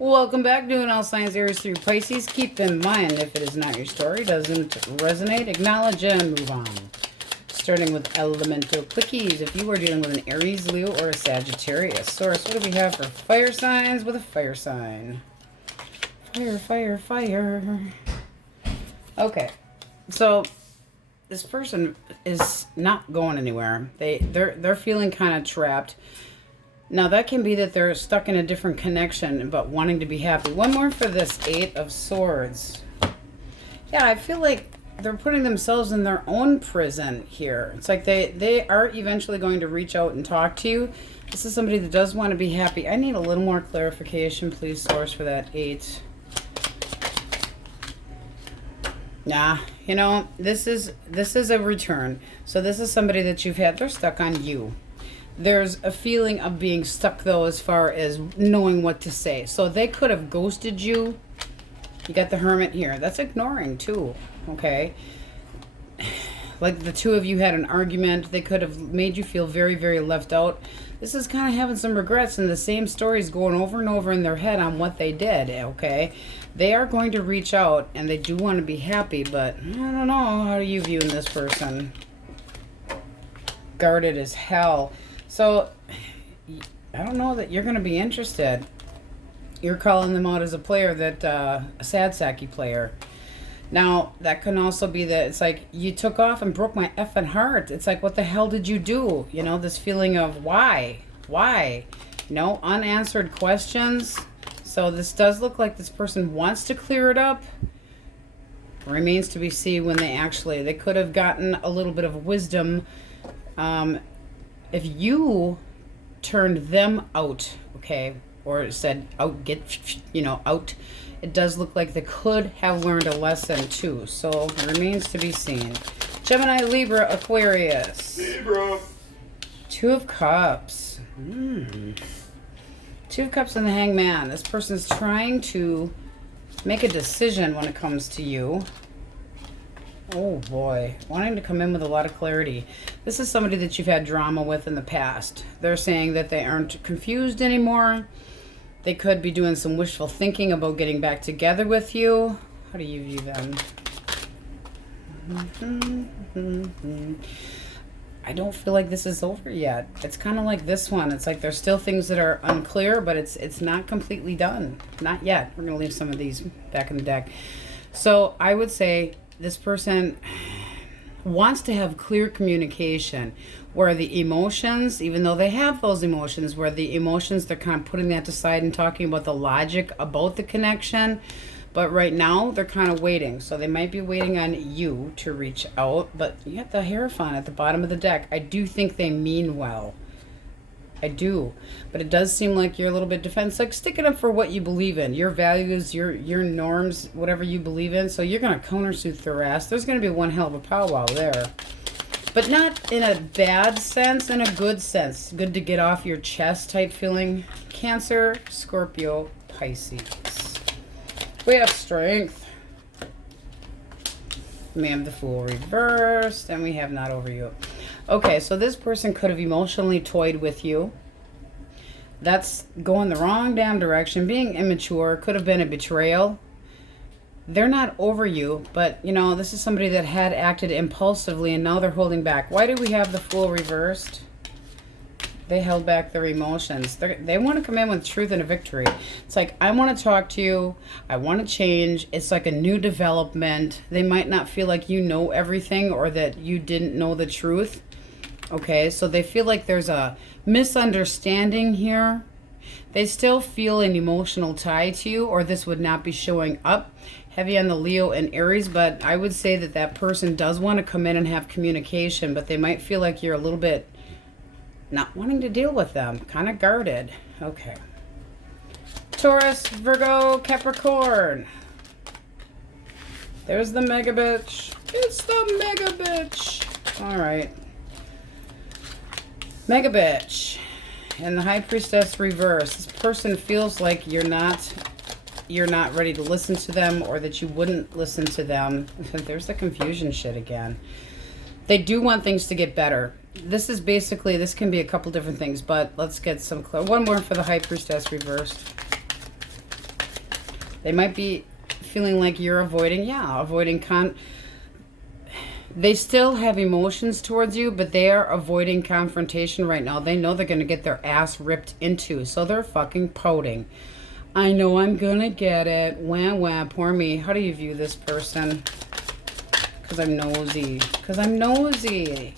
Welcome back, doing all signs Aries through Pisces. Keep in mind, if it is not your story, doesn't resonate, acknowledge and move on. Starting with elemental quickies. If you are dealing with an Aries, Leo, or a Sagittarius. Source, what do we have for fire signs with a fire sign? Fire, fire, fire. Okay, so this person is not going anywhere. They're feeling kind of trapped. Now, that can be that they're stuck in a different connection, but wanting to be happy. One more for this Eight of Swords. Yeah, I feel like they're putting themselves in their own prison here. It's like they are eventually going to reach out and talk to you. This is somebody that does want to be happy. I need a little more clarification, please, Source, for that 8. Nah, you know, this is a return. So this is somebody that you've had. They're stuck on you. There's a feeling of being stuck, though, as far as knowing what to say. So they could have ghosted you. You got the Hermit here. That's ignoring, too. Okay? Like the two of you had an argument. They could have made you feel very, very left out. This is kind of having some regrets, and the same stories going over and over in their head on what they did, okay? They are going to reach out, and they do want to be happy, but I don't know. How are you viewing this person? Guarded as hell. So, I don't know that you're going to be interested. You're calling them out as a player that, a sad sacky player. Now, that can also be that it's like, you took off and broke my effing heart. It's like, what the hell did you do? You know, this feeling of why? Why? You know, unanswered questions. So this does look like this person wants to clear it up. Remains to be seen when they could have gotten a little bit of wisdom. If you turned them out, okay, or said out, out, it does look like they could have learned a lesson too. So it remains to be seen. Gemini, Libra, Aquarius. Libra. 2 of Cups. 2 of Cups and the Hangman. This person's trying to make a decision when it comes to you. Oh boy, wanting to come in with a lot of clarity. This is somebody that you've had drama with in the past. They're saying that they aren't confused anymore. They could be doing some wishful thinking about getting back together with you. How do you view them? I don't feel like this is over yet. It's kind of like this one. It's like there's still things that are unclear, but it's not completely done. Not yet. We're going to leave some of these back in the deck. So I would say this person wants to have clear communication where the emotions, even though they have those emotions, where the emotions, they're kind of putting that aside and talking about the logic about the connection. But right now, they're kind of waiting. So they might be waiting on you to reach out. But you got the Hierophant at the bottom of the deck. I do think they mean well. I do. But it does seem like you're a little bit defensive. Like sticking up for what you believe in. Your values, your norms, whatever you believe in. So you're going to countersuit their ass. There's going to be one hell of a powwow there. But not in a bad sense, in a good sense. Good to get off your chest type feeling. Cancer, Scorpio, Pisces. We have Strength. We have the Fool reversed. And we have Not Over You. Okay, so this person could have emotionally toyed with you. That's going the wrong damn direction. Being immature could have been a betrayal. They're not over you, but, you know, this is somebody that had acted impulsively and now they're holding back. Why do we have the Fool reversed? They held back their emotions. They want to come in with truth and a victory. It's like, I want to talk to you. I want to change. It's like a new development. They might not feel like you know everything or that you didn't know the truth. Okay, so they feel like there's a misunderstanding here. They still feel an emotional tie to you, or this would not be showing up. Heavy on the Leo and Aries, but I would say that that person does want to come in and have communication, but they might feel like you're a little bit not wanting to deal with them. Kind of guarded. Okay. Taurus, Virgo, Capricorn. There's the mega bitch. It's the mega bitch. All right. Mega bitch. And the High Priestess reverse. This person feels like you're not ready to listen to them, or that you wouldn't listen to them. There's the confusion shit again. They do want things to get better. This is basically, this can be a couple different things, but let's get some one more for the High Priestess reversed. They might be feeling like you're avoiding, they still have emotions towards you, but they are avoiding confrontation right now. They know they're going to get their ass ripped into, so they're fucking pouting. I know I'm going to get it. Wah, wah, poor me. How do you view this person? Because I'm nosy. Because I'm nosy.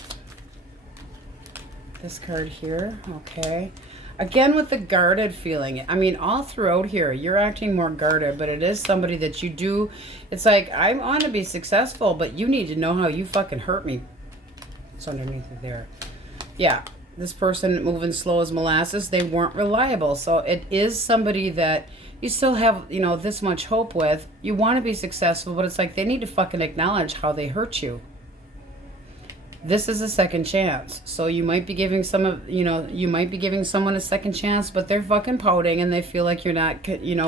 This card here. Okay. Again, with the guarded feeling. I mean, all throughout here, you're acting more guarded, but it is somebody that you do. It's like, I want to be successful, but you need to know how you fucking hurt me. It's underneath it there. Yeah, this person moving slow as molasses, they weren't reliable. So it is somebody that you still have, you know, this much hope with. You want to be successful, but it's like they need to fucking acknowledge how they hurt you. This is a second chance. So you might be giving you might be giving someone a second chance, but they're fucking pouting and they feel like you're not,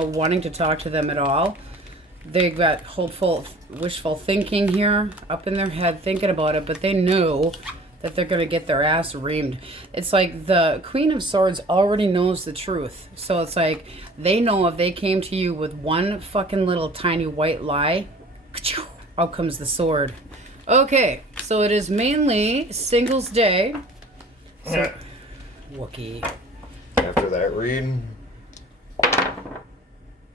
wanting to talk to them at all. They've got hopeful, wishful thinking here up in their head, thinking about it, but they know that they're going to get their ass reamed. It's like the Queen of Swords already knows the truth. So it's like they know if they came to you with one fucking little tiny white lie, out comes the sword. Okay, so it is mainly Singles Day. So, Wookie. After that read.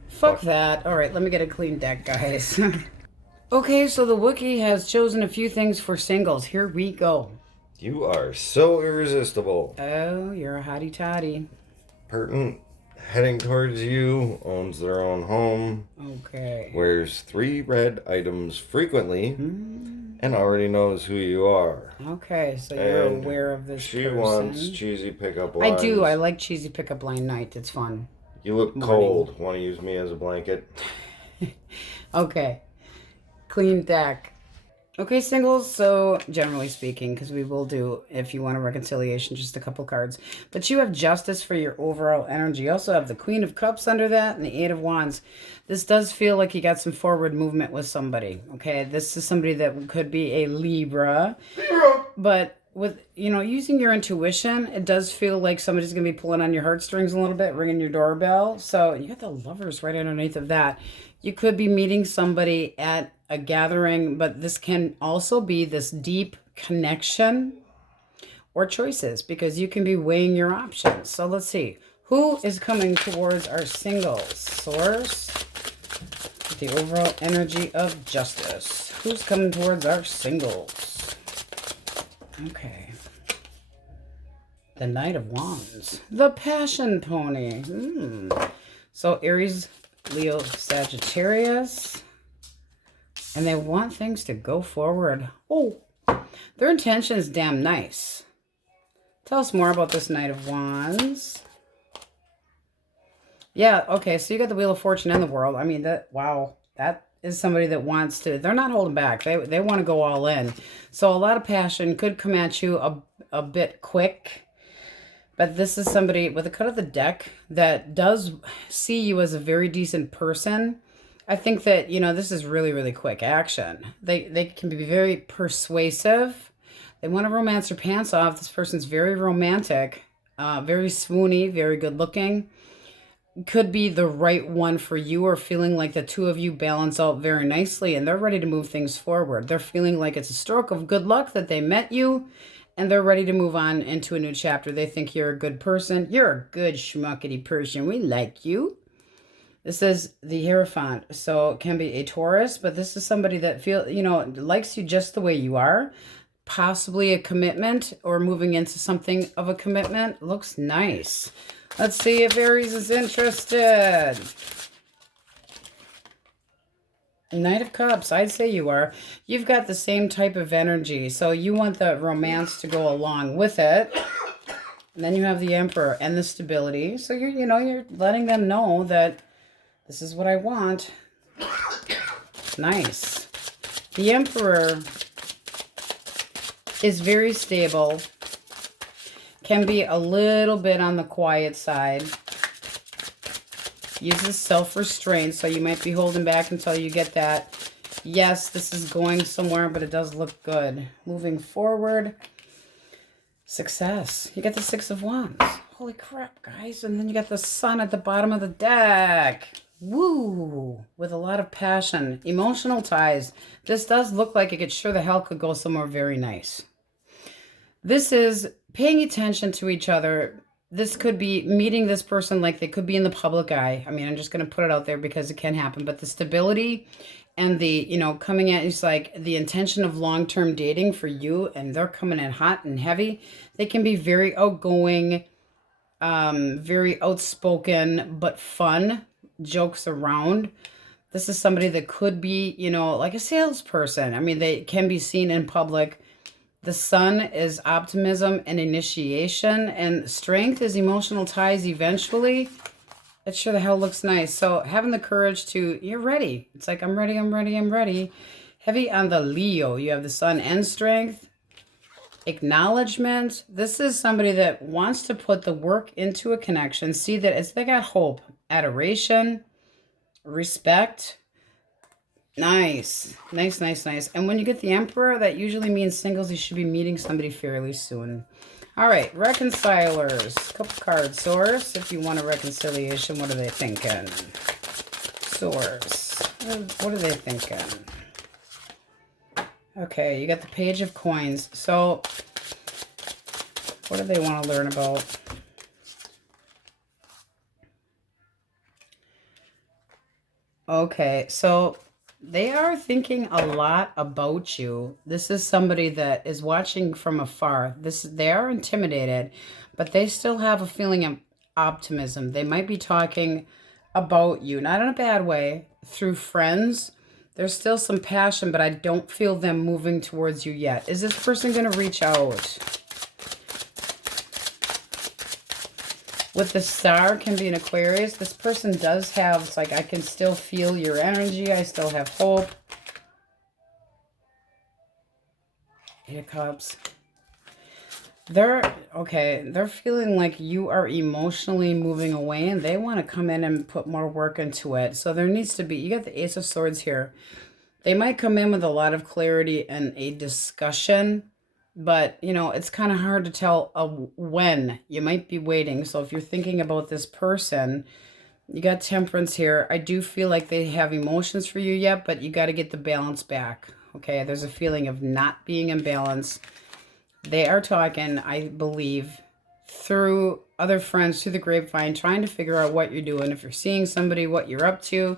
Fuck that. Alright, let me get a clean deck, guys. Okay, so the Wookie has chosen a few things for singles. Here we go. You are so irresistible. Oh, you're a hottie toddy. Pertinent, heading towards you, owns their own home. Okay. Wears 3 red items frequently. And already knows who you are. Okay, so you're aware of this person. She wants cheesy pickup lines. I do. I like cheesy pickup line night. It's fun. You look cold. Want to use me as a blanket? Okay. Clean deck. Okay, singles. So, generally speaking, because we will do, if you want a reconciliation, just a couple cards. But you have Justice for your overall energy. You also have the Queen of Cups under that and the 8 of Wands. This does feel like you got some forward movement with somebody. Okay, this is somebody that could be a Libra. But with, using your intuition, it does feel like somebody's going to be pulling on your heartstrings a little bit, ringing your doorbell. So, you got the Lovers right underneath of that. You could be meeting somebody at a gathering, but this can also be this deep connection or choices because you can be weighing your options. So let's see. Who is coming towards our singles? Source. The overall energy of Justice. Who's coming towards our singles? Okay. The Knight of Wands. The Passion Pony. So Aries, Leo, Sagittarius. And they want things to go forward. Oh, their intention is damn nice. Tell us more about this Knight of Wands. Yeah, okay, so you got the Wheel of Fortune and the World. I mean, that is somebody that wants to, they're not holding back. They want to go all in. So a lot of passion could come at you a bit quick. But this is somebody with a cut of the deck that does see you as a very decent person. I think that, this is really, really quick action. They can be very persuasive. They want to romance their pants off. This person's very romantic, very swoony, very good looking. Could be the right one for you or feeling like the two of you balance out very nicely and they're ready to move things forward. They're feeling like it's a stroke of good luck that they met you and they're ready to move on into a new chapter. They think you're a good person. You're a good schmuckety person. We like you. This is the Hierophant, so it can be a Taurus, but this is somebody that likes you just the way you are. Possibly a commitment or moving into something of a commitment. Looks nice. Let's see if Aries is interested. Knight of Cups, I'd say you are. You've got the same type of energy, so you want the romance to go along with it. And then you have the Emperor and the stability. So you're letting them know that this is what I want. Nice. The Emperor is very stable. Can be a little bit on the quiet side. Uses self-restraint, so you might be holding back until you get that. Yes, this is going somewhere, but it does look good. Moving forward. Success. You get the 6 of Wands. Holy crap, guys. And then you got the Sun at the bottom of the deck. Woo! With a lot of passion. Emotional ties. This does look like it sure the hell could go somewhere very nice. This is paying attention to each other. This could be meeting this person like they could be in the public eye. I mean, I'm just going to put it out there because it can happen. But the stability and the, you know, coming at it's like the intention of long-term dating for you, and they're coming in hot and heavy. They can be very outgoing, very outspoken, but fun, jokes around. This is somebody that could be, you know, like a salesperson. I mean, they can be seen in public. The sun is optimism and initiation, and strength is emotional ties eventually. It sure the hell looks nice. So having the courage to, you're ready. It's like, I'm ready, I'm ready, I'm ready. Heavy on the Leo. You have the sun and strength. Acknowledgement. This is somebody that wants to put the work into a connection. See that they got hope. Adoration. Respect. Nice. Nice, nice, nice. And when you get the Emperor, that usually means singles. You should be meeting somebody fairly soon. All right, reconcilers. Couple cards. Source, if you want a reconciliation, what are they thinking? Source. What are they thinking? Okay, you got the Page of Coins. So, what do they want to learn about? Okay, so they are thinking a lot about you. This is somebody that is watching from afar. They are intimidated, but they still have a feeling of optimism. They might be talking about you, not in a bad way, through friends. There's still some passion, but I don't feel them moving towards you yet. Is this person going to reach out? With the Star, can be an Aquarius. This person does have, it's like, I can still feel your energy. I still have hope. Eight of Cups. They're feeling like you are emotionally moving away, and they want to come in and put more work into it. So there needs to be, you got the Ace of Swords here. They might come in with a lot of clarity and a discussion. But, you know, it's kind of hard to tell when. You might be waiting. So if you're thinking about this person, you got Temperance here. I do feel like they have emotions for you yet, but you got to get the balance back. Okay, there's a feeling of not being in balance. They are talking, I believe, through other friends, through the grapevine, trying to figure out what you're doing. If you're seeing somebody, what you're up to,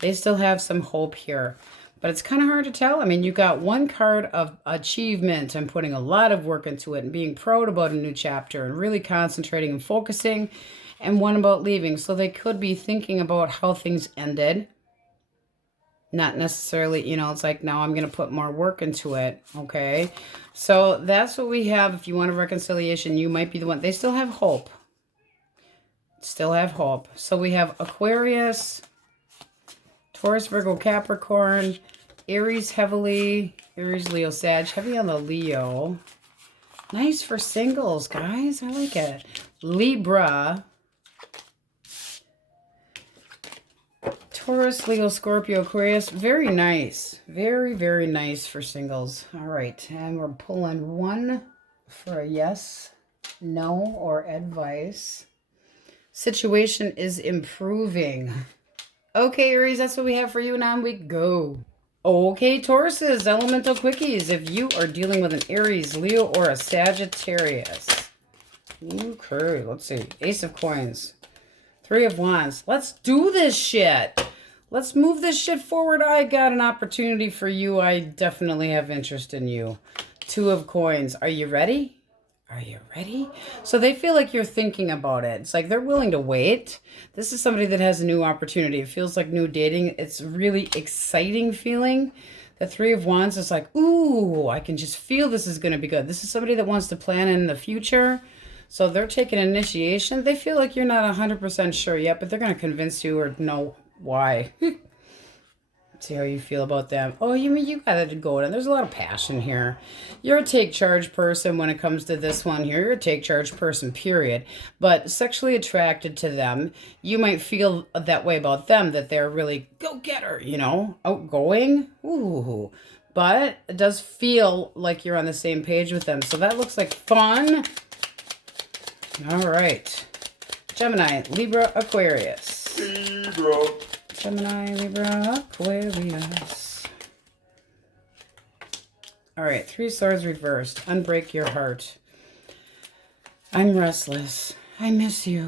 they still have some hope here. But it's kind of hard to tell. I mean, you got one card of achievement and putting a lot of work into it and being proud about a new chapter and really concentrating and focusing, and one about leaving. So they could be thinking about how things ended. Not necessarily, you know, it's like, now I'm going to put more work into it. Okay. So that's what we have. If you want a reconciliation, you might be the one. They still have hope. Still have hope. So we have Aquarius, Taurus, Virgo, Capricorn, Aries heavily, Aries, Leo, Sag, heavy on the Leo. Nice for singles, guys. I like it. Libra, Taurus, Leo, Scorpio, Aquarius. Very nice. Very, very nice for singles. All right. And we're pulling one for a yes, no, or advice. Situation is improving. Okay, Aries, that's what we have for you, and on we go. Okay, Tauruses, elemental quickies. If you are dealing with an Aries, Leo, or a Sagittarius. Okay, let's see. Ace of Coins. Three of Wands. Let's do this shit. Let's move this shit forward. I got an opportunity for you. I definitely have interest in you. Two of Coins. Are you ready? Are you ready? So they feel like you're thinking about it. It's like they're willing to wait. This is somebody that has a new opportunity. It feels like new dating. It's really exciting feeling. The Three of Wands is like, ooh, I can just feel this is going to be good. This is somebody that wants to plan in the future. So they're taking initiation. They feel like you're not 100% sure yet, but they're going to convince you or know why. See how you feel about them. Oh, you got it going. There's a lot of passion here. You're a take charge person when it comes to this one here. You're a take charge person, period. But sexually attracted to them, you might feel that way about them, that they're really go-getter, you know, outgoing. Ooh. But it does feel like you're on the same page with them. So that looks like fun. All right. Gemini, Libra, Aquarius. Libra. Gemini, Libra, Aquarius. All right, 3 swords reversed. Unbreak your heart. I'm restless. I miss you.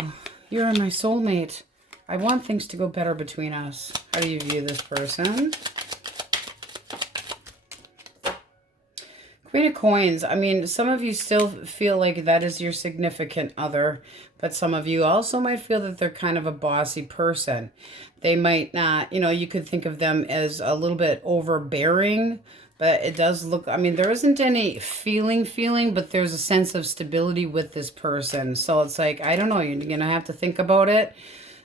You're my soulmate. I want things to go better between us. How do you view this person? Queen of Coins. I mean, some of you still feel like that is your significant other, but some of you also might feel that they're kind of a bossy person. They might not, you could think of them as a little bit overbearing, but it does look, I mean, there isn't any feeling, but there's a sense of stability with this person. So it's like, I don't know, you're going to have to think about it.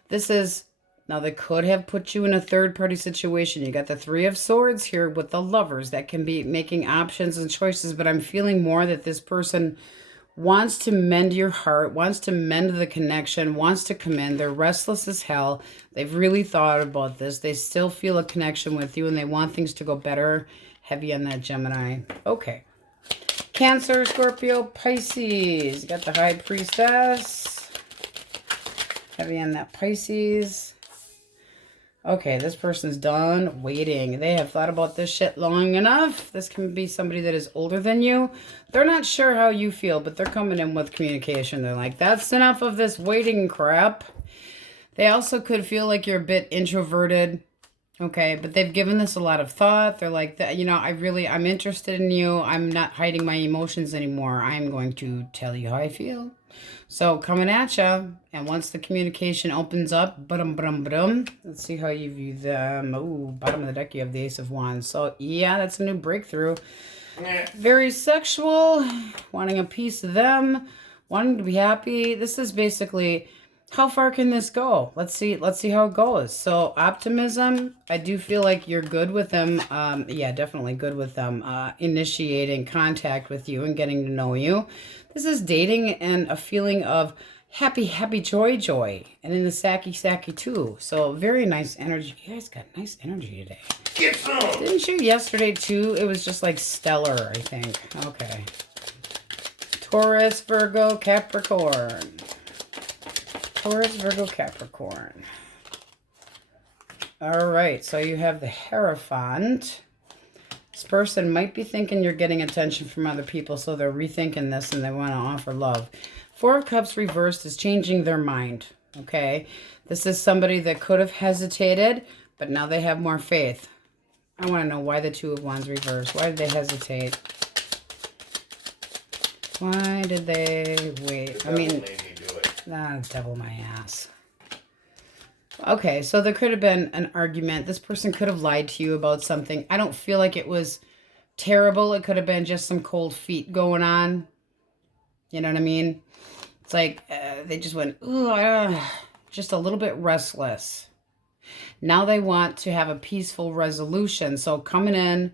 This is, now they could have put you in a third-party situation. You got the 3 of Swords here with the Lovers. That can be making options and choices, but I'm feeling more that this person wants to mend your heart, wants to mend the connection, wants to come in. They're restless as hell. They've really thought about this. They still feel a connection with you, and they want things to go better. Heavy on that Gemini. Okay. Cancer, Scorpio, Pisces. You got the High Priestess. Heavy on that Pisces. Okay, this person's done waiting. They have thought about this shit long enough. This can be somebody that is older than you. They're not sure how you feel, but they're coming in with communication. They're like, that's enough of this waiting crap. They also could feel like you're a bit introverted. Okay, but they've given this a lot of thought. They're like, I'm interested in you. I'm not hiding my emotions anymore. I'm going to tell you how I feel. So coming at you, and once the communication opens up, let's see how you view them. Ooh, bottom of the deck, you have the Ace of Wands. So yeah, that's a new breakthrough. Very sexual, wanting a piece of them, wanting to be happy. This is basically, how far can this go? Let's see how it goes. So optimism, I do feel like you're good with them. Yeah, definitely good with them. Initiating contact with you and getting to know you. This is dating and a feeling of happy, joy. And in the Saki too. So very nice energy. You guys got nice energy today. Get some! Didn't you yesterday too? It was just like stellar, I think. Okay. Taurus, Virgo, Capricorn. Taurus, Virgo, Capricorn. All right, so you have the Hierophant. This person might be thinking you're getting attention from other people, so they're rethinking this and they want to offer love. 4 of Cups reversed is changing their mind, okay? This is somebody that could have hesitated, but now they have more faith. I want to know why the 2 of Wands reversed. Why did they hesitate? Why did they wait? I mean, devil my ass. Okay, so there could have been an argument. This person could have lied to you about something. I don't feel like it was terrible. It could have been just some cold feet going on. You know what I mean? It's like they just went, ooh, just a little bit restless. Now they want to have a peaceful resolution. So coming in,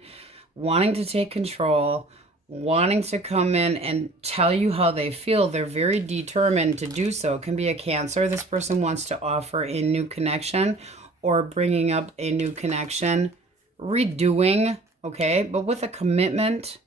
wanting to take control, wanting to come in and tell you how they feel. They're very determined to do so. It can be a Cancer. This person wants to offer a new connection or bringing up a new connection, redoing, okay, but with a commitment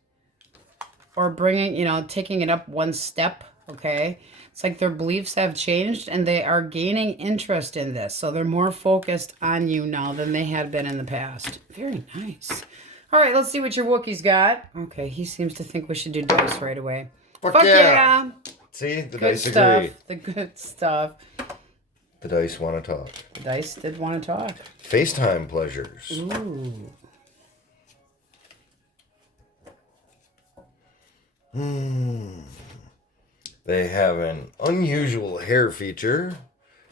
or bringing, taking it up one step, okay. It's like their beliefs have changed and they are gaining interest in this. So they're more focused on you now than they had been in the past. Very nice. All right, let's see what your Wookiee's got. Okay, he seems to think we should do dice right away. Fuck yeah! See, the good dice stuff. agree. The good stuff. The dice want to talk. The dice did want to talk. FaceTime pleasures. Ooh. They have an unusual hair feature.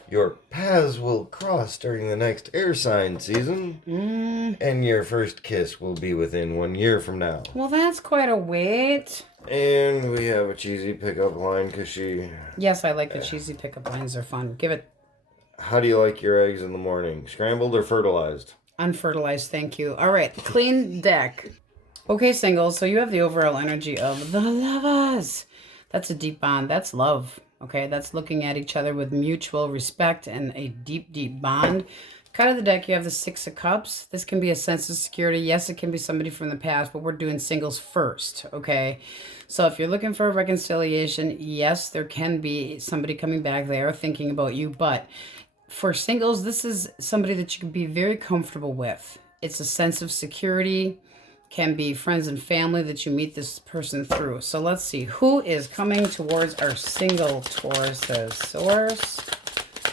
Your paths will cross during the next air sign season. And your first kiss will be within 1 year from now. Well, that's quite a wait. And we have a cheesy pickup line because she... Yes, I like the cheesy pickup lines. They're fun. Give it... How do you like your eggs in the morning? Scrambled or fertilized? Unfertilized, thank you. All right, clean deck. Okay, singles, so you have the overall energy of the Lovers. That's a deep bond. That's love. Okay, that's looking at each other with mutual respect and a deep, deep bond. Cut of the deck, you have the 6 of Cups. This can be a sense of security. Yes, it can be somebody from the past, but we're doing singles first, okay? So if you're looking for a reconciliation, yes, there can be somebody coming back there thinking about you, but for singles, this is somebody that you can be very comfortable with. It's a sense of security. Can be friends and family that you meet this person through. So let's see. Who is coming towards our single Tauruses? Source.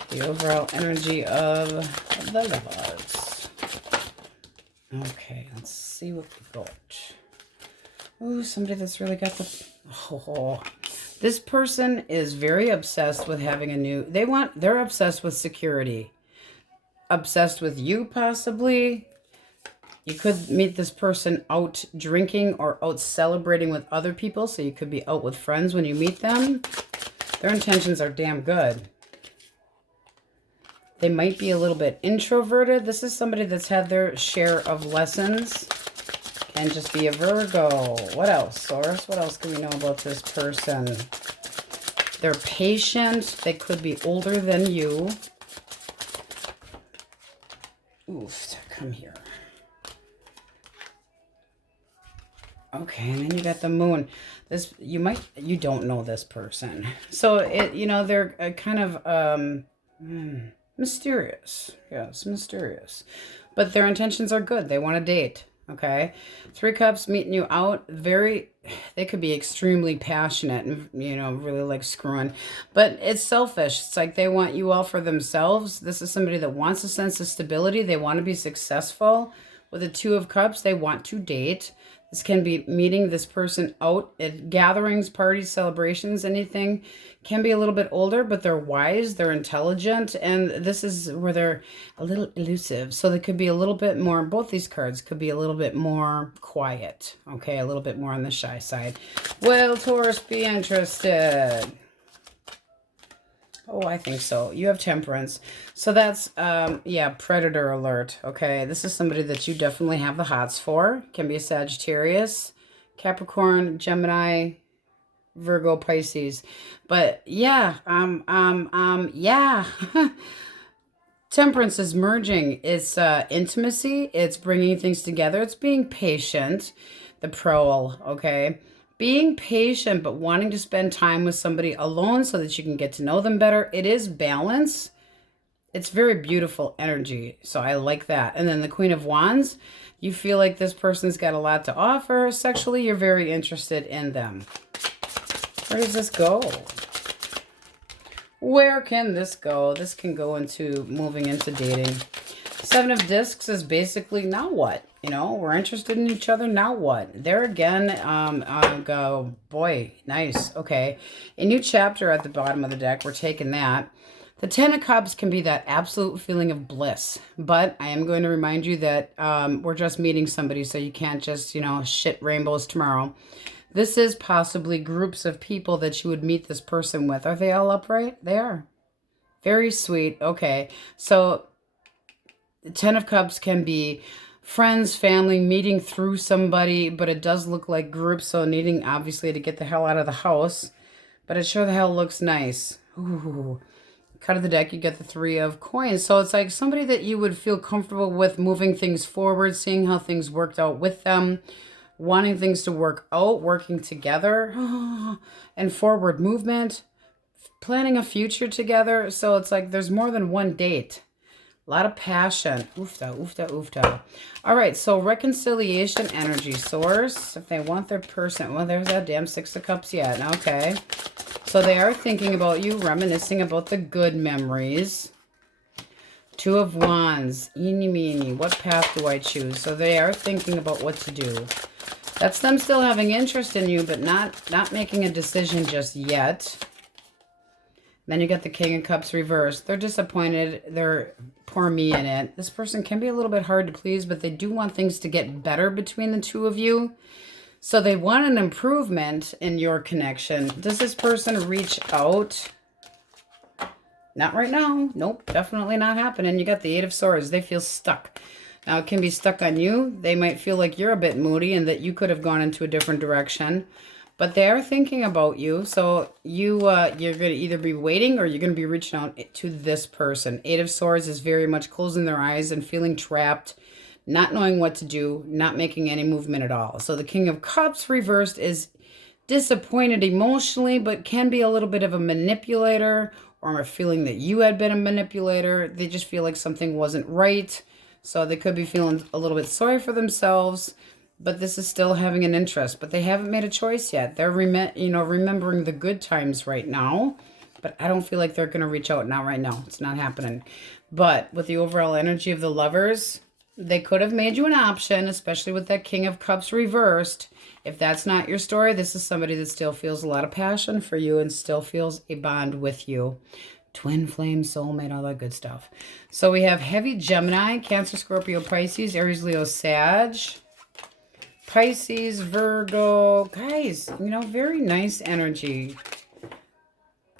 The overall energy of the lovers. Okay, let's see what we got. Oh, somebody that's really got the... Oh, this person is very obsessed with having a new... They're obsessed with security. Obsessed with you, possibly. You could meet this person out drinking or out celebrating with other people. So you could be out with friends when you meet them. Their intentions are damn good. They might be a little bit introverted. This is somebody that's had their share of lessons. Can just be a Virgo. What else, Source? What else can we know about this person? They're patient. They could be older than you. Oof, come here. Okay, and then you got the moon. You don't know this person. So, they're kind of mysterious. Yes, mysterious. But their intentions are good. They want to date. Okay. 3 Cups meeting you out. They could be extremely passionate and, really like screwing. But it's selfish. It's like they want you all for themselves. This is somebody that wants a sense of stability. They want to be successful. With the 2 of Cups, they want to date. This can be meeting this person out at gatherings, parties, celebrations, anything. Can be a little bit older, but they're wise, they're intelligent, and this is where they're a little elusive. So they could be a little bit more, both these cards could be a little bit more quiet, okay? A little bit more on the shy side. Will Taurus be interested? Oh, I think so. You have Temperance. So that's, predator alert. Okay, this is somebody that you definitely have the hots for. Can be a Sagittarius, Capricorn, Gemini, Virgo, Pisces. But yeah, Temperance is merging. It's intimacy. It's bringing things together. It's being patient. The Prowl, okay? Being patient, but wanting to spend time with somebody alone so that you can get to know them better. It is balance. It's very beautiful energy. So I like that. And then the Queen of Wands, you feel like this person's got a lot to offer. Sexually, you're very interested in them. Where does this go? Where can this go? This can go into moving into dating. 7 of Discs is basically, now what? We're interested in each other. Now what? There again, go, boy, nice. Okay. A new chapter at the bottom of the deck. We're taking that. The 10 of Cups can be that absolute feeling of bliss. But I am going to remind you that we're just meeting somebody, so you can't just, shit rainbows tomorrow. This is possibly groups of people that you would meet this person with. Are they all upright? They are. Very sweet. Okay. So the 10 of Cups can be friends, family, meeting through somebody, but it does look like groups, so needing, obviously, to get the hell out of the house. But it sure the hell looks nice. Ooh. Cut of the deck, you get the 3 of Coins. So it's like somebody that you would feel comfortable with moving things forward, seeing how things worked out with them, wanting things to work out, working together, and forward movement, planning a future together. So it's like there's more than one date. A lot of passion. Oofta, oofta, oofta. All right, so reconciliation energy source. If they want their person. Well, there's that damn 6 of Cups yet. Okay. So they are thinking about you, reminiscing about the good memories. 2 of Wands. Eeny, meeny. What path do I choose? So they are thinking about what to do. That's them still having interest in you, but not making a decision just yet. Then you got the King of Cups reversed. They're disappointed. They're poor me in it. This person can be a little bit hard to please, but they do want things to get better between the 2 of you. So they want an improvement in your connection. Does this person reach out? Not right now. Nope, definitely not happening. You got the 8 of Swords. They feel stuck. Now, it can be stuck on you. They might feel like you're a bit moody and that you could have gone into a different direction. But they are thinking about you, so you're going to either be waiting or you're going to be reaching out to this person. 8 of Swords is very much closing their eyes and feeling trapped, not knowing what to do, not making any movement at all. So the King of Cups reversed is disappointed emotionally, but can be a little bit of a manipulator or a feeling that you had been a manipulator. They just feel like something wasn't right. So they could be feeling a little bit sorry for themselves, but this is still having an interest. But they haven't made a choice yet. They're remembering the good times right now, but I don't feel like they're going to reach out now right now. It's not happening. But with the overall energy of the Lovers, they could have made you an option, especially with that King of Cups reversed. If that's not your story, this is somebody that still feels a lot of passion for you and still feels a bond with you. Twin flame, soulmate, all that good stuff. So we have heavy Gemini, Cancer, Scorpio, Pisces, Aries, Leo, Sag, Pisces, Virgo. Guys, very nice energy.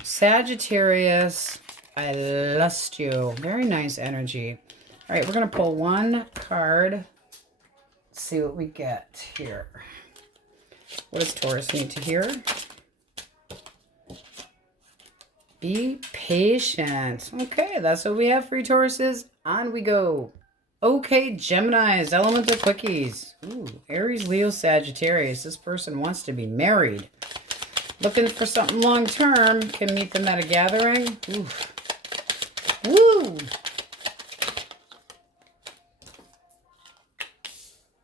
Sagittarius, I lust you. Very nice energy. All right, we're going to pull one card. Let's see what we get here. What does Taurus need to hear? Be patient. Okay, that's what we have for you, Tauruses. On we go. Okay, Geminis, elemental quickies. Ooh, Aries, Leo, Sagittarius. This person wants to be married. Looking for something long-term. Can meet them at a gathering. Ooh. Woo!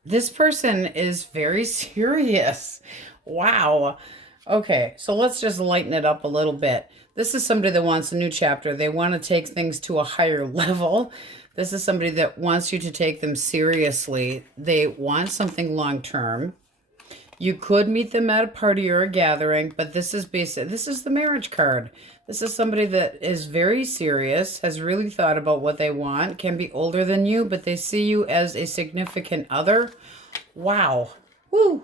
This person is very serious. Wow. Okay, so let's just lighten it up a little bit. This is somebody that wants a new chapter. They want to take things to a higher level. This is somebody that wants you to take them seriously. They want something long-term. You could meet them at a party or a gathering, but this is the marriage card. This is somebody that is very serious, has really thought about what they want, can be older than you, but they see you as a significant other. Wow. Woo.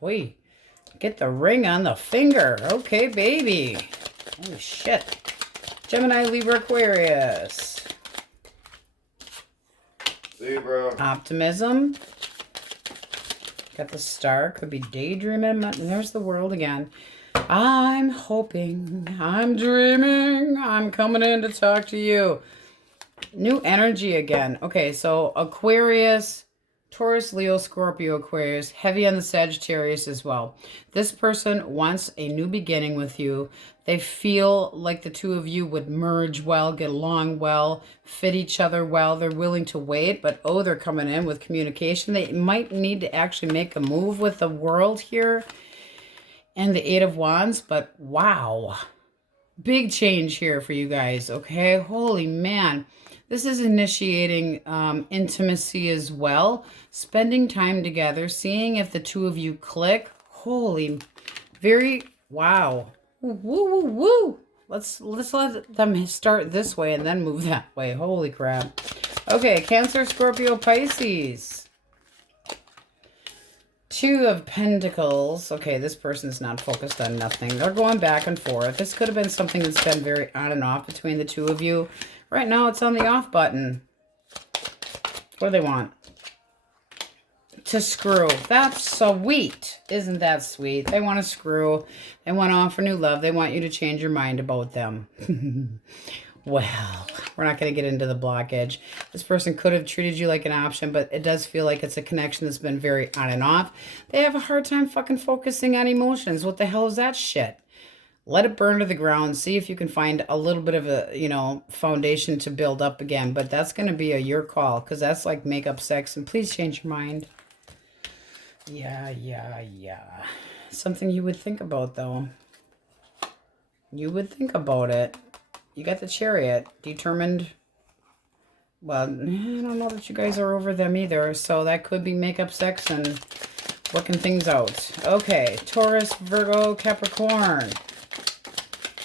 Wait. Get the ring on the finger. Okay, baby. Holy shit. Gemini, Libra, Aquarius. Libra. Optimism. Got the star. Could be daydreaming. And there's the world again. I'm hoping. I'm dreaming. I'm coming in to talk to you. New energy again. Okay, so Aquarius, Taurus, Leo, Scorpio, Aquarius. Heavy on the Sagittarius as well. This person wants a new beginning with you. They feel like the two of you would merge well, get along well, fit each other well. They're willing to wait, but they're coming in with communication. They might need to actually make a move with the world here and the Eight of Wands, but wow. Big change here for you guys, okay? Holy man. This is initiating intimacy as well. Spending time together, seeing if the two of you click. Holy, wow. Woo, woo, woo. Let's let them start this way and then move that way. Holy crap. Okay, Cancer, Scorpio, Pisces. Two of Pentacles. Okay, this person's not focused on nothing. They're going back and forth. This could have been something that's been very on and off between the two of you. Right now, it's on the off button. What do they want? To screw. That's sweet. Isn't that sweet? They want to screw. They want to offer new love. They want you to change your mind about them. Well, we're not going to get into the blockage. This person could have treated you like an option, but it does feel like it's a connection that's been very on and off. They have a hard time fucking focusing on emotions. What the hell is that shit? Let it burn to the ground. See if you can find a little bit of a, foundation to build up again. But that's going to be your call, because that's like makeup sex. And please change your mind. Yeah. Something you would think about, though. You would think about it. You got the Chariot. Determined. Well, I don't know that you guys are over them either. So that could be makeup sex and working things out. Okay. Taurus, Virgo, Capricorn.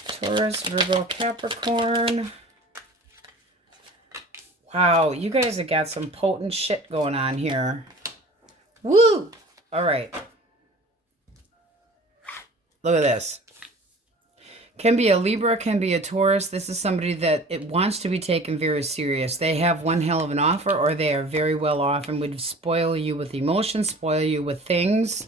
Taurus, Virgo, Capricorn. Wow, you guys have got some potent shit going on here. Woo! All right. Look at this. Can be a Libra, can be a Taurus. This is somebody that it wants to be taken very serious. They have one hell of an offer, or they are very well off and would spoil you with emotions, spoil you with things.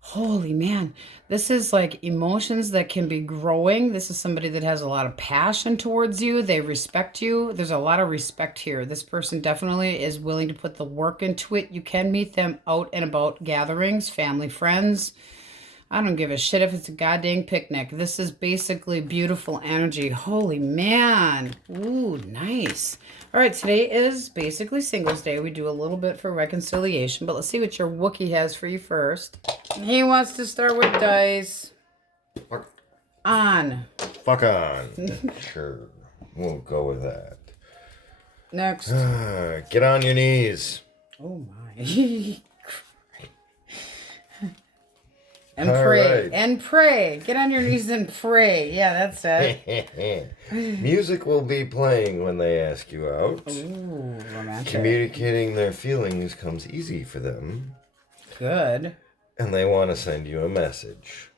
Holy man. This is like emotions that can be growing. This is somebody that has a lot of passion towards you. They respect you. There's a lot of respect here. This person definitely is willing to put the work into it. You can meet them out and about gatherings, family, friends. I don't give a shit if it's a goddamn picnic. This is basically beautiful energy. Holy man. Ooh, nice. All right, today is basically Singles Day. We do a little bit for reconciliation, but let's see what your Wookiee has for you first. He wants to start with dice. Fuck. On. Fuck on. Sure. We'll go with that. Next. Get on your knees. Oh, my. And All pray. right. And pray. Get on your knees and pray. Yeah, that's it. Music will be playing when they ask you out. Ooh, romantic. Communicating their feelings comes easy for them. Good. And they want to send you a message.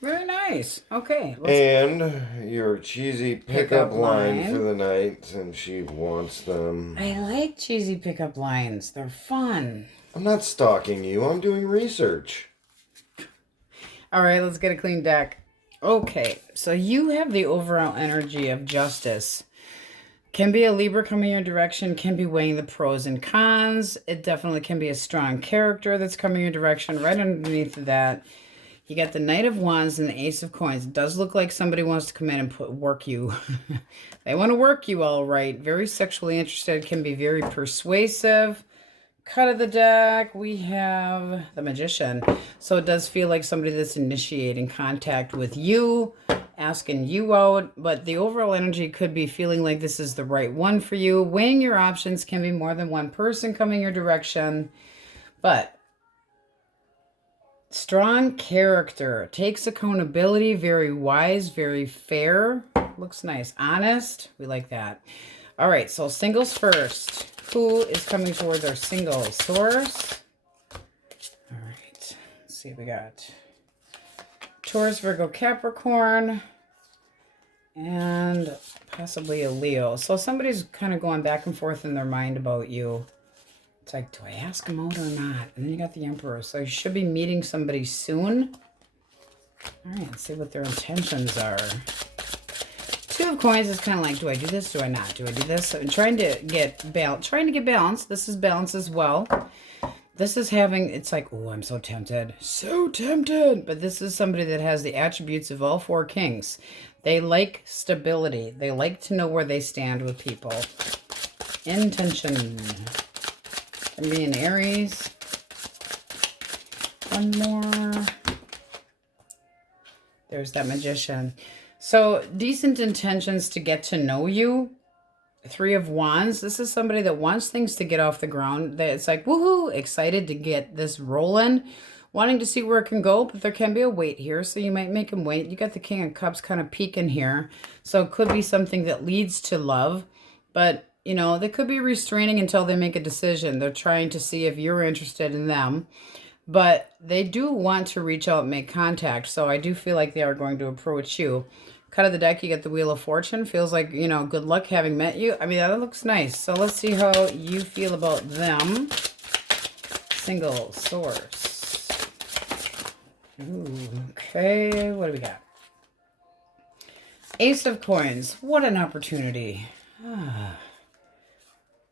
Very nice. Okay. And your cheesy pickup line line for the night, since she wants them. I like cheesy pickup lines. They're fun. I'm not stalking you. I'm doing research. All right, let's get a clean deck. Okay, so you have the overall energy of justice. Can be a Libra coming your direction, can be weighing the pros and cons. It definitely can be a strong character that's coming your direction. Right underneath of that, you got the Knight of Wands and the Ace of Coins. It does look like somebody wants to come in and work you. They want to work you all right. Very sexually interested, can be very persuasive. Cut of the deck, we have the Magician. So it does feel like somebody that's initiating contact with you, asking you out, but the overall energy could be feeling like this is the right one for you. Weighing your options, can be more than one person coming your direction, but strong character, takes accountability, very wise, very fair, looks nice, honest, we like that. All right, so singles first. Who is coming towards our singles? Taurus. All right. Let's see what we got. Taurus, Virgo, Capricorn. And possibly a Leo. So somebody's kind of going back and forth in their mind about you. It's like, do I ask them out or not? And then you got the Emperor. So you should be meeting somebody soon. All right, let's see what their intentions are. Two of Coins is kind of like, do I do this? Do I not? Do I do this? So I'm trying to get balance. This is balance as well. This is having, it's like, oh, I'm so tempted. So tempted. But this is somebody that has the attributes of all four kings. They like stability. They like to know where they stand with people. Intention. Can be an Aries. One more. There's that Magician. So, decent intentions to get to know you. Three of Wands. This is somebody that wants things to get off the ground. That it's like, woohoo, excited to get this rolling. Wanting to see where it can go, but there can be a wait here. So, you might make him wait. You got the King of Cups kind of peeking here. So, it could be something that leads to love. But, you know, they could be restraining until they make a decision. They're trying to see if you're interested in them. But they do want to reach out and make contact. So I do feel like they are going to approach you. Cut of the deck, you get the Wheel of Fortune. Feels like, you know, good luck having met you. I mean, that looks nice. So let's see how you feel about them. Single source. Ooh, okay, what do we got? Ace of Coins. What an opportunity.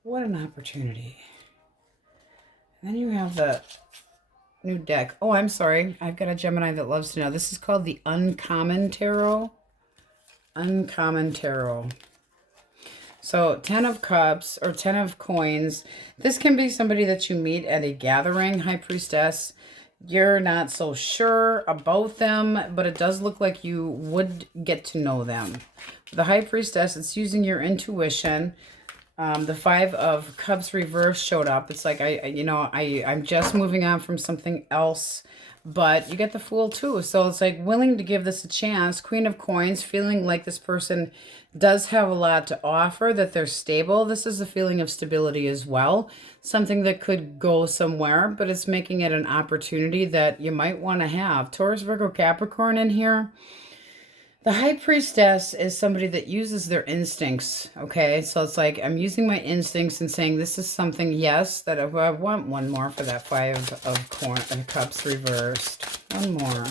What an opportunity. And then you have the new deck. Oh, I'm sorry. I've got a Gemini that loves to know. This is called the Uncommon Tarot. Uncommon Tarot. So 10 of Cups or 10 of Coins. This can be somebody that you meet at a gathering, High Priestess. You're not so sure about them, but it does look like you would get to know them. The High Priestess, it's using your intuition. The Five of Cups reverse showed up. It's like, I'm just moving on from something else. But you get the Fool too. So it's like willing to give this a chance. Queen of Coins, feeling like this person does have a lot to offer, that they're stable. This is a feeling of stability as well. Something that could go somewhere, but it's making it an opportunity that you might want to have. Taurus, Virgo, Capricorn in here. The High Priestess is somebody that uses their instincts, okay? So it's like, I'm using my instincts and saying this is something, yes, that I want one more for that Five of Cups reversed. One more.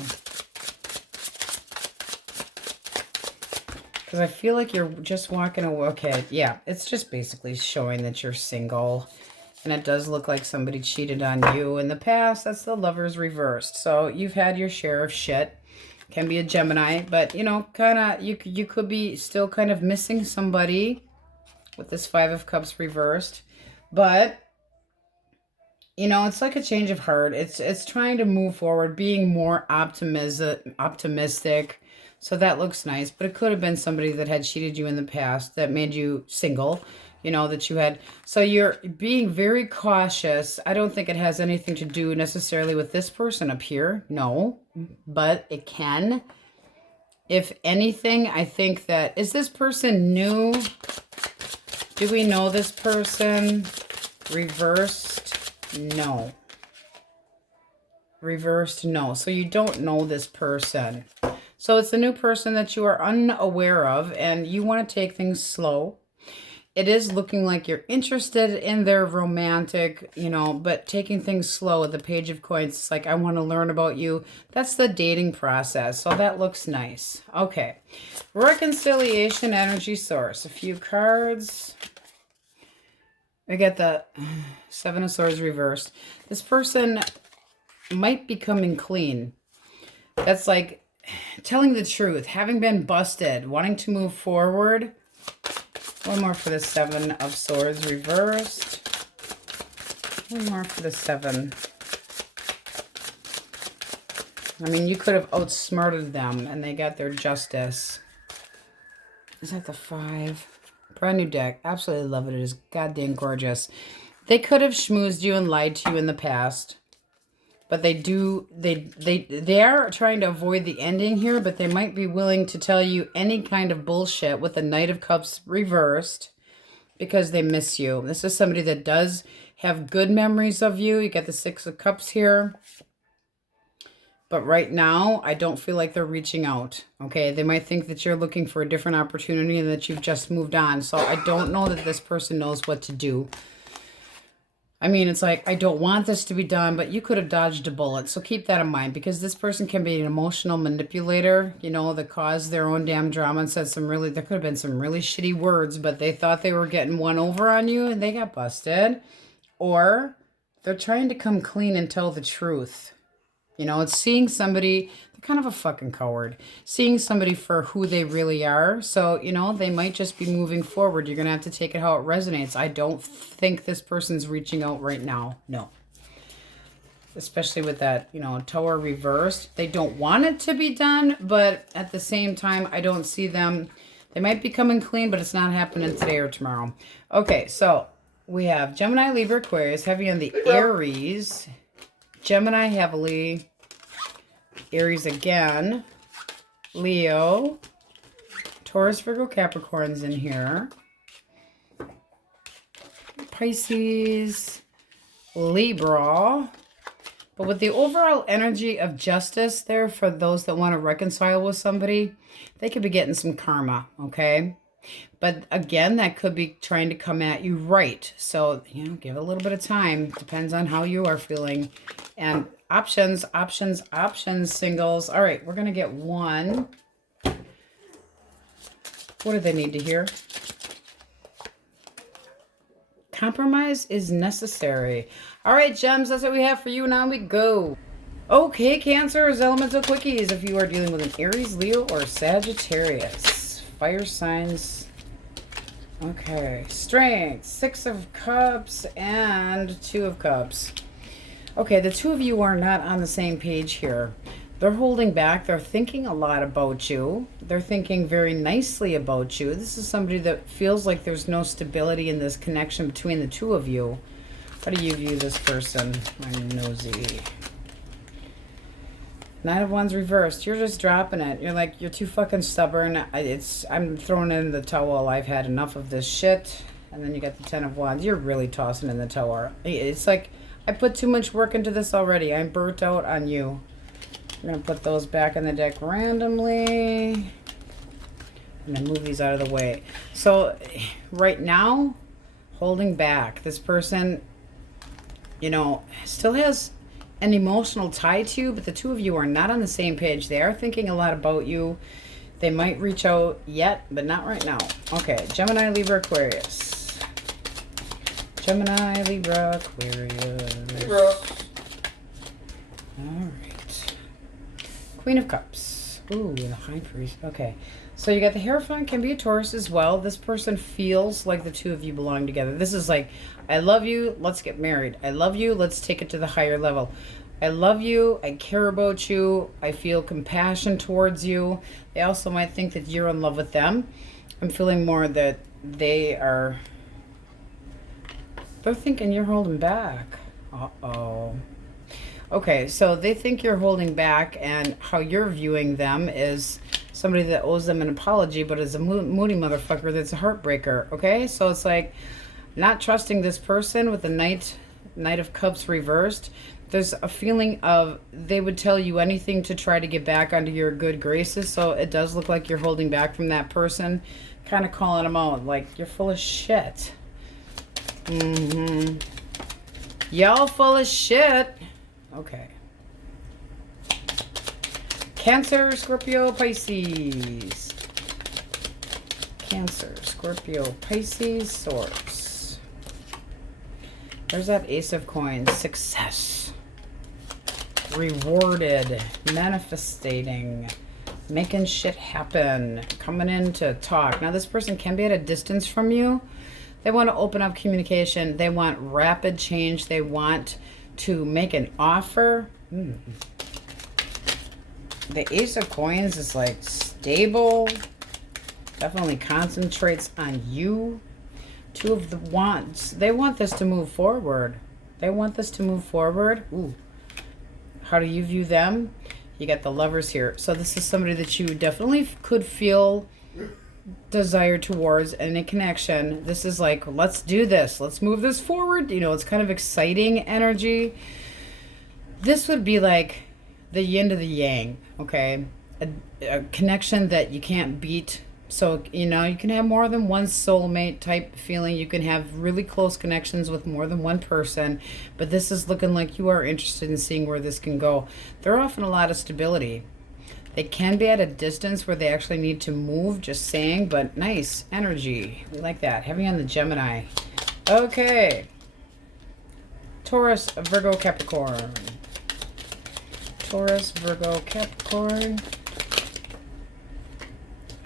Because I feel like you're just walking away. Okay, yeah, it's just basically showing that you're single. And it does look like somebody cheated on you in the past. That's the Lovers reversed. So you've had your share of shit. Can be a Gemini, but you know, kind of, you could be still kind of missing somebody with this Five of Cups reversed. But you know, it's like a change of heart. It's trying to move forward, being more optimistic. So that looks nice. But it could have been somebody that had cheated you in the past that made you single. You know, that you had. So you're being very cautious. I don't think it has anything to do necessarily with this person up here. No. But it can. If anything, I think that... Is this person new? Do we know this person? Reversed? No. Reversed? No. So you don't know this person. So it's a new person that you are unaware of, and you want to take things slow. It is looking like you're interested in their romantic, you know, but taking things slow with the Page of Coins. It's like, I want to learn about you. That's the dating process. So that looks nice. Okay. Reconciliation energy source. A few cards. We get the Seven of Swords reversed. This person might be coming clean. That's like telling the truth, having been busted, wanting to move forward. One more for the Seven of Swords reversed. One more for the Seven. I mean, you could have outsmarted them and they got their justice. Is that the Five? Brand new deck. Absolutely love it. It is goddamn gorgeous. They could have schmoozed you and lied to you in the past. But they are trying to avoid the ending here, but they might be willing to tell you any kind of bullshit with the Knight of Cups reversed because they miss you. This is somebody that does have good memories of you. You get the Six of Cups here. But right now, I don't feel like they're reaching out. Okay, they might think that you're looking for a different opportunity and that you've just moved on. So I don't know that this person knows what to do. I mean, it's like, I don't want this to be done, but you could have dodged a bullet. So keep that in mind, because this person can be an emotional manipulator, you know, that caused their own damn drama and said some really, there could have been some really shitty words, but they thought they were getting one over on you and they got busted. Or they're trying to come clean and tell the truth. You know, it's seeing somebody, they're kind of a fucking coward, seeing somebody for who they really are. So, you know, they might just be moving forward. You're going to have to take it how it resonates. I don't think this person's reaching out right now. No. Especially with that, you know, Tower reversed. They don't want it to be done, but at the same time, I don't see them. They might be coming clean, but it's not happening today or tomorrow. Okay, so we have Gemini, Libra, Aquarius, heavy on the Aries. Gemini heavily, Aries again, Leo, Taurus, Virgo, Capricorn's in here, Pisces, Libra, but with the overall energy of justice there for those that want to reconcile with somebody, they could be getting some karma, okay? But again, that could be trying to come at you right. So, you know, give it a little bit of time. Depends on how you are feeling. And options, options, options, singles. All right, we're going to get one. What do they need to hear? Compromise is necessary. All right, gems, that's what we have for you. Now we go. Okay, Cancer's elemental quickies. If you are dealing with an Aries, Leo, or Sagittarius. Fire signs. Okay. Strength. Six of Cups and Two of Cups. Okay, the two of you are not on the same page here. They're holding back. They're thinking a lot about you. They're thinking very nicely about you. This is somebody that feels like there's no stability in this connection between the two of you. How do you view this person? I'm nosy. Nine of Wands reversed. You're just dropping it. You're like, you're too fucking stubborn. I'm throwing in the towel. I've had enough of this shit. And then you got the Ten of Wands. You're really tossing in the towel. It's like, I put too much work into this already. I'm burnt out on you. I'm going to put those back in the deck randomly. I'm going to move these out of the way. So, right now, holding back. This person, you know, still has an emotional tie to you, but the two of you are not on the same page. They are thinking a lot about you. They might reach out yet, but not right now. Okay, Gemini, Libra, Aquarius. Gemini, Libra, Aquarius. Libra. All right. Queen of Cups. Ooh, and the High Priest. Okay. So you got the Hierophant, can be a Taurus as well. This person feels like the two of you belong together. This is like, I love you, let's get married. I love you, let's take it to the higher level. I love you, I care about you, I feel compassion towards you. They also might think that you're in love with them. I'm feeling more that they're thinking you're holding back. Uh-oh. Okay, so they think you're holding back, and how you're viewing them is somebody that owes them an apology, but is a moody motherfucker that's a heartbreaker. Okay, so it's like not trusting this person with the Knight of Cups reversed. There's a feeling of they would tell you anything to try to get back onto your good graces. So it does look like you're holding back from that person, kind of calling them out like you're full of shit. Y'all full of shit. Okay. Cancer, Scorpio, Pisces. Cancer, Scorpio, Pisces, Swords. There's that Ace of Coins. Success. Rewarded. Manifesting. Making shit happen. Coming in to talk. Now this person can be at a distance from you. They want to open up communication. They want rapid change. They want to make an offer. The Ace of Coins is like stable. Definitely concentrates on you. Two of the Wands. They want this to move forward. They want this to move forward. Ooh. How do you view them? You got the Lovers here. So this is somebody that you definitely could feel desire towards and a connection. This is like, let's do this. Let's move this forward. You know, it's kind of exciting energy. This would be like the yin to the yang, okay? A connection that you can't beat. So, you know, you can have more than one soulmate type feeling. You can have really close connections with more than one person. But this is looking like you are interested in seeing where this can go. They're offering a lot of stability. They can be at a distance where they actually need to move, just saying, but nice energy. We like that. Heavy on the Gemini. Okay. Taurus, Virgo, Capricorn. Taurus, Virgo, Capricorn.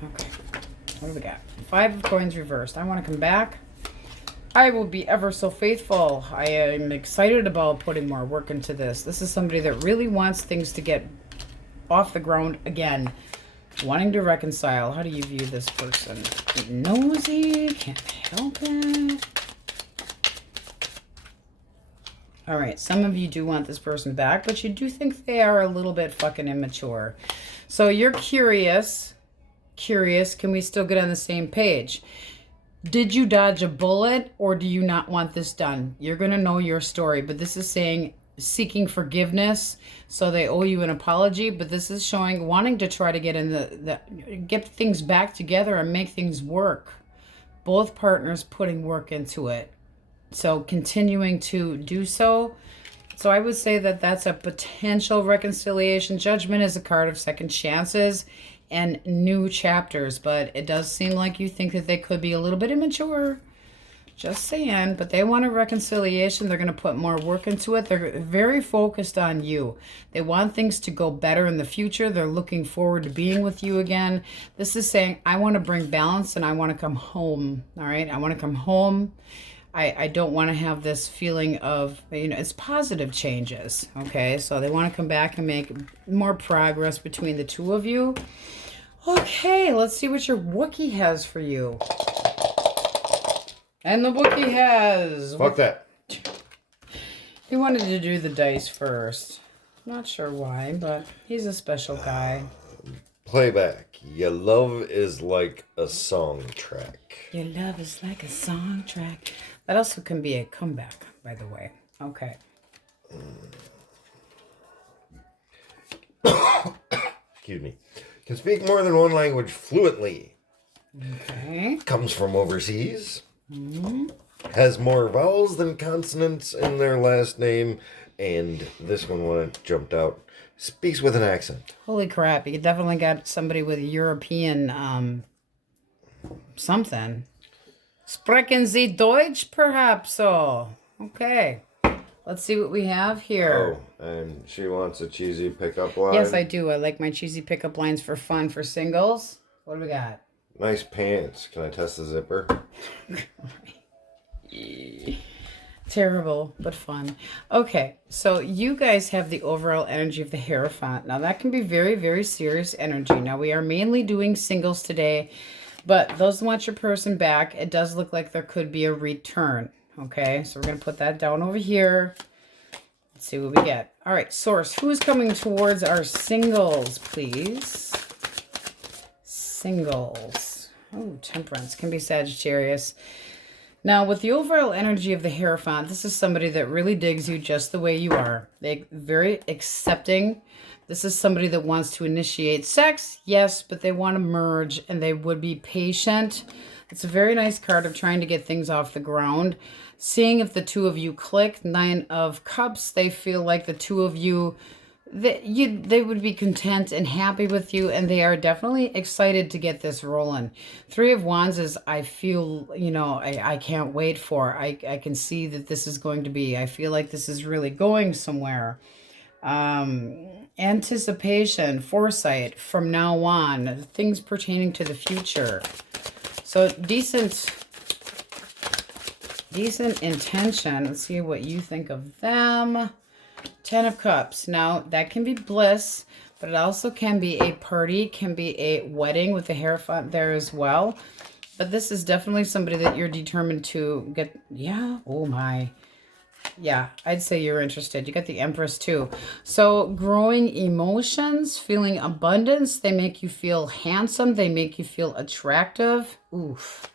Okay. What do we got? 5 of Coins reversed. I want to come back. I will be ever so faithful. I am excited about putting more work into this. This is somebody that really wants things to get off the ground again, wanting to reconcile. How do you view this person? Nosy, can't help it. All right, some of you do want this person back, but you do think they are a little bit fucking immature. So you're curious, can we still get on the same page? Did you dodge a bullet, or do you not want this done? You're going to know your story, but this is saying seeking forgiveness, so they owe you an apology, but this is showing wanting to try to get in get things back together and make things work. Both partners putting work into it, so continuing to do so. So I would say that that's a potential reconciliation. Judgment is a card of second chances and new chapters, but it does seem like you think that they could be a little bit immature. Just saying, but they want a reconciliation. They're going to put more work into it. They're very focused on you. They want things to go better in the future. They're looking forward to being with you again. This is saying, I want to bring balance and I want to come home. All right. I want to come home. I don't want to have this feeling of, you know, it's positive changes. Okay. So they want to come back and make more progress between the two of you. Okay. Let's see what your Wookiee has for you. And the Wookiee has... Fuck that. He wanted to do the dice first. Not sure why, but he's a special guy. Playback. Your love is like a song track. Your love is like a song track. That also can be a comeback, by the way. Okay. Excuse me. Can speak more than one language fluently. Okay. Comes from overseas. Has more vowels than consonants in their last name, and this one jumped out. Speaks with an accent. Holy crap! You definitely got somebody with European something. Sprechen Sie Deutsch, perhaps? Oh, okay. Let's see what we have here. Oh, and she wants a cheesy pickup line. Yes, I do. I like my cheesy pickup lines for fun for singles. What do we got? Nice pants. Can I test the zipper? Terrible, but fun. Okay, so you guys have the overall energy of the Hierophant. Now, that can be very, very serious energy. Now, we are mainly doing singles today, but those who want your person back, it does look like there could be a return. Okay, so we're going to put that down over here. Let's see what we get. All right, Source, who is coming towards our singles, please? Singles. Oh, Temperance. Can be Sagittarius. Now, with the overall energy of the Hierophant, this is somebody that really digs you just the way you are. They're very accepting. This is somebody that wants to initiate sex, yes, but they want to merge, and they would be patient. It's a very nice card of trying to get things off the ground. Seeing if the two of you click. 9 of Cups, they feel like the two of you, they would be content and happy with you, and they are definitely excited to get this rolling. 3 of Wands is, I feel, I can't wait for. I can see that this is going to be, I feel like this is really going somewhere. Anticipation, foresight, from now on, things pertaining to the future. So decent intention. Let's see what you think of them. 10 of Cups. Now, that can be bliss, but it also can be a party, can be a wedding with the Hierophant there as well. But this is definitely somebody that you're determined to get. Yeah, oh my. Yeah, I'd say you're interested. You got the Empress too. So growing emotions, feeling abundance. They make you feel handsome. They make you feel attractive. Oof.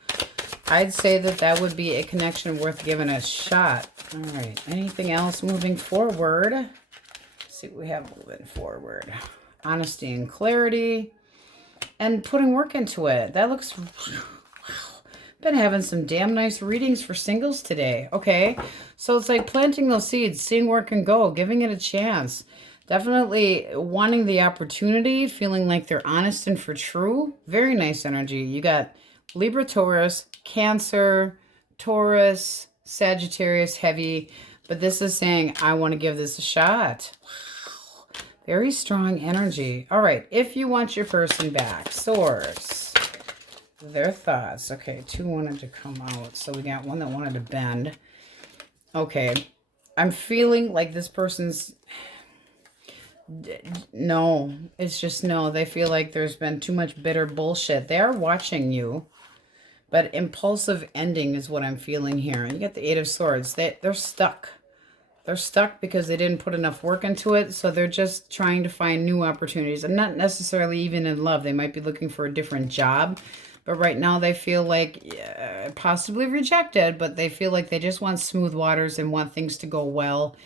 I'd say that would be a connection worth giving a shot. All right. Anything else moving forward? Let's see what we have moving forward. Honesty and clarity. And putting work into it. That looks... Wow. Been having some damn nice readings for singles today. Okay. So it's like planting those seeds, seeing where it can go, giving it a chance. Definitely wanting the opportunity, feeling like they're honest and for true. Very nice energy. You got Libra, Taurus, Cancer, Taurus, Sagittarius, heavy. But this is saying, I want to give this a shot. Wow. Very strong energy. All right. If you want your person back, Source. Their thoughts. Okay, 2 wanted to come out. So we got 1 that wanted to bend. Okay. I'm feeling like this person's... No. It's just no. They feel like there's been too much bitter bullshit. They are watching you. But impulsive ending is what I'm feeling here. You got the 8 of Swords. They're stuck. They're stuck because they didn't put enough work into it. So they're just trying to find new opportunities. And not necessarily even in love. They might be looking for a different job. But right now they feel like possibly rejected, but they feel like they just want smooth waters and want things to go well.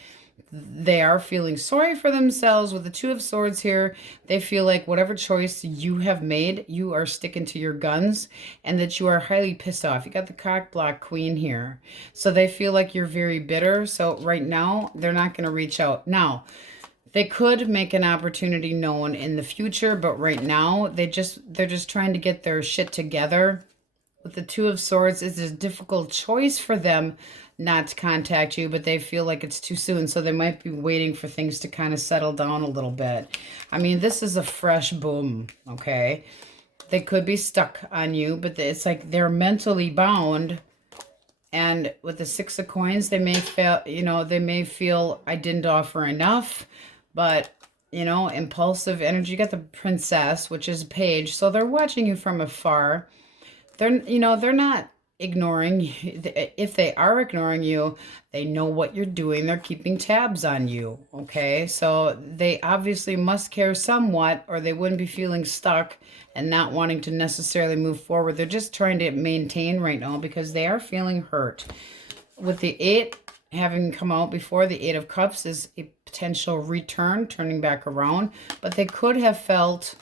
They are feeling sorry for themselves with the 2 of Swords here. They feel like whatever choice you have made, you are sticking to your guns and that you are highly pissed off. You got the cock block Queen here. So they feel like you're very bitter. So right now they're not going to reach out. Now, they could make an opportunity known in the future, but right now they're just trying to get their shit together. With the 2 of Swords, it's a difficult choice for them not to contact you, but they feel like it's too soon, so they might be waiting for things to kind of settle down a little bit. I mean, this is a fresh boom, okay? They could be stuck on you, but it's like they're mentally bound. And with the 6 of Coins, they may feel I didn't offer enough. But, impulsive energy. You got the Princess, which is Page. So they're watching you from afar. They're not ignoring you. If they are ignoring you, they know what you're doing. They're keeping tabs on you. Okay. So they obviously must care somewhat, or they wouldn't be feeling stuck and not wanting to necessarily move forward. They're just trying to maintain right now because they are feeling hurt. With the 8 having come out before, the 8 of Cups is a potential return, turning back around, but they could have felt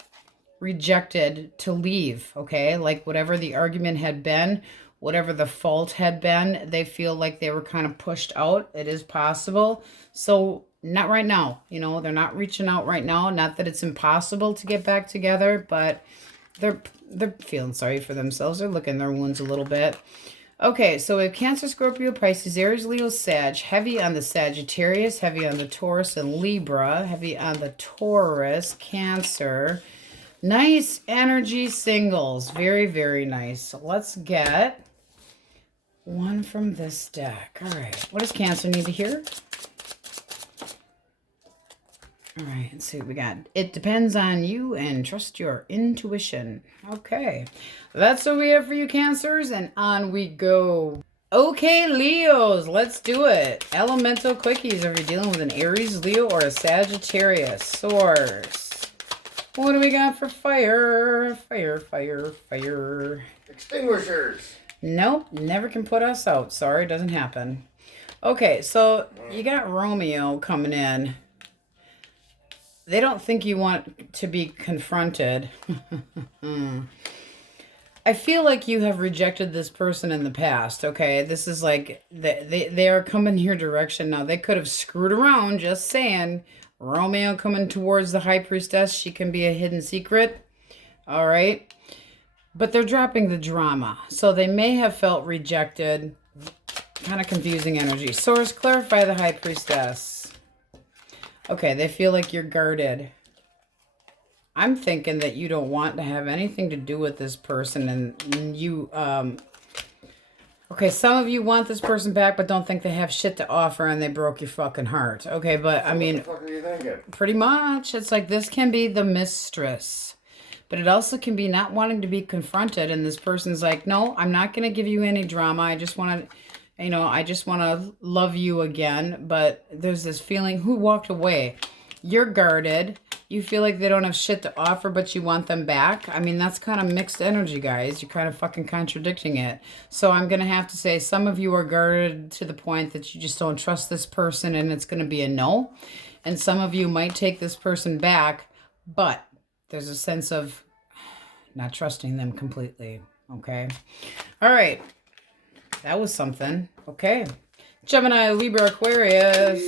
rejected to leave, okay? Like whatever the argument had been, whatever the fault had been, they feel like they were kind of pushed out. It is possible. So not right now, they're not reaching out right now. Not that it's impossible to get back together, but they're feeling sorry for themselves. They're licking their wounds a little bit. Okay, so we have Cancer, Scorpio, Pisces, Aries, Leo, Sag. Heavy on the Sagittarius, heavy on the Taurus and Libra, heavy on the Taurus, Cancer. Nice energy singles. Very, very nice. So let's get one from this deck. All right. What does Cancer need to hear? All right, let's see what we got. It depends on you and trust your intuition. Okay, that's what we have for you, Cancers, and on we go. Okay, Leos, let's do it. Elemental quickies. Are we dealing with an Aries, Leo, or a Sagittarius? Source. What do we got for fire? Fire, fire, fire. Extinguishers. Nope, never can put us out. Sorry, doesn't happen. Okay, so you got Romeo coming in. They don't think you want to be confronted. I feel like you have rejected this person in the past, okay? This is like, they are coming your direction now. They could have screwed around, just saying. Romeo coming towards the High Priestess. She can be a hidden secret, all right? But they're dropping the drama. So they may have felt rejected. Kind of confusing energy. Source, clarify the High Priestess. Okay, they feel like you're guarded. I'm thinking that you don't want to have anything to do with this person, and you, okay, some of you want this person back, but don't think they have shit to offer, and they broke your fucking heart. Okay, but So I mean, what the fuck are you thinking? Pretty much, it's like this can be the mistress, but it also can be not wanting to be confronted, and this person's like, no, I'm not going to give you any drama. I just want to... You know, I just want to love you again. But there's this feeling, who walked away? You're guarded. You feel like they don't have shit to offer, but you want them back. I mean, that's kind of mixed energy, guys. You're kind of fucking contradicting it. So I'm going to have to say some of you are guarded to the point that you just don't trust this person and it's going to be a no. And some of you might take this person back, but there's a sense of not trusting them completely. Okay? All right. That was something. Okay. Gemini, Libra, Aquarius.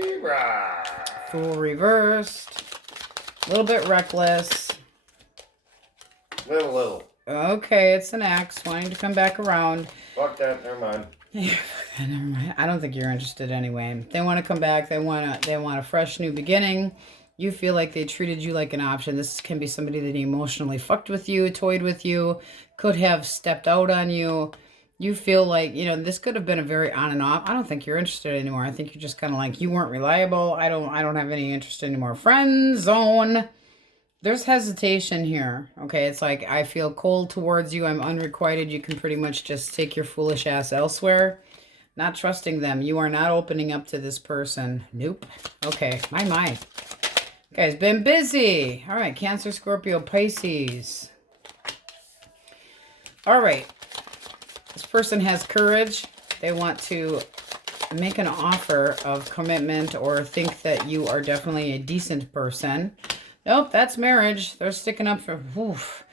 Libra. Fool reversed. A little bit reckless. Little. Okay, it's an X wanting to come back around. Fuck that, never mind. Yeah, never mind. I don't think you're interested anyway. They want to come back. They want a fresh new beginning. You feel like they treated you like an option. This can be somebody that emotionally fucked with you, toyed with you, could have stepped out on you. You feel like, you know, this could have been a very on and off. I don't think you're interested anymore. I think you're just kind of like, you weren't reliable. I don't have any interest anymore. Friend zone. There's hesitation here. Okay, it's like, I feel cold towards you. I'm unrequited. You can pretty much just take your foolish ass elsewhere. Not trusting them. You are not opening up to this person. Nope. Okay, my. Guys, been busy. All right, Cancer, Scorpio, Pisces. All right. This person has courage. They want to make an offer of commitment or think that you are definitely a decent person. Nope, that's marriage. They're sticking up for... Oof.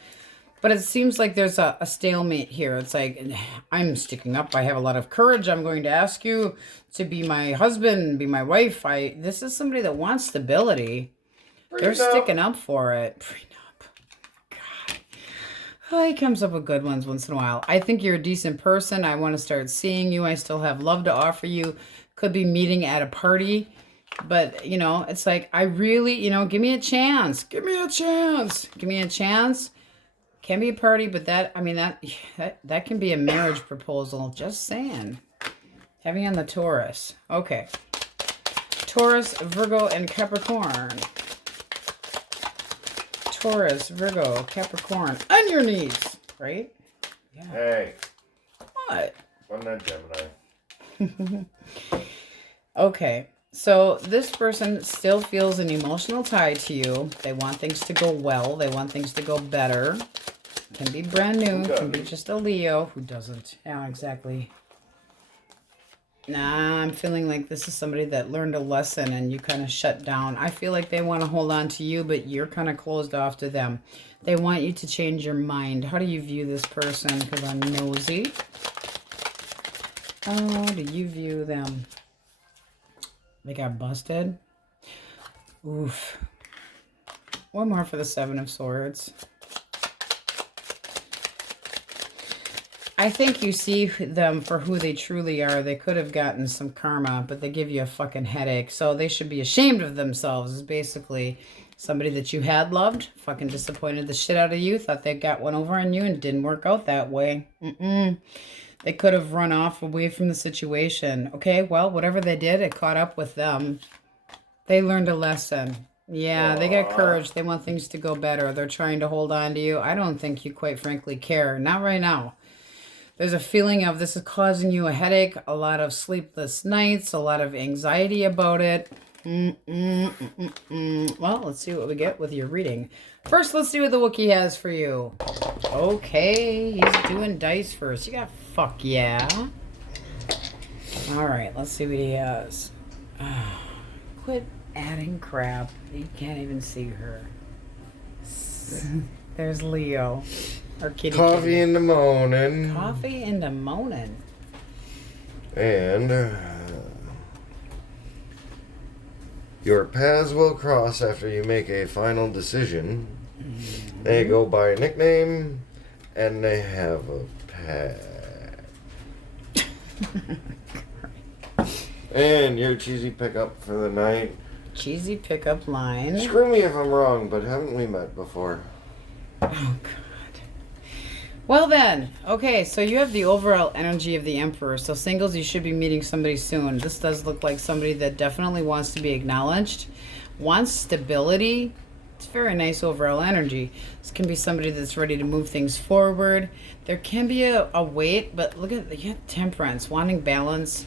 But it seems like there's a stalemate here. It's like, I'm sticking up. I have a lot of courage. I'm going to ask you to be my husband, be my wife. This is somebody that wants stability. They're sticking up for it. Oh, he comes up with good ones once in a while. I think you're a decent person. I want to start seeing you. I still have love to offer you. Could be meeting at a party. But, you know, it's like, I really, you know, give me a chance. Give me a chance. Give me a chance. Can be a party, but that, I mean, that can be a marriage proposal. Just saying. Heavy on the Taurus. Okay. Taurus, Virgo, and Capricorn. Taurus, Virgo, Capricorn, on your knees, right? Yeah. Hey. What? I'm not Gemini. Okay, so this person still feels an emotional tie to you. They want things to go well. They want things to go better. Can be brand new. Can be just a Leo. Who doesn't? Yeah, exactly. Nah, I'm feeling like this is somebody that learned a lesson and you kind of shut down. I feel like they want to hold on to you, but you're kind of closed off to them. They want you to change your mind. How do you view this person? Because I'm nosy. How do you view them? They got busted. Oof. One more for the Seven of Swords. I I think you see them for who they truly are. They could have gotten some karma, but they give you a fucking headache. So they should be ashamed of themselves. Is basically somebody that you had loved, fucking disappointed the shit out of you, thought they got one over on you and didn't work out that way. They could have run off away from the situation. Okay, well, whatever they did, it caught up with them. They learned a lesson. Yeah, they got courage. They want things to go better. They're trying to hold on to you. I don't think you quite frankly care. Not right now. There's a feeling of this is causing you a headache, a lot of sleepless nights, a lot of anxiety about it. Well, let's see what we get with your reading. First, let's see what the Wookiee has for you. Okay, he's doing dice first. You got fuck yeah. All right, let's see what he has. Quit adding crap. You can't even see her. There's Leo. Or kitty. Coffee in the morning. Coffee in the morning. And your paths will cross after you make a final decision. They go by a nickname, and they have a pet. And your cheesy pickup for the night. Cheesy pickup line. Screw me if I'm wrong, but haven't we met before? Oh, God. Well then, okay, so you have the overall energy of the Emperor. So singles, you should be meeting somebody soon. This does look like somebody that definitely wants to be acknowledged, wants stability. It's very nice overall energy. This can be somebody that's ready to move things forward. There can be a wait, but look at you have Temperance, wanting balance.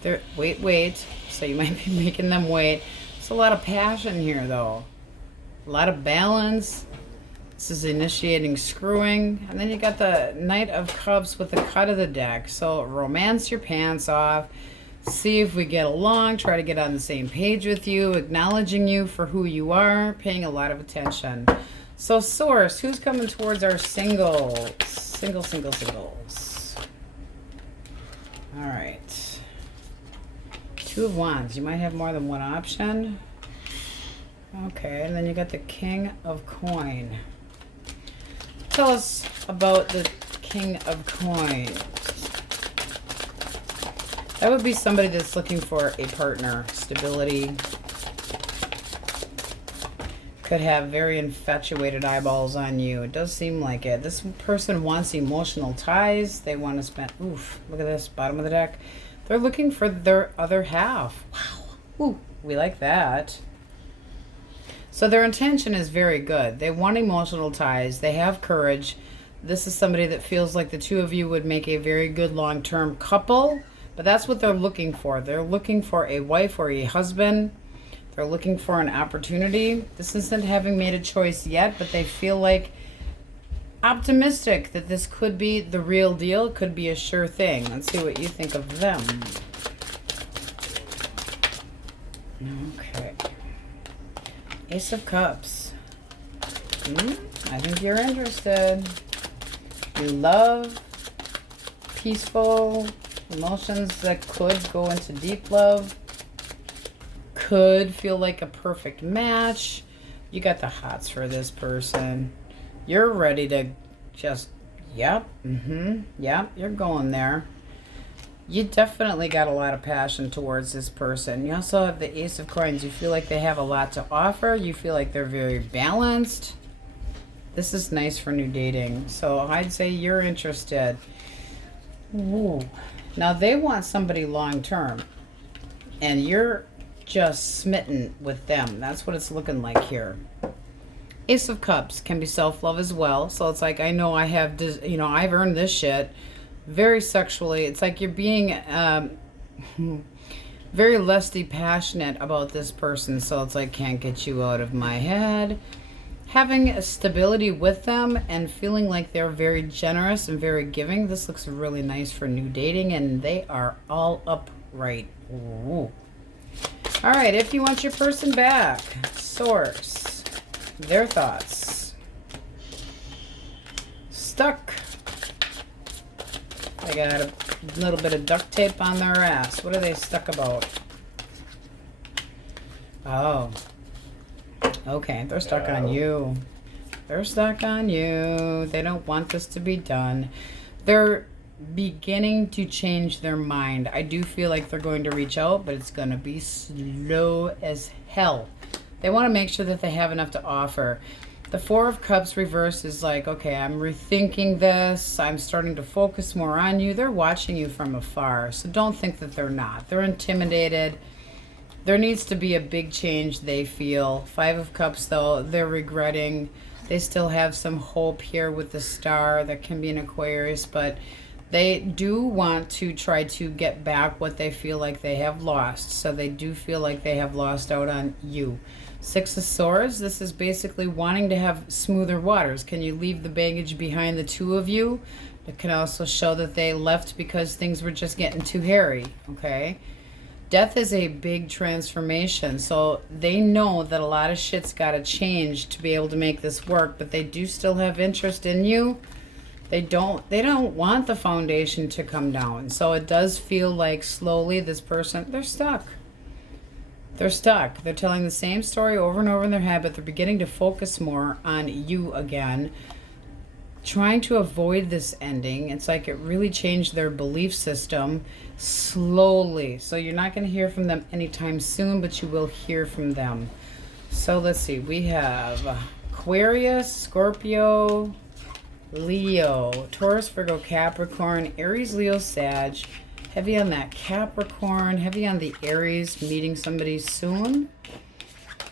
There, wait. So you might be making them wait. There's a lot of passion here, though. A lot of balance. This is initiating screwing. And then you got the Knight of Cups with the cut of the deck. So romance your pants off. See if we get along. Try to get on the same page with you. Acknowledging you for who you are. Paying a lot of attention. So Source, who's coming towards our singles? Singles. All right. Two of Wands. You might have more than one option. Okay, and then you got the King of Coin. Tell us about the King of Coins. That would be somebody that's looking for a partner. Stability. Could have very infatuated eyeballs on you. It does seem like it. This person wants emotional ties. They want to spend... Oof, look at this. Bottom of the deck. They're looking for their other half. Wow. Ooh, we like that. So their intention is very good. They want emotional ties. They have courage. This is somebody that feels like the two of you would make a very good long-term couple. But that's what they're looking for. They're looking for a wife or a husband. They're looking for an opportunity. This isn't having made a choice yet, but they feel like optimistic that this could be the real deal. It could be a sure thing. Let's see what you think of them. Okay. Ace of Cups. I think you're interested. You love peaceful emotions that could go into deep love. Could feel like a perfect match. You got the hots for this person. You're ready to just, yep, you're going there. You definitely got a lot of passion towards this person. You also have the Ace of Coins. You feel like they have a lot to offer. You feel like they're very balanced. This is nice for new dating. So I'd say you're interested. Ooh. Now they want somebody long term. And you're just smitten with them. That's what it's looking like here. Ace of Cups can be self-love as well. So it's like, I know I have this, you know, I've earned this shit. Very sexually. It's like you're being very lusty, passionate about this person. So it's like, can't get you out of my head. Having a stability with them and feeling like they're very generous and very giving. This looks really nice for new dating, and they are all upright. Ooh. All right, if you want your person back, Source, their thoughts. Stuck. They got a little bit of duct tape on their ass. What are they stuck about? Oh. Okay, they're stuck on you. They're stuck on you. They don't want this to be done. They're beginning to change their mind. I do feel like they're going to reach out, but it's going to be slow as hell. They want to make sure that they have enough to offer. The Four of Cups reverse is like, okay, I'm rethinking this. I'm starting to focus more on you. They're watching you from afar, so don't think that they're not. They're intimidated. There needs to be a big change, they feel. Five of Cups, though, they're regretting. They still have some hope here with the Star. That can be an Aquarius, but they do want to try to get back what they feel like they have lost. So they do feel like they have lost out on you. Six of Swords, this is basically wanting to have smoother waters. Can you leave the baggage behind the two of you? It can also show that they left because things were just getting too hairy, okay? Death is a big transformation, so they know that a lot of shit's got to change to be able to make this work, but they do still have interest in you. They don't want the foundation to come down. So it does feel like slowly this person, they're stuck. They're stuck. They're telling the same story over and over in their head, but they're beginning to focus more on you again, trying to avoid this ending. It's like it really changed their belief system slowly. So you're not going to hear from them anytime soon, but you will hear from them. So let's see. We have Aquarius, Scorpio, Leo, Taurus, Virgo, Capricorn, Aries, Leo, Sag. Heavy on that Capricorn, heavy on the Aries, meeting somebody soon.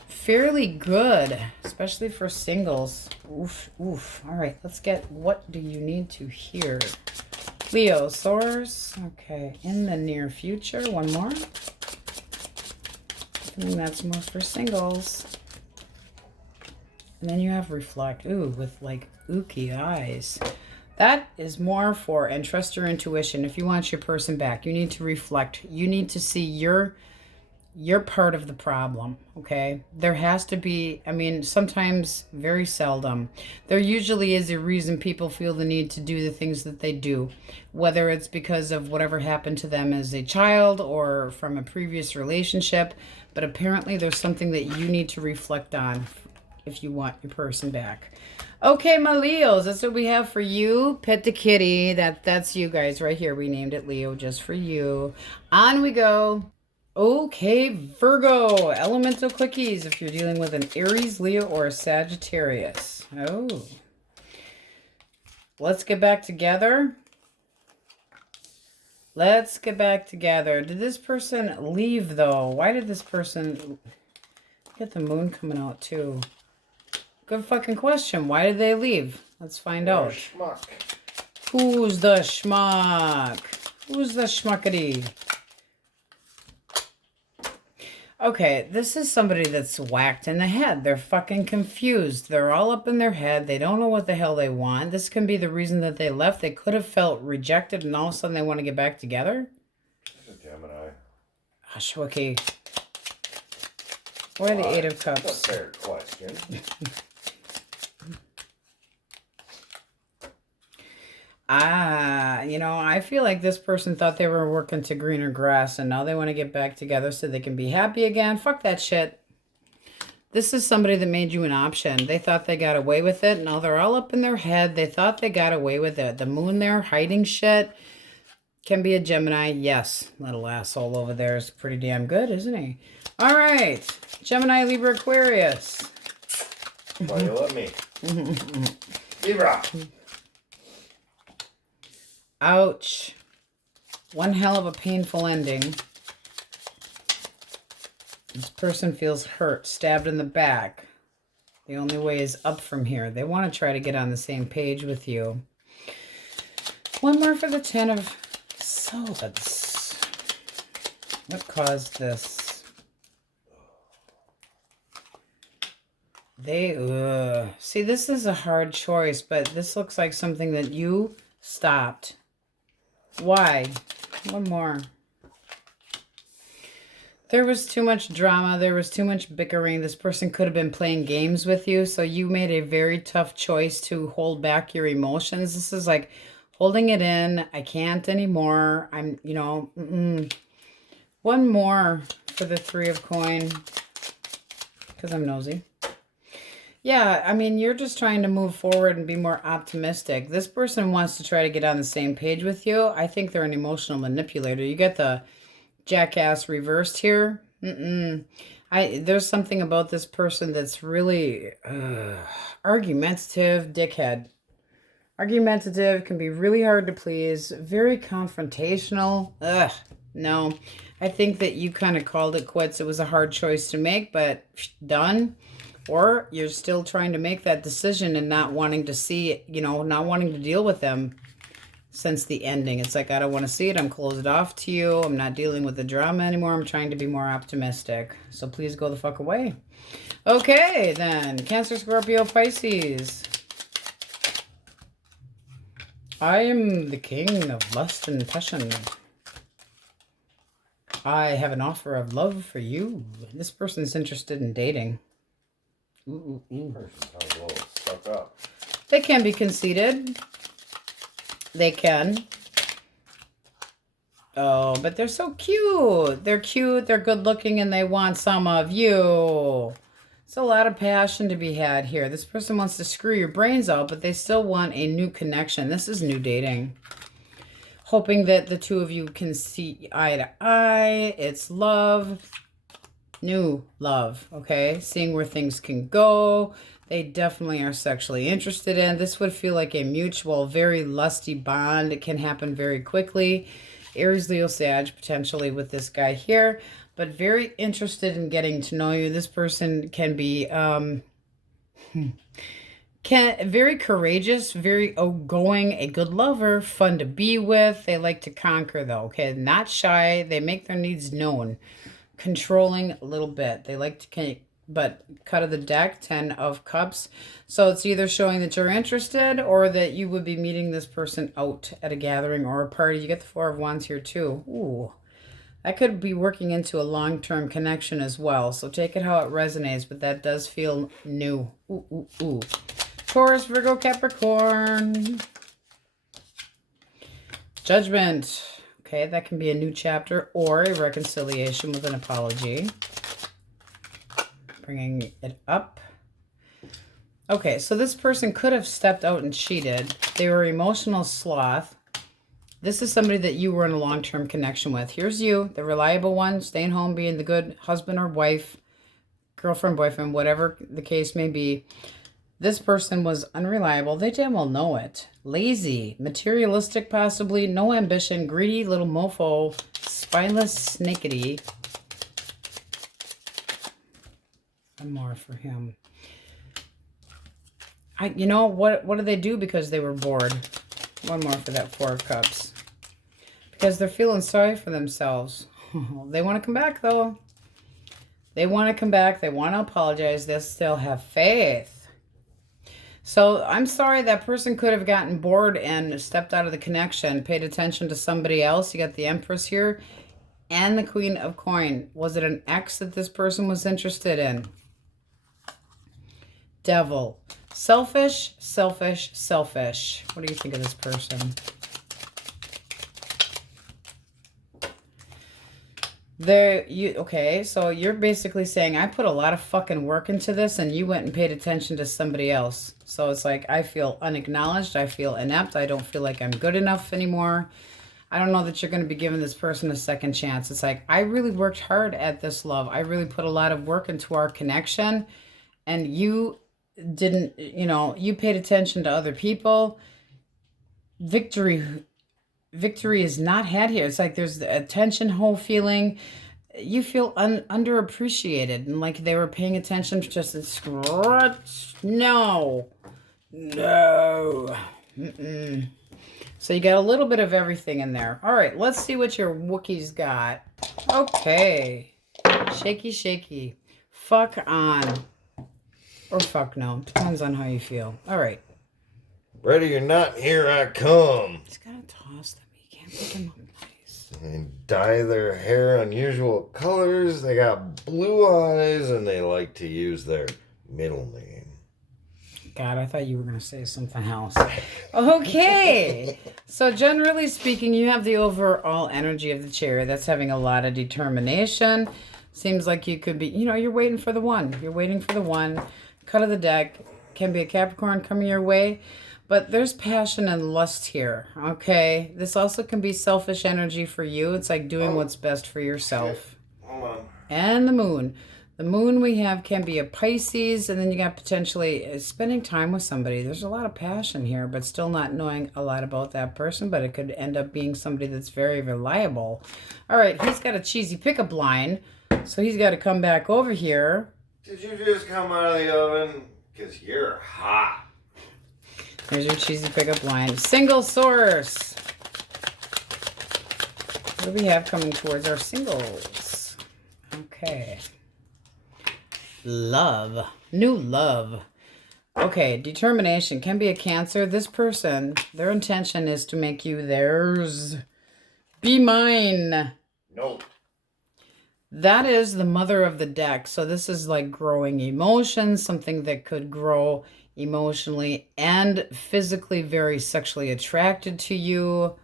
Fairly good, especially for singles. Oof, oof. All right, let's get what do you need to hear. Leo, Source. Okay, in the near future. One more. And that's more for singles. And then you have Reflect. Ooh, with like ooky eyes. That is more for, and trust your intuition. If you want your person back, you need to reflect. You need to see your part of the problem, okay? There has to be, I mean, sometimes, very seldom, there usually is a reason people feel the need to do the things that they do, whether it's because of whatever happened to them as a child or from a previous relationship, but apparently there's something that you need to reflect on if you want your person back. Okay, my Leos, that's what we have for you. Pet the kitty. That's you guys right here. We named it Leo just for you. On we go. Okay, Virgo, elemental quickies if you're dealing with an Aries, Leo, or a Sagittarius. Oh. Let's get back together. Let's get back together. Did this person leave, though? Why did this person... Get the moon coming out, too. Good fucking question. Why did they leave? Let's find out. Schmuck. Who's the schmuck? Who's the schmuckity? Okay, this is somebody that's whacked in the head. They're fucking confused. They're all up in their head. They don't know what the hell they want. This can be the reason that they left. They could have felt rejected and all of a sudden they want to get back together. This is Gemini. Ashwaki. Why the Eight of Cups? That's a fair question. You know, I feel like this person thought they were working to greener grass and now they want to get back together so they can be happy again. Fuck that shit. This is somebody that made you an option. They thought they got away with it. Now they're all up in their head. They thought they got away with it. The moon there hiding shit can be a Gemini. Yes, little asshole over there is pretty damn good, isn't he? All right. Gemini, Libra, Aquarius. Why you love me? Libra. Ouch. One hell of a painful ending. This person feels hurt, stabbed in the back. The only way is up from here. They want to try to get on the same page with you. One more for the Ten of Swords. What caused this? See, this is a hard choice, but this looks like something that you stopped. Why? One more. There was too much drama. There was too much bickering. This person could have been playing games with you. So you made a very tough choice to hold back your emotions. This is like holding it in. I can't anymore. I'm, you know, One more for the Three of Coin. Because I'm nosy. Yeah, I mean, you're just trying to move forward and be more optimistic. This person wants to try to get on the same page with you. I think they're an emotional manipulator. You get the jackass reversed here. There's something about this person that's really argumentative, dickhead. Argumentative, can be really hard to please, very confrontational. Ugh, no. I think that you kind of called it quits. It was a hard choice to make, but done. Or you're still trying to make that decision and not wanting to see it, not wanting to deal with them since the ending. It's like, I don't want to see it. I'm closed off to you. I'm not dealing with the drama anymore. I'm trying to be more optimistic. So please go the fuck away. Okay, then. Cancer, Scorpio, Pisces. I am the king of lust and passion. I have an offer of love for you. This person's interested in dating. Person sounds a little stuck up. They can be conceited. They can. Oh, but they're so cute. They're cute, they're good looking, and they want some of you. It's a lot of passion to be had here. This person wants to screw your brains out, but they still want a new connection. This is new dating. Hoping that the two of you can see eye to eye. It's love. New love, okay? Seeing where things can go. They definitely are sexually interested in. This would feel like a mutual, very lusty bond. It can happen very quickly. Aries, Leo, Sag, potentially with this guy here. But very interested in getting to know you. This person can be very courageous, very outgoing, a good lover, fun to be with. They like to conquer, though, okay? Not shy. They make their needs known. Controlling a little bit. They like to, but cut of the deck, 10 of Cups. So it's either showing that you're interested or that you would be meeting this person out at a gathering or a party. You get the 4 of Wands here too. Ooh, that could be working into a long-term connection as well. So take it how it resonates, but that does feel new. Ooh, ooh, ooh. Taurus, Virgo, Capricorn. Judgment. Okay, that can be a new chapter or a reconciliation with an apology. Bringing it up. Okay, so this person could have stepped out and cheated. They were emotional sloth. This is somebody that you were in a long-term connection with. Here's you, the reliable one, staying home, being the good husband or wife, girlfriend, boyfriend, whatever the case may be. This person was unreliable. They damn well know it. Lazy, materialistic possibly, no ambition, greedy little mofo, spineless snakeity. One more for him. You know, what do they do because they were bored? One more for that 4 of Cups. Because they're feeling sorry for themselves. They want to come back, though. They want to come back. They want to apologize. They still have faith. So I'm sorry, that person could have gotten bored and stepped out of the connection, paid attention to somebody else. You got the Empress here and the Queen of Coin. Was it an ex that this person was interested in? Devil. Selfish, selfish, selfish. What do you think of this person? Okay, so you're basically saying, I put a lot of fucking work into this and you went and paid attention to somebody else. So it's like, I feel unacknowledged. I feel inept. I don't feel like I'm good enough anymore. I don't know that you're going to be giving this person a second chance. It's like, I really worked hard at this love. I really put a lot of work into our connection. And you didn't, you paid attention to other people. Victory is not had here. It's like there's the attention whole feeling. You feel underappreciated and like they were paying attention to just a scratch. No. So you got a little bit of everything in there. All right, let's see what your Wookiees got. Okay. Shaky, shaky. Fuck on. Or fuck no. Depends on how you feel. All right. Ready or not, here I come. He's got to toss them. You can't pick them up nice. And dye their hair unusual colors. They got blue eyes and they like to use their middle name. God, I thought you were going to say something else. Okay. So generally speaking, you have the overall energy of the Chariot. That's having a lot of determination. Seems like you could be, you're waiting for the one. You're waiting for the one. cut of the deck. Can be a Capricorn coming your way. But there's passion and lust here, okay? This also can be selfish energy for you. It's like doing what's best for yourself. Hold on. And the moon. The moon we have can be a Pisces, and then you got potentially spending time with somebody. There's a lot of passion here, but still not knowing a lot about that person, but it could end up being somebody that's very reliable. All right, he's got a cheesy pickup line, so he's got to come back over here. Did you just come out of the oven? Because you're hot. There's your cheesy pickup line. Single source. What do we have coming towards our singles? Okay. Love. New love. Okay, determination. Can be a Cancer. This person, their intention is to make you theirs. Be mine. No. That is the mother of the deck. So this is like growing emotions, something that could grow emotionally and physically very sexually attracted to you.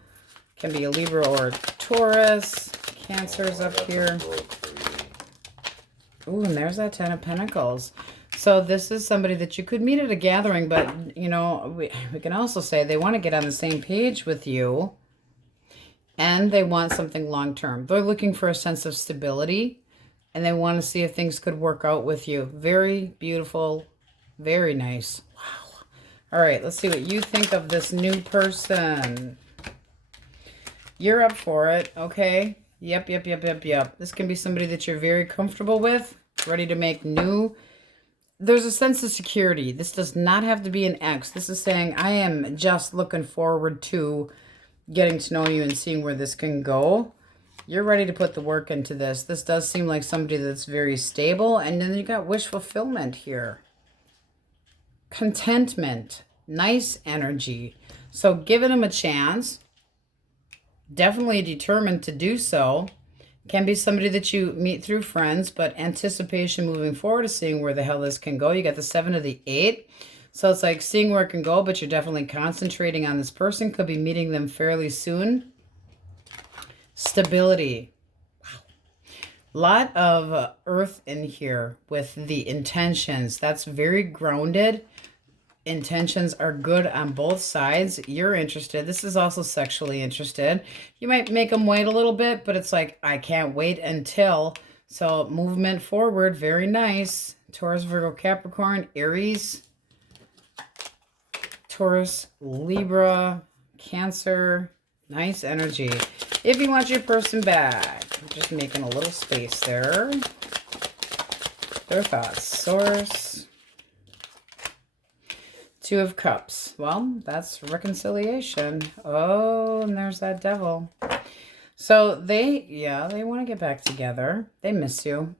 Can be a Libra or a Taurus. Cancer's up here. Ooh, and there's that Ten of Pentacles. So this is somebody that you could meet at a gathering, but, you know, we can also say they want to get on the same page with you, and they want something long-term. They're looking for a sense of stability, and they want to see if things could work out with you. Very beautiful. Very nice. Wow. All right, let's see what you think of this new person. You're up for it, okay? Yep. This can be somebody that you're very comfortable with, ready to make new. There's a sense of security. This does not have to be an ex. This is saying, I am just looking forward to getting to know you and seeing where this can go. You're ready to put the work into this. This does seem like somebody that's very stable. And then you got wish fulfillment here. Contentment. Nice energy. So giving them a chance. Definitely determined to do so. Can be somebody that you meet through friends, but anticipation moving forward is seeing where the hell this can go. You got the 7 of the 8. So it's like seeing where it can go, but you're definitely concentrating on this person. Could be meeting them fairly soon. Stability. Wow. Lot of earth in here with the intentions. That's very grounded. Intentions are good on both sides. You're interested. This is also sexually interested. You might make them wait a little bit, but it's like, I can't wait until. So movement forward. Very nice. Taurus, Virgo, Capricorn, Aries, Taurus, Libra, Cancer. Nice energy. If you want your person back, I'm just making a little space there. Their thoughts. Source. 2 of Cups. Well, that's reconciliation. Oh, and there's that Devil. So they want to get back together. They miss you.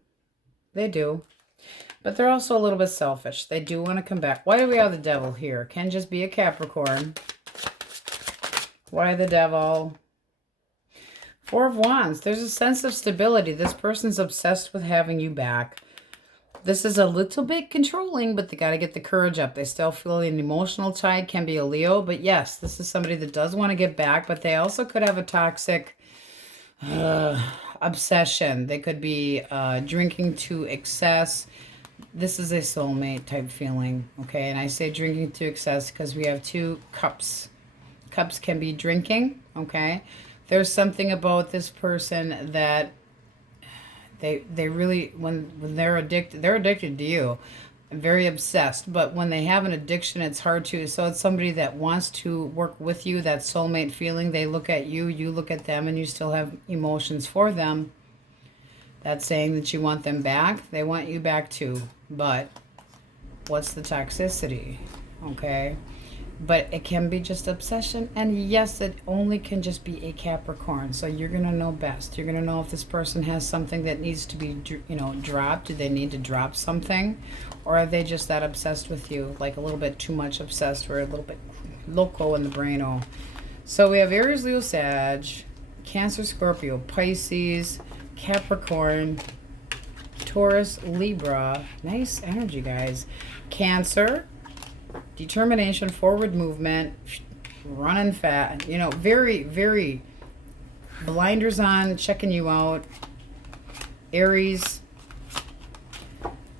They do. But they're also a little bit selfish. They do want to come back. Why do we have the Devil here? Can just be a Capricorn. Why the Devil? 4 of Wands. There's a sense of stability. This person's obsessed with having you back. This is a little bit controlling, but they got to get the courage up. They still feel an emotional tie. Can be a Leo. But yes, this is somebody that does want to get back, but they also could have a toxic obsession. They could be drinking to excess. This is a soulmate type feeling, okay? And I say drinking to excess because we have 2 cups. Cups can be drinking, okay? There's something about this person that they really, when they're addicted to you, very obsessed. But when they have an addiction, it's hard to. So it's somebody that wants to work with you, that soulmate feeling. They look at you, you look at them, and you still have emotions for them. That's saying that you want them back. They want you back too. But what's the toxicity? Okay. But it can be just obsession. And yes, it only can just be a Capricorn. So you're going to know best. You're going to know if this person has something that needs to be, dropped. Do they need to drop something? Or are they just that obsessed with you? Like a little bit too much obsessed or a little bit loco in the brain. So we have Aries, Leo, Sag, Cancer, Scorpio, Pisces, Capricorn, Taurus, Libra. Nice energy, guys. Cancer. Determination, forward movement, running fat, very, very blinders on, checking you out. Aries,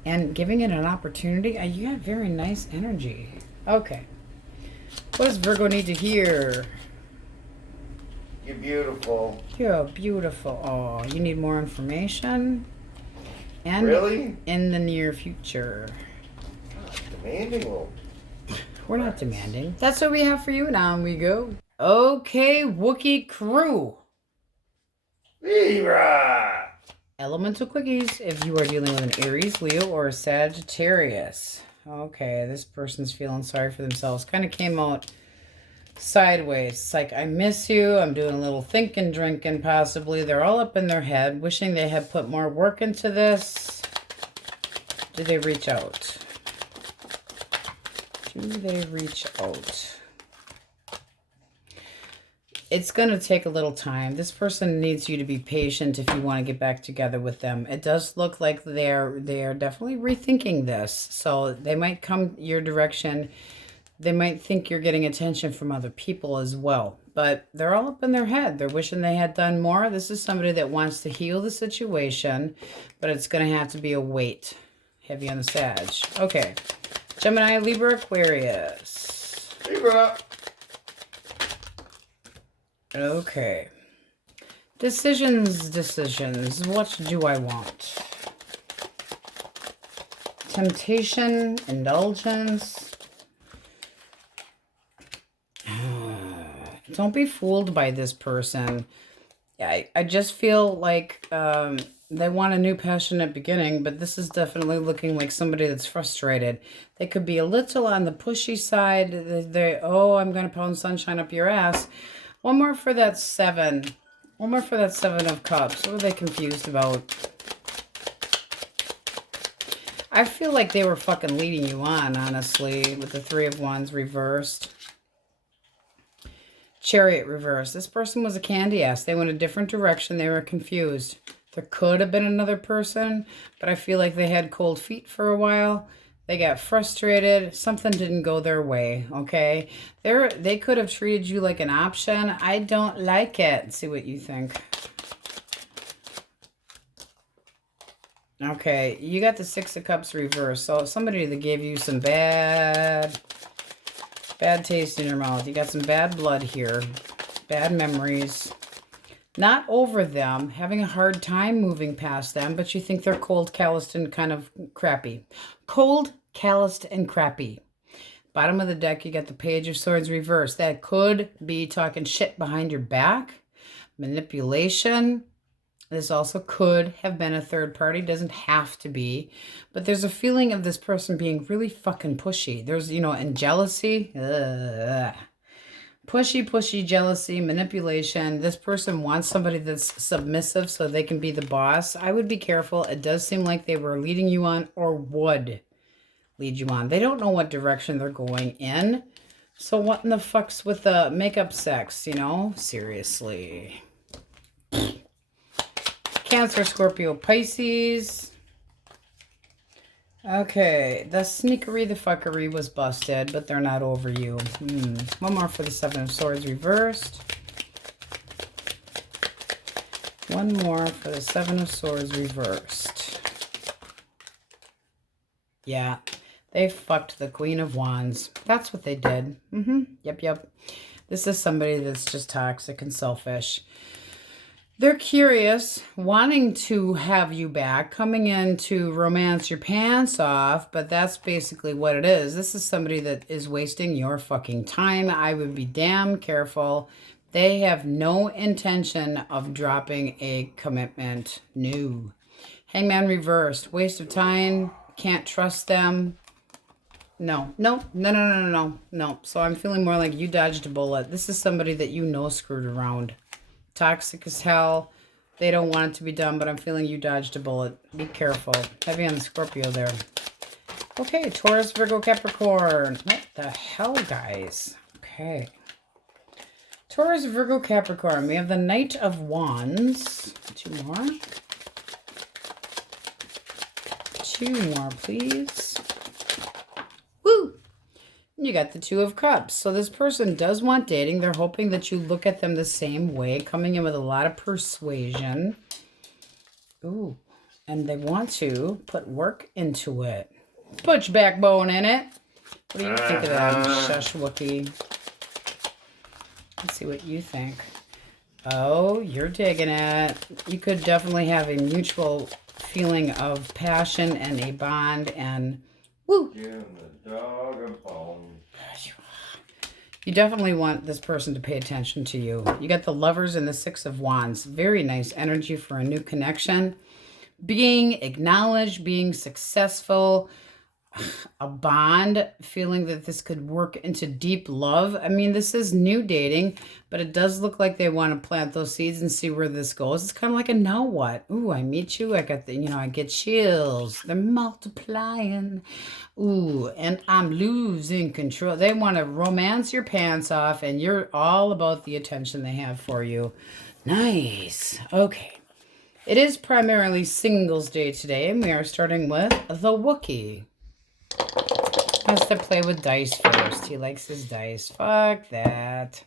and giving it an opportunity. You got very nice energy. Okay. What does Virgo need to hear? You're beautiful. You're beautiful. Oh, you need more information? And really? In the near future. Demanding little. We're not demanding. That's what we have for you. Now we go. Okay, Wookiee crew. Libra. Elemental quickies if you are dealing with an Aries, Leo, or a Sagittarius. Okay, this person's feeling sorry for themselves. Kind of came out sideways. It's like, I miss you. I'm doing a little thinking, drinking, possibly. They're all up in their head, wishing they had put more work into this. Do they reach out? Do they reach out? It's going to take a little time. This person needs you to be patient if you want to get back together with them. It does look like they're definitely rethinking this. So they might come your direction. They might think you're getting attention from other people as well. But they're all up in their head. They're wishing they had done more. This is somebody that wants to heal the situation, but it's going to have to be a wait. Heavy on the Sag. Okay. Gemini, Libra, Aquarius. Libra. Okay. Decisions. What do I want? Temptation, indulgence. Don't be fooled by this person. I just feel like they want a new passionate beginning, but this is definitely looking like somebody that's frustrated. They could be a little on the pushy side. Oh, I'm going to pound sunshine up your ass. One more for that 7. One more for that 7 of Cups. What are they confused about? I feel like they were fucking leading you on, honestly, with the 3 of Wands reversed. Chariot reversed. This person was a candy ass. They went a different direction. They were confused. There could have been another person, but I feel like they had cold feet for a while. They got frustrated. Something didn't go their way, okay? They could have treated you like an option. I don't like it. See what you think. Okay, you got the 6 of Cups reversed. So somebody that gave you some bad taste in your mouth. You got some bad blood here. Bad memories. Not over them, having a hard time moving past them, but you think they're cold, calloused, and kind of crappy. Cold, calloused, and crappy. Bottom of the deck, you got the Page of Swords reversed. That could be talking shit behind your back. Manipulation. This also could have been a third party. Doesn't have to be. But there's a feeling of this person being really fucking pushy. There's, and jealousy. Pushy, jealousy, manipulation. This person wants somebody that's submissive so they can be the boss. I would be careful. It does seem like they were leading you on or would lead you on. They don't know what direction they're going in. So what in the fuck's with the makeup sex, Seriously. Cancer, Scorpio, Pisces. Okay, the sneakery, the fuckery was busted, but they're not over you. One more for the 7 of Swords reversed. One more for the 7 of Swords reversed. Yeah, they fucked the Queen of Wands. That's what they did. Yep. This is somebody that's just toxic and selfish. They're curious, wanting to have you back, coming in to romance your pants off, but that's basically what it is. This is somebody that is wasting your fucking time. I would be damn careful. They have no intention of dropping a commitment. No. Hangman reversed. Waste of time. Can't trust them. No. So I'm feeling more like you dodged a bullet. This is somebody that screwed around. Toxic as hell. They don't want it to be done, but I'm feeling you dodged a bullet. Be careful. Heavy on the Scorpio there. Okay, Taurus, Virgo, Capricorn. What the hell, guys? Okay. Taurus, Virgo, Capricorn. We have the Knight of Wands. 2 more. 2 more, please. Woo! You got the 2 of Cups. So this person does want dating. They're hoping that you look at them the same way, coming in with a lot of persuasion. Ooh. And they want to put work into it. Put your backbone in it. What do you think of that, Shush Wookie? Let's see what you think. Oh, you're digging it. You could definitely have a mutual feeling of passion and a bond and woo. Give the dog a bone. You definitely want this person to pay attention to you. You got the Lovers and the Six of Wands. Very nice energy for a new connection. Being acknowledged, being successful, a bond, feeling that this could work into deep love. I mean, this is new dating, but it does look like they want to plant those seeds and see where this goes. It's kind of like a now what? Ooh, I meet you. I got the, I get chills. They're multiplying. Ooh, and I'm losing control. They want to romance your pants off, and you're all about the attention they have for you. Nice. Okay. It is primarily Singles Day today, and we are starting with the Wookiee. Has to play with dice first. He likes his dice. Fuck that.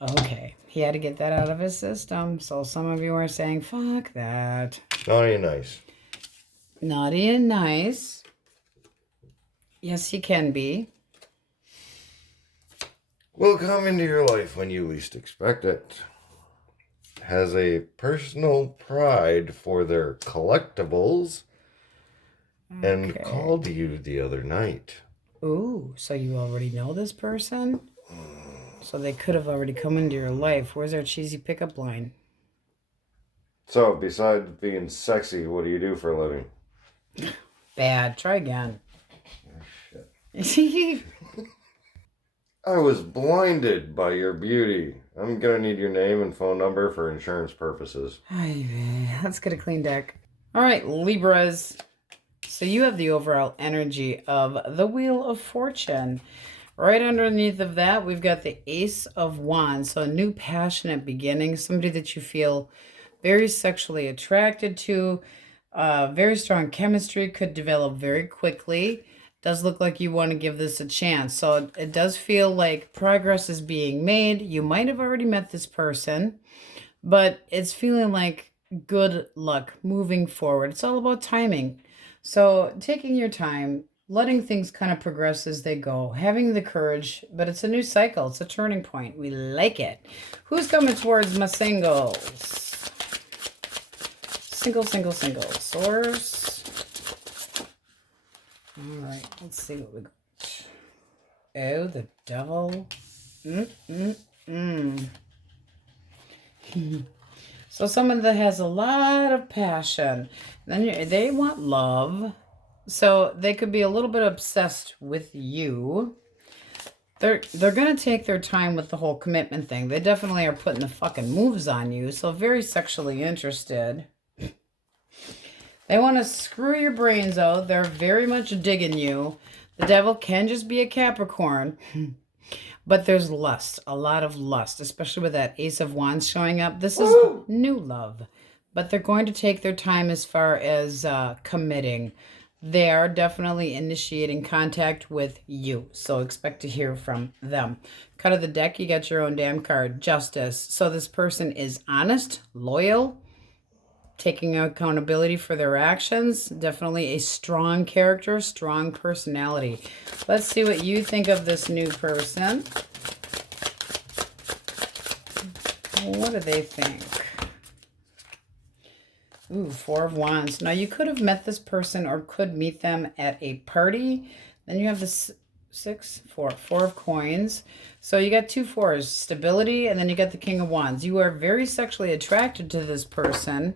Okay. He had to get that out of his system. So some of you are saying, fuck that. Naughty and nice. Naughty and nice. Yes, he can be. Will come into your life when you least expect it. Has a personal pride for their collectibles. Okay. And called you the other night. Ooh, so you already know this person? So they could have already come into your life. Where's our cheesy pickup line? So, besides being sexy, what do you do for a living? Bad. Try again. Oh, shit. I was blinded by your beauty. I'm going to need your name and phone number for insurance purposes. Let's get a clean deck. All right, Libras. So you have the overall energy of the Wheel of Fortune. Right underneath of that, we've got the Ace of Wands. So a new passionate beginning, somebody that you feel very sexually attracted to. Very strong chemistry, could develop very quickly. Does look like you want to give this a chance. So it does feel like progress is being made. You might have already met this person, but it's feeling like good luck moving forward. It's all about timing. So taking your time, letting things kind of progress as they go, having the courage, but it's a new cycle. It's a turning point. We like it. Who's coming towards my singles? Single. Source. All right, let's see what we got. Oh, the Devil. So someone that has a lot of passion. Then they want love. So they could be a little bit obsessed with you. They're going to take their time with the whole commitment thing. They definitely are putting the fucking moves on you. So very sexually interested. They want to screw your brains out. They're very much digging you. The Devil can just be a Capricorn. But there's lust, a lot of lust, especially with that Ace of Wands showing up. This is new love. But they're going to take their time as far as committing. They are definitely initiating contact with you. So expect to hear from them. Cut of the deck, you got your own damn card, Justice. So this person is honest, loyal, taking accountability for their actions. Definitely a strong character, strong personality. Let's see what you think of this new person. What do they think? Ooh, Four of Wands. Now, you could have met this person or could meet them at a party. Then you have the Four of Coins. So you got two fours, stability, and then you got the King of Wands. You are very sexually attracted to this person.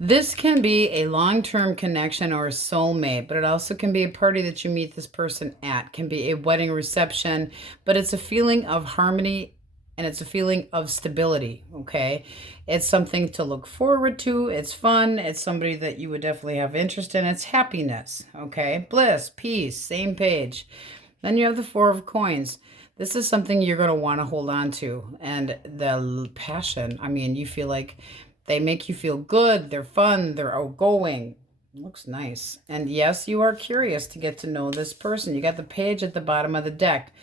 This can be a long-term connection or a soulmate, but it also can be a party that you meet this person at. It can be a wedding reception, but it's a feeling of harmony and it's a feeling of stability, okay? It's something to look forward to. It's fun. It's somebody that you would definitely have interest in. It's happiness, okay? Bliss, peace, same page. Then you have the Four of Coins. This is something you're going to want to hold on to. And the passion, I mean, you feel like they make you feel good. They're fun. They're outgoing. Looks nice. And yes, you are curious to get to know this person. You got the page at the bottom of the deck.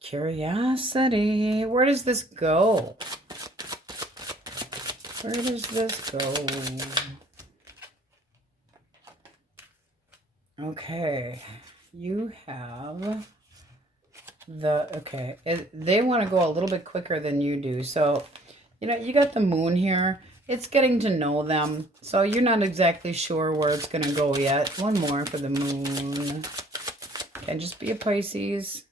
Curiosity. Where does this go? Where does this go? Okay. You have they want to go a little bit quicker than you do. So, you got the moon here. It's getting to know them. So you're not exactly sure where it's going to go yet. One more for the moon. Can just be a Pisces.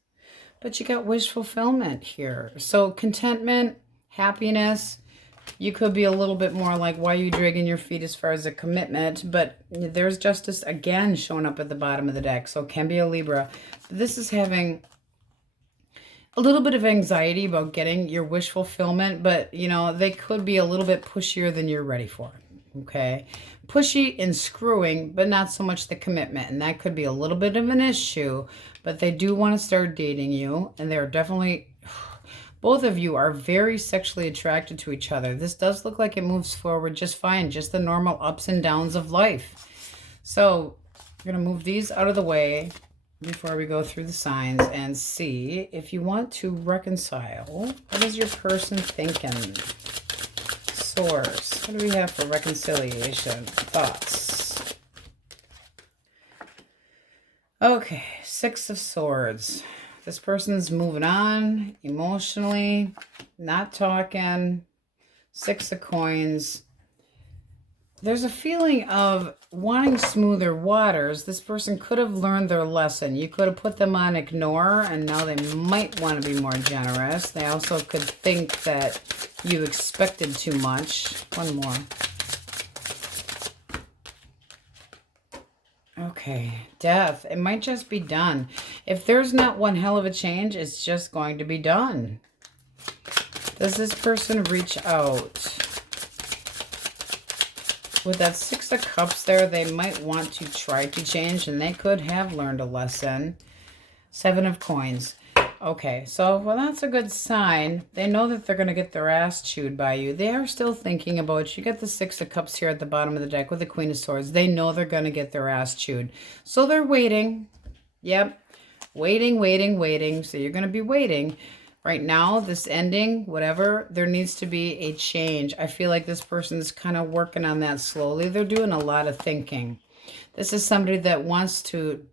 But you got wish fulfillment here. So contentment, happiness. You could be a little bit more like, why are you dragging your feet as far as a commitment? But there's justice again showing up at the bottom of the deck. So it can be a Libra. This is having a little bit of anxiety about getting your wish fulfillment, but they could be a little bit pushier than you're ready for. Okay, pushy and screwing, but not so much the commitment, and that could be a little bit of an issue. But they do want to start dating you, and they're definitely, both of you are very sexually attracted to each other. This does look like it moves forward just fine, just the normal ups and downs of life. So we're gonna move these out of the way before we go through the signs and see if you want to reconcile. What is your person thinking? Source. What do we have for reconciliation? Thoughts. Okay, Six of Swords. This person's moving on emotionally, not talking. Six of Coins. There's a feeling of wanting smoother waters. This person could have learned their lesson. You could have put them on ignore, and now they might want to be more generous. They also could think that you expected too much. One more. Okay, Death. It might just be done. If there's not one hell of a change, it's just going to be done. Does this person reach out? With that Six of Cups there, they might want to try to change, and they could have learned a lesson. Seven of Coins. Okay, so, well, that's a good sign. They know that they're going to get their ass chewed by you. They are still thinking about you. You got the Six of Cups here at the bottom of the deck with the Queen of Swords. They know they're going to get their ass chewed. So they're waiting. Yep. Waiting, waiting, waiting. So you're going to be waiting. Right now, this ending, whatever, there needs to be a change. I feel like this person's kind of working on that slowly. They're doing a lot of thinking. This is somebody that wants to,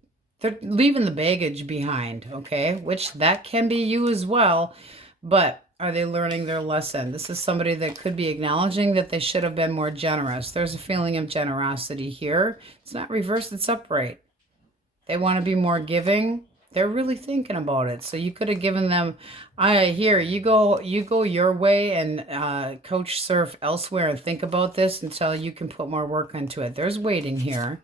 they're leaving the baggage behind, okay? Which that can be you as well, but are they learning their lesson? This is somebody that could be acknowledging that they should have been more generous. There's a feeling of generosity here. It's not reversed, it's upright. They want to be more giving. They're really thinking about it. So you could have given them, here, you go your way and coach surf elsewhere and think about this until you can put more work into it. There's waiting here,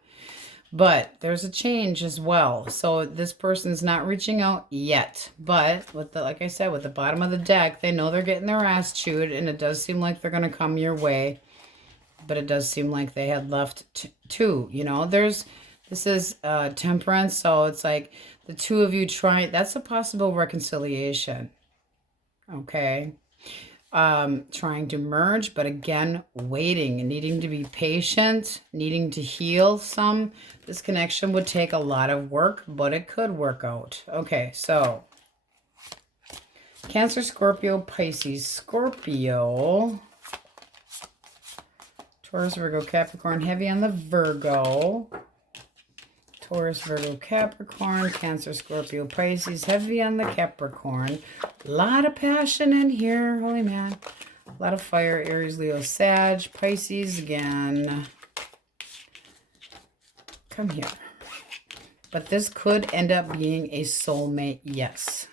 but there's a change as well. So this person's not reaching out yet, but with the, like I said, with the bottom of the deck, they know they're getting their ass chewed, and it does seem like they're going to come your way, but it does seem like they had left too. This is Temperance, so it's like the two of you trying, that's a possible reconciliation, okay? Trying to merge, but again, waiting, needing to be patient, needing to heal some. This connection would take a lot of work, but it could work out. Okay, so Cancer, Scorpio, Pisces, Scorpio, Taurus, Virgo, Capricorn, heavy on the Virgo. Taurus, Virgo, Capricorn, Cancer, Scorpio, Pisces, heavy on the Capricorn. A lot of passion in here, holy man. A lot of fire, Aries, Leo, Sag, Pisces again. Come here. But this could end up being a soulmate, yes.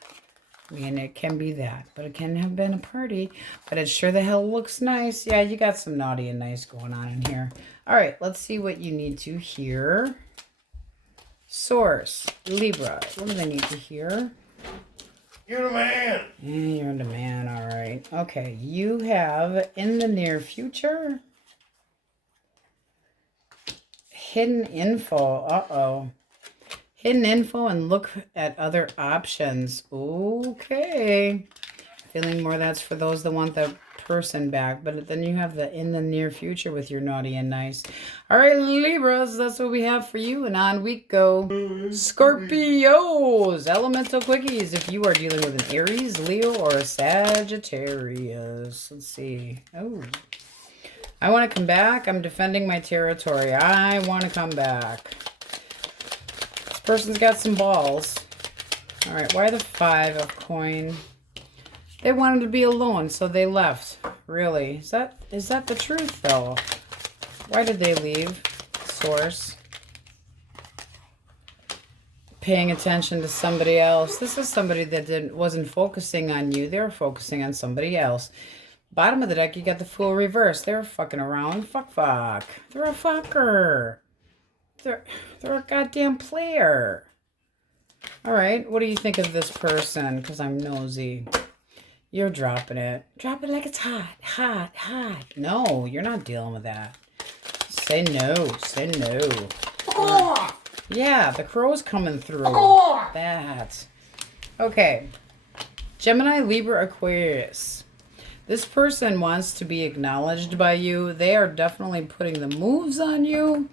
I mean, it can be that, but it can have been a party, but it sure the hell looks nice. Yeah, you got some naughty and nice going on in here. All right, let's see what you need to hear. Source, Libra, what do they need to hear? You're the man. Yeah, you're the man, all right. Okay, you have in the near future hidden info. Uh-oh. Hidden info and look at other options. Okay. Feeling more that's for those that want the person back, but then you have the in the near future with your naughty and nice. All right, Libras, that's what we have for you, and on we go. Scorpios, elemental quickies, if you are dealing with an Aries, Leo, or a Sagittarius. Let's see. Oh, I want to come back. I'm defending my territory. I want to come back. Person's got some balls. All right, why the 5 of coin? They wanted to be alone, so they left. Really? Is that the truth, though? Why did they leave? Source. Paying attention to somebody else. This is somebody that wasn't focusing on you. They were focusing on somebody else. Bottom of the deck, you got the Fool reverse. They were fucking around. Fuck. They're a fucker. They're a goddamn player. All right, what do you think of this person? Because I'm nosy. You're dropping it. Drop it like it's hot. No, you're not dealing with that. Say no. Say no. Yeah, the crow's coming through. That. Okay. Gemini, Libra, Aquarius. This person wants to be acknowledged by you. They are definitely putting the moves on you.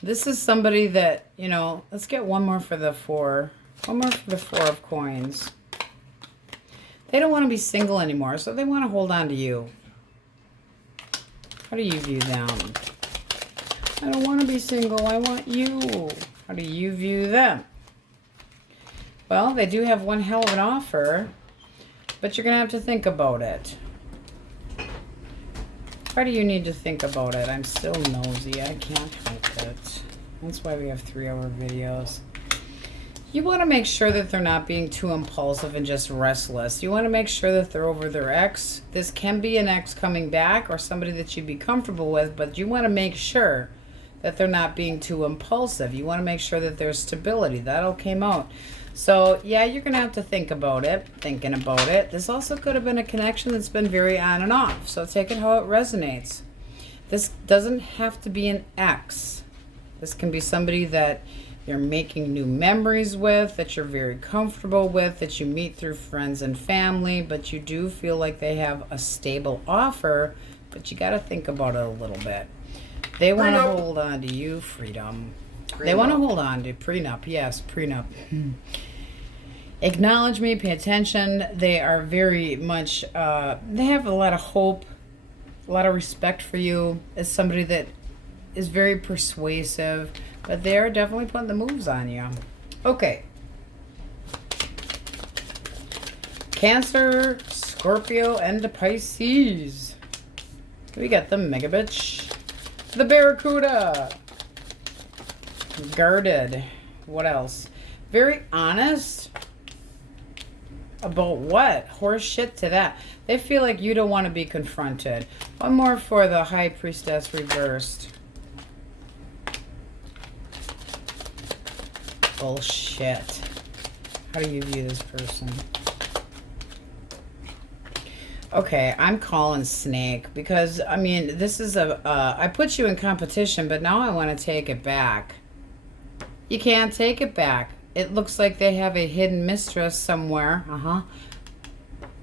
This is somebody that, you know, let's get one more for the 4. One more for the 4 of coins. They don't want to be single anymore, so they want to hold on to you. How do you view them? I don't want to be single. I want you. How do you view them? Well, they do have one hell of an offer, but you're going to have to think about it. Why do you need to think about it? I'm still nosy. I can't help it. That's why we have 3-hour videos. You want to make sure that they're not being too impulsive and just restless. You want to make sure that they're over their ex. This can be an ex coming back or somebody that you'd be comfortable with, but you want to make sure that they're not being too impulsive. You want to make sure that there's stability. That all came out. So, yeah, you're going to have to think about it, thinking about it. This also could have been a connection that's been very on and off. So take it how it resonates. This doesn't have to be an ex. This can be somebody that you're making new memories with, that you're very comfortable with, that you meet through friends and family, but you do feel like they have a stable offer, but you got to think about it a little bit. They want to hold on to you, freedom. They want to hold on to prenup. Yes, prenup. Acknowledge me, pay attention. They are very much, they have a lot of hope, a lot of respect for you as somebody that is very persuasive, but they are definitely putting the moves on you. Okay. Cancer, Scorpio, and the Pisces. We got the Mega Bitch. The Barracuda. Guarded. What else? Very honest. About what? Horse shit to that. They feel like you don't want to be confronted. One more for the High Priestess reversed. Bullshit. How do you view this person? Okay, I'm calling snake because, I mean, this is I put you in competition, but now I want to take it back. You can't take it back. It looks like they have a hidden mistress somewhere.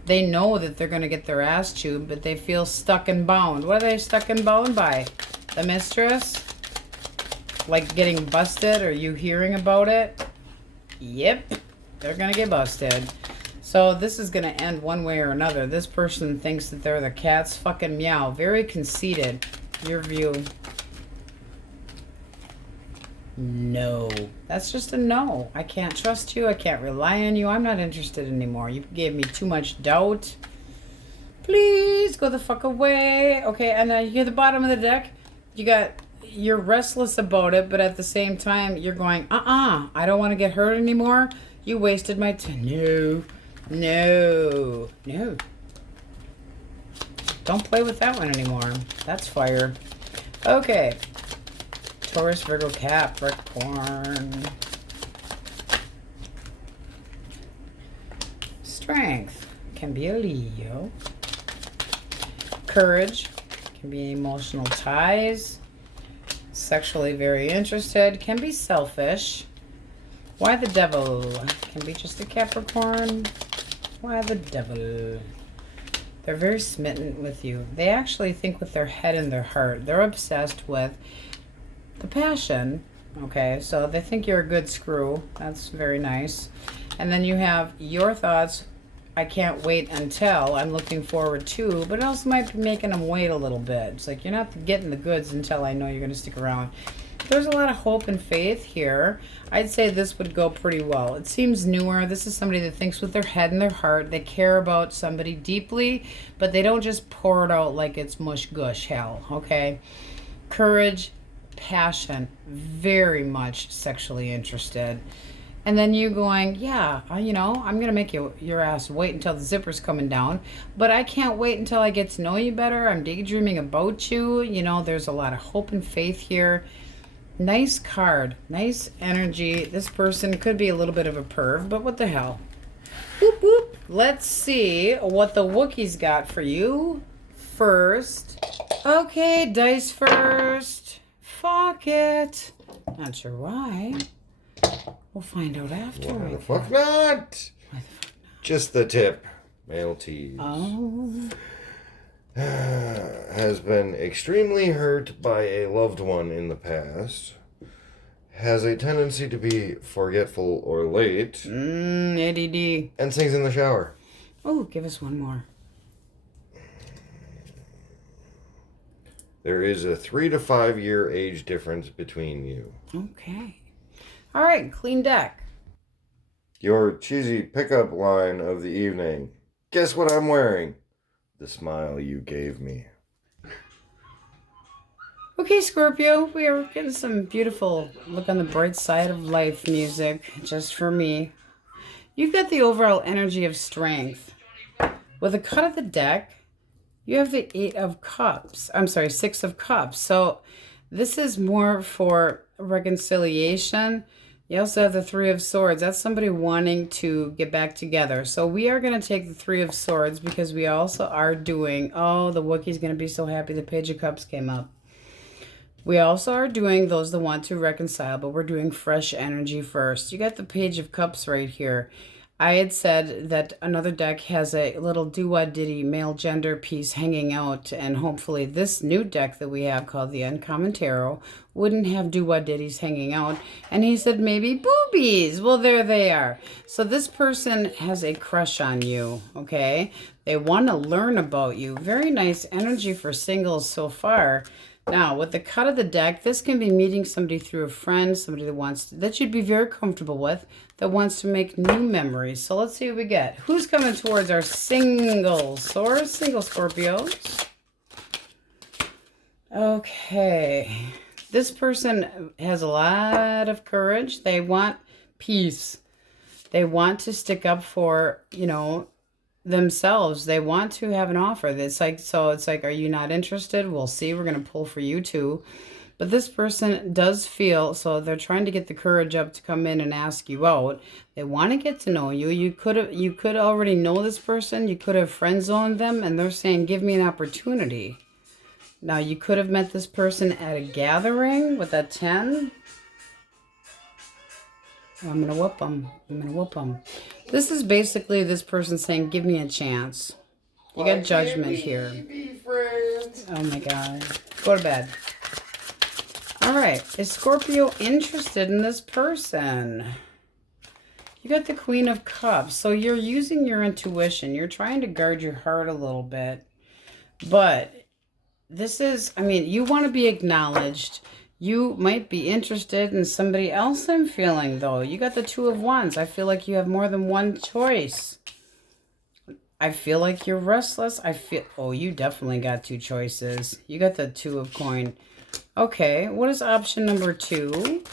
They know that they're going to get their ass chewed, but they feel stuck and bound. What are they stuck and bound by? The mistress? Like getting busted? Are you hearing about it? Yep. They're going to get busted. So this is going to end one way or another. This person thinks that they're the cat's fucking meow. Very conceited. Your view. No. That's just a no. I can't trust you. I can't rely on you. I'm not interested anymore. You gave me too much doubt. Please go the fuck away. Okay, and then you hear the bottom of the deck. You're restless about it, but at the same time, you're going, I don't want to get hurt anymore. You wasted my time. No. Don't play with that one anymore. That's fire. Okay. Taurus, Virgo, Capricorn. Strength can be a Leo. Courage can be emotional ties. Sexually very interested. Can be selfish. Why the devil? Can be just a Capricorn. Why the devil? They're very smitten with you. They actually think with their head and their heart. They're obsessed with the passion. Okay, so they think you're a good screw. That's very nice. And then you have your thoughts I can't wait until, I'm looking forward to, but it also might be making them wait a little bit. It's like, you're not getting the goods until I know you're going to stick around. There's a lot of hope and faith here. I'd say this would go pretty well. It seems newer. This is somebody that thinks with their head and their heart. They care about somebody deeply, but they don't just pour it out like it's mush gush hell, okay? Courage, passion, very much sexually interested. And then you going, yeah, you know, I'm going to make your ass wait until the zipper's coming down. But I can't wait until I get to know you better. I'm daydreaming about you. You know, there's a lot of hope and faith here. Nice card. Nice energy. This person could be a little bit of a perv, but what the hell? Whoop, whoop. Let's see what the Wookiees got for you first. Okay, dice first. Fuck it. Not sure why. We'll find out after. Why the fuck not? Just the tip. Male tease. Oh. Has been extremely hurt by a loved one in the past. Has a tendency to be forgetful or late. ADD. And sings in the shower. Oh, give us one more. There is a 3 to 5 year age difference between you. Okay. All right, clean deck. Your cheesy pickup line of the evening. Guess what I'm wearing? The smile you gave me. Okay, Scorpio, we are getting some beautiful look on the bright side of life music just for me. You've got the overall energy of strength. With a cut of the deck, you have the 8 of Cups. I'm sorry, 6 of Cups. So this is more for reconciliation. You also have the 3 of Swords. That's somebody wanting to get back together. So we are going to take the 3 of Swords because we also are doing... Oh, the Wookiee's going to be so happy the Page of Cups came up. We also are doing those that want to reconcile, but we're doing fresh energy first. You got the Page of Cups right here. I had said that another deck has a little doo-wah-diddy male gender piece hanging out, and hopefully this new deck that we have called the Uncommon Tarot wouldn't have doo-wah-diddies hanging out. And he said maybe boobies. Well, there they are. So this person has a crush on you, okay? They want to learn about you. Very nice energy for singles so far. Now, with the cut of the deck, this can be meeting somebody through a friend, somebody that you'd be very comfortable with, that wants to make new memories. So let's see what we get. Who's coming towards our singles or single Scorpios? Okay. This person has a lot of courage. They want peace. They want to stick up for, you know, themselves. They want to have an offer. It's like, are you not interested? We'll see. We're going to pull for you too. But this person does feel, so they're trying to get the courage up to come in and ask you out. They want to get to know you. You could already know this person. You could have friend zoned them, and they're saying, give me an opportunity. Now, you could have met this person at a gathering with a 10. I'm going to whoop them. I'm going to whoop them. This is basically this person saying, give me a chance. You got judgment here. Oh my God. Go to bed. All right. Is Scorpio interested in this person? You got the Queen of Cups. So you're using your intuition. You're trying to guard your heart a little bit. But this is, I mean, you want to be acknowledged. You might be interested in somebody else, I'm feeling, though. You got the 2 of Wands. I feel like you have more than one choice. I feel like you're restless. Oh, you definitely got 2 choices. You got the 2 of Coin. Okay, what is option number 2?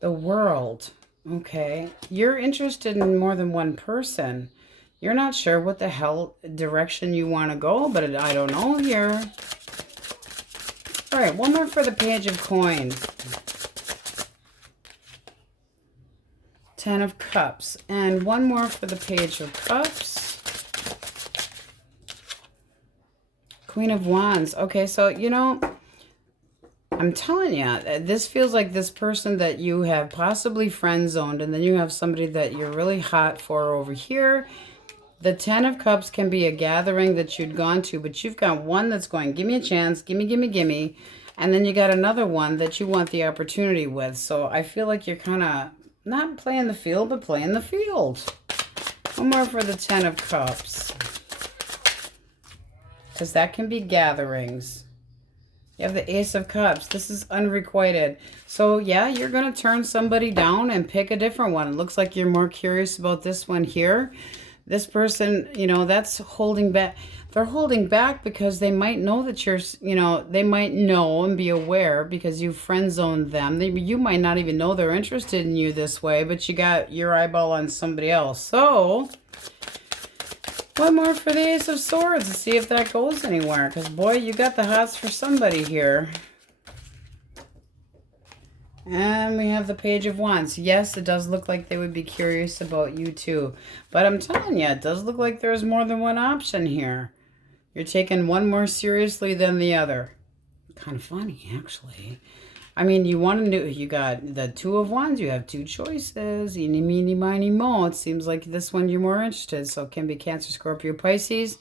The World. Okay, you're interested in more than one person. You're not sure what the hell direction you want to go, but I don't know here. All right, one more for the Page of Coins. 10 of Cups. And one more for the Page of Cups. Queen of Wands. Okay, so, you know, I'm telling you, this feels like this person that you have possibly friend-zoned, and then you have somebody that you're really hot for over here. The 10 of Cups can be a gathering that you'd gone to, but you've got one that's going, give me a chance, gimme, gimme, gimme. And then you got another one that you want the opportunity with. So I feel like you're kind of Not playing the field, but playing the field. One more for the 10 of Cups. Because that can be gatherings. You have the Ace of Cups. This is unrequited. So, yeah, you're going to turn somebody down and pick a different one. It looks like you're more curious about this one here. This person, you know, that's holding back. They're holding back because they might know that you're, you know, they might know and be aware because you friend zoned them. You might not even know they're interested in you this way, but you got your eyeball on somebody else. So, one more for the Ace of Swords to see if that goes anywhere. Because, boy, you got the hots for somebody here. And we have the Page of Wands. Yes, it does look like they would be curious about you too. But I'm telling you, it does look like there's more than one option here. You're taking one more seriously than the other. Kind of funny, actually. I mean, you want to do, you got the Two of Wands, you have two choices. Eeny, meeny, miny, mo. It seems like this one you're more interested. So it can be Cancer, Scorpio, Pisces,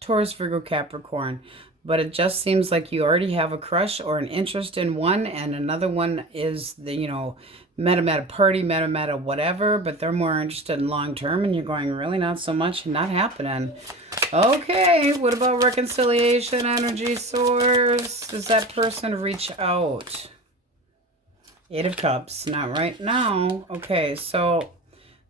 Taurus, Virgo, Capricorn. But it just seems like you already have a crush or an interest in one, and another one is the, you know, met them at a party, met them at a whatever, but they're more interested in long term, and you're going, really not so much, not happening. Okay, what about reconciliation energy source? Does that person reach out? Eight of Cups, not right now. Okay, so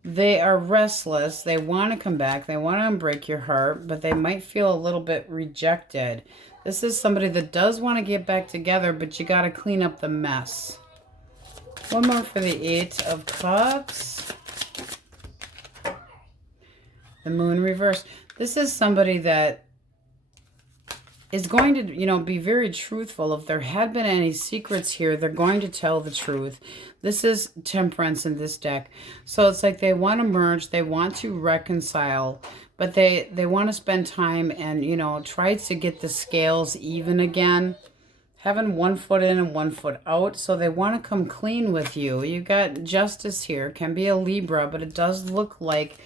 they are restless. They want to come back. They want to unbreak your heart, but they might feel a little bit rejected. This is somebody that does want to get back together, but you got to clean up the mess. One more for the Eight of Cups. The Moon reverse. This is somebody that is going to, you know, be very truthful. If there had been any secrets here, they're going to tell the truth. This is Temperance in this deck. So it's like they want to merge, they want to reconcile, but they want to spend time and, you know, try to get the scales even again. Having 1 foot in and 1 foot out. So they want to come clean with you. You got Justice here. Can be a Libra, but it does look like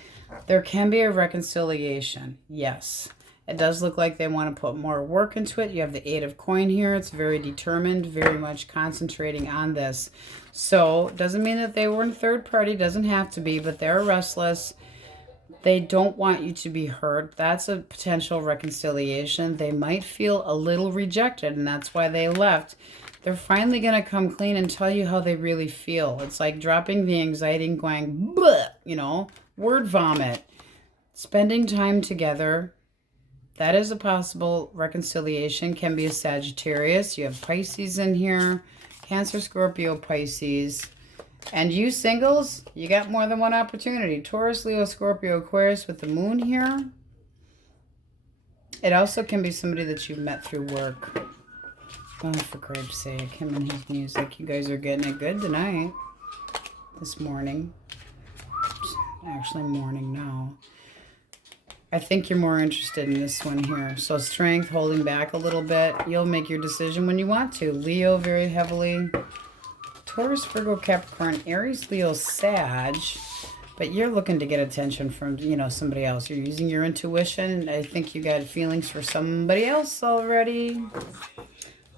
there can be a reconciliation. Yes. It does look like they want to put more work into it. You have the Eight of Coin here. It's very determined, very much concentrating on this. So, doesn't mean that they were in third party. Doesn't have to be, but they're restless. They don't want you to be hurt. That's a potential reconciliation. They might feel a little rejected, and that's why they left. They're finally going to come clean and tell you how they really feel. It's like dropping the anxiety and going, bleh, you know, word vomit. Spending time together. That is a possible reconciliation. Can be a Sagittarius. You have Pisces in here. Cancer, Scorpio, Pisces. And you singles, you got more than one opportunity. Taurus, Leo, Scorpio, Aquarius with the Moon here. It also can be somebody that you've met through work. Oh, for Christ's sake. Him and his music. You guys are getting it good tonight. This morning. Actually, morning now. I think you're more interested in this one here. So strength, holding back a little bit. You'll make your decision when you want to. Leo, very heavily. Taurus, Virgo, Capricorn, Aries, Leo, Sag. But you're looking to get attention from, you know, somebody else. You're using your intuition. I think you got feelings for somebody else already.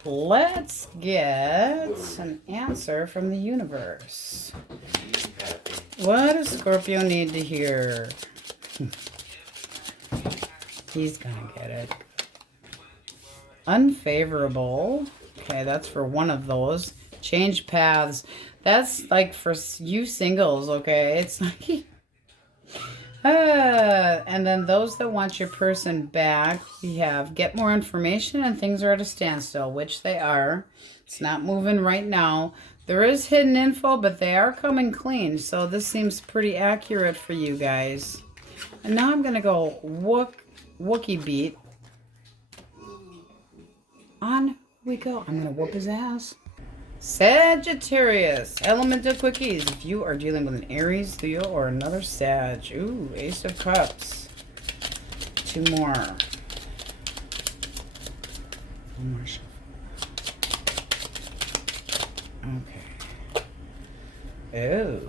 Let's get an answer from the universe. What does Scorpio need to hear? He's gonna get it. Unfavorable. Okay, that's for one of those. Change paths. That's like for you singles, okay? It's like... and then those that want your person back, we have get more information and things are at a standstill, which they are. It's not moving right now. There is hidden info, but they are coming clean. So this seems pretty accurate for you guys. And now I'm going to go Wookie beat. On we go. I'm going to whoop his ass. Sagittarius, elemental quickies. If you are dealing with an Aries, Leo, or another Sag. Ooh, Ace of Cups. Two more. One more shuffle. Okay. Oh.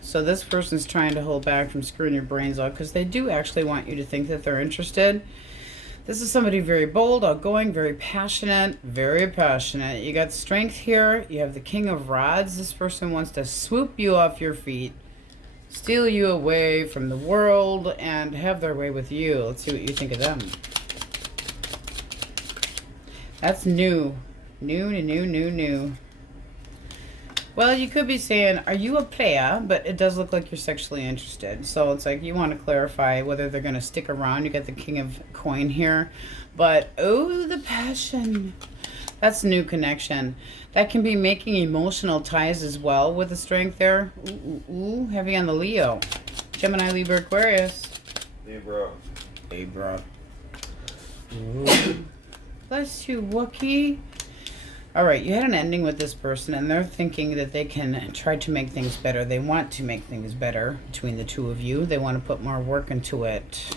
So this person's trying to hold back from screwing your brains out because they do actually want you to think that they're interested. This is somebody very bold, outgoing, very passionate, very passionate. You got strength here. You have the King of Rods. This person wants to swoop you off your feet, steal you away from the world, and have their way with you. Let's see what you think of them. That's new. New. Well, you could be saying, are you a player? But it does look like you're sexually interested. So it's like you want to clarify whether they're going to stick around. You got the King of Coin here. But, oh, the passion. That's a new connection. That can be making emotional ties as well with the strength there. Ooh, heavy on the Leo. Gemini, Libra, Aquarius. Libra. Ooh. Bless you, Wookie. All right, you had an ending with this person, and they're thinking that they can try to make things better. They want to make things better between the two of you. They want to put more work into it.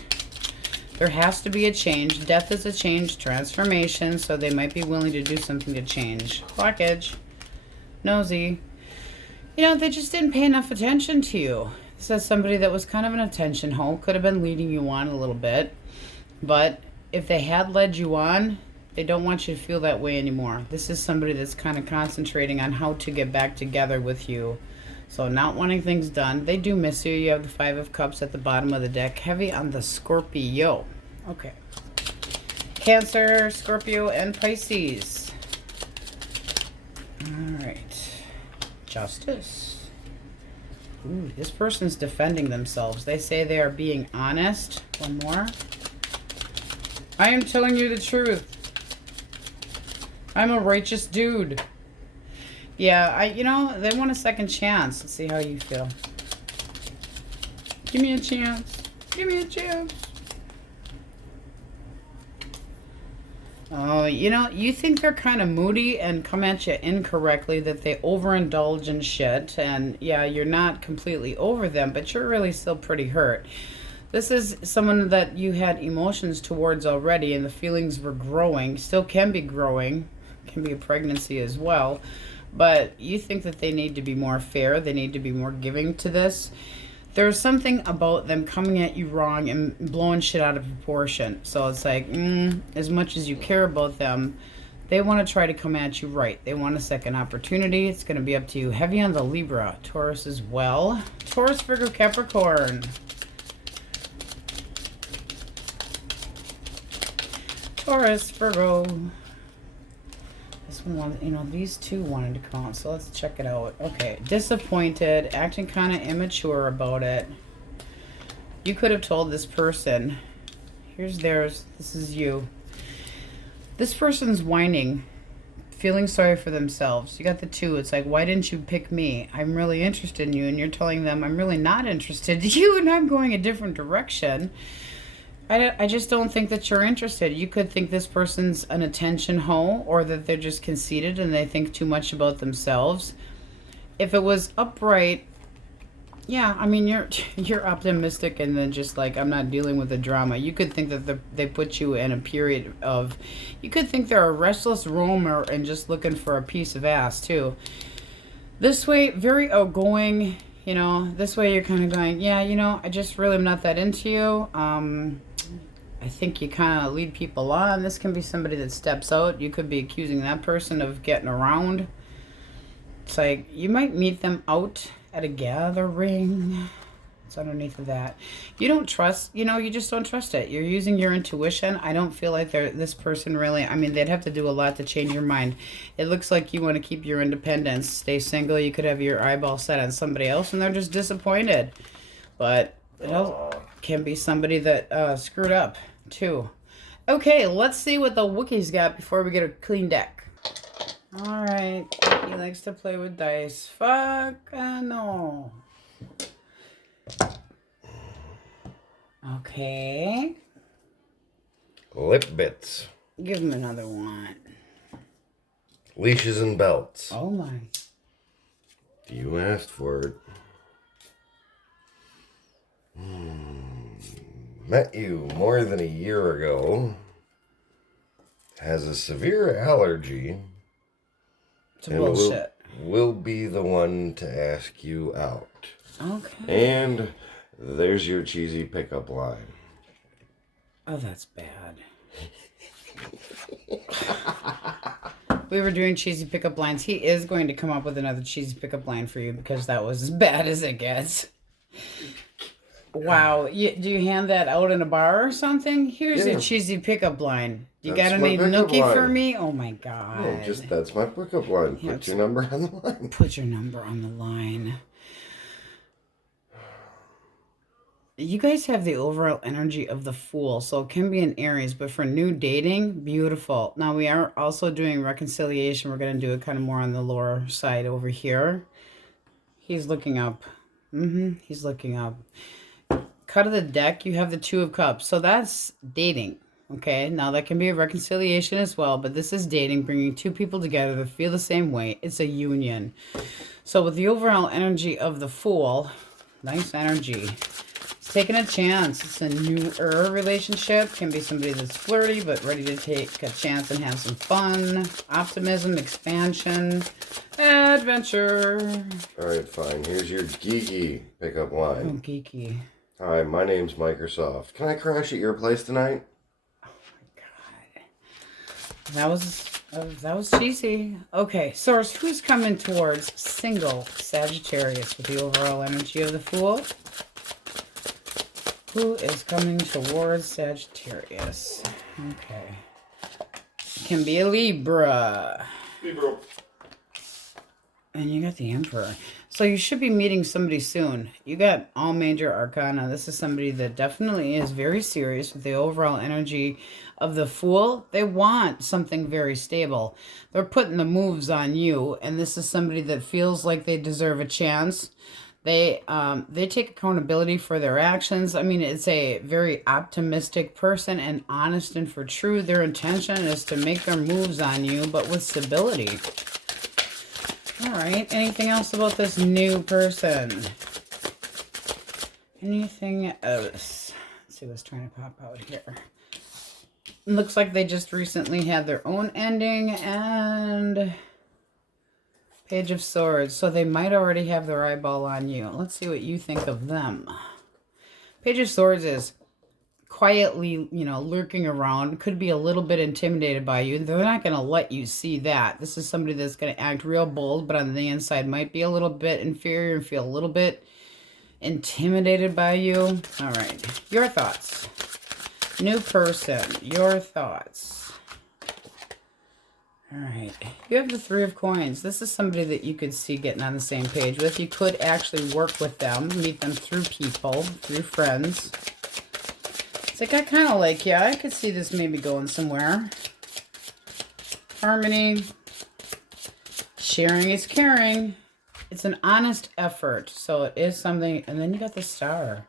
There has to be a change. Death is a change, transformation, so they might be willing to do something to change. Blockage. Nosy. You know, they just didn't pay enough attention to you. This is somebody that was kind of an attention hoe. Could have been leading you on a little bit. But if they had led you on, they don't want you to feel that way anymore. This is somebody that's kind of concentrating on how to get back together with you. So not wanting things done. They do miss you. You have the Five of Cups at the bottom of the deck. Heavy on the Scorpio. Okay. Cancer, Scorpio, and Pisces. All right. Justice. Ooh, this person's defending themselves. They say they are being honest. One more. I am telling you the truth. I'm a righteous dude. Yeah, you know, they want a second chance. Let's see how you feel. Give me a chance. Give me a chance. Oh, you know, you think they're kind of moody and come at you incorrectly, that they overindulge in shit. And yeah, you're not completely over them, but you're really still pretty hurt. This is someone that you had emotions towards already, and the feelings were growing. Still can be growing. Can be a pregnancy as well. But you think that they need to be more fair. They need to be more giving to this. There's something about them coming at you wrong and blowing shit out of proportion. So it's like, as much as you care about them, they want to try to come at you right. They want a second opportunity. It's going to be up to you. Heavy on the Libra. Taurus as well. Taurus, Virgo, Capricorn. Taurus, Virgo. This one, you know, these two wanted to come out, so let's check it out. Okay, disappointed, acting kind of immature about it. You could have told this person, here's theirs, this is you. This person's whining, feeling sorry for themselves. You got the two. It's like, why didn't you pick me? I'm really interested in you, and you're telling them I'm really not interested in you, and I'm going a different direction. I just don't think that you're interested. You could think this person's an attention hoe, or that they're just conceited and they think too much about themselves. If it was upright, yeah, I mean, you're optimistic and then just like, I'm not dealing with the drama. You could think that they put you in a period of, you could think they're a restless roamer and just looking for a piece of ass too. This way, very outgoing, you know, this way you're kind of going, yeah, you know, I just really am not that into you. I think you kind of lead people on. This can be somebody that steps out. You could be accusing that person of getting around. It's like, you might meet them out at a gathering. It's underneath of that. You don't trust, you know, you just don't trust it. You're using your intuition. I don't feel like this person really, I mean, they'd have to do a lot to change your mind. It looks like you want to keep your independence, stay single. You could have your eyeball set on somebody else and they're just disappointed. But it also can be somebody that screwed up too. Okay, let's see what the Wookiee's got before we get a clean deck. All right, he likes to play with dice. Fuck, no. Okay. Lip bits. Give him another one. Leashes and belts. Oh my. You asked for it. Met you more than a year ago. Has a severe allergy. It's bullshit. Will be the one to ask you out. Okay. And there's your cheesy pickup line. Oh, that's bad. We were doing cheesy pickup lines. He is going to come up with another cheesy pickup line for you because that was as bad as it gets. Wow. Do you hand that out in a bar or something? Here's a cheesy pickup line. You got any nookie for me? Oh my God. No, that's my pickup line. Put your number on the line. Put your number on the line. You guys have the overall energy of the Fool, so it can be an Aries, but for new dating, beautiful. Now, we are also doing reconciliation. We're going to do it kind of more on the lower side over here. He's looking up. He's looking up. Cut of the deck, you have the Two of Cups. So that's dating, okay? Now, that can be a reconciliation as well, but this is dating, bringing two people together that feel the same way. It's a union. So with the overall energy of the Fool, nice energy. Taking a chance. It's a newer relationship. Can be somebody that's flirty, but ready to take a chance and have some fun. Optimism, expansion, adventure. All right, fine. Here's your geeky pickup line. Oh, geeky. Hi, my name's Microsoft. Can I crash at your place tonight? Oh, my God. That was cheesy. Okay, Source, who's coming towards single Sagittarius with the overall energy of the Fool? Who is coming towards Sagittarius? Okay. Can be a Libra. Libra. And you got the Emperor. So you should be meeting somebody soon. You got all major arcana. This is somebody that definitely is very serious with the overall energy of the Fool. They want something very stable. They're putting the moves on you. And this is somebody that feels like they deserve a chance. They take accountability for their actions. I mean, it's a very optimistic person and honest and for true. Their intention is to make their moves on you, but with stability. All right. Anything else about this new person? Anything else? Let's see what's trying to pop out here. Looks like they just recently had their own ending and... Page of Swords. So they might already have their eyeball on you. Let's see what you think of them. Page of Swords is quietly, lurking around. Could be a little bit intimidated by you. They're not going to let you see that. This is somebody that's going to act real bold, but on the inside might be a little bit inferior and feel a little bit intimidated by you. All right. Your thoughts. New person. Your thoughts. All right. You have the Three of Coins. This is somebody that you could see getting on the same page with. You could actually work with them, meet them through people, through friends. It's like, I kind of like you. I could see this maybe going somewhere. Harmony. Sharing is caring. It's an honest effort. So it is something. And then you got the Star.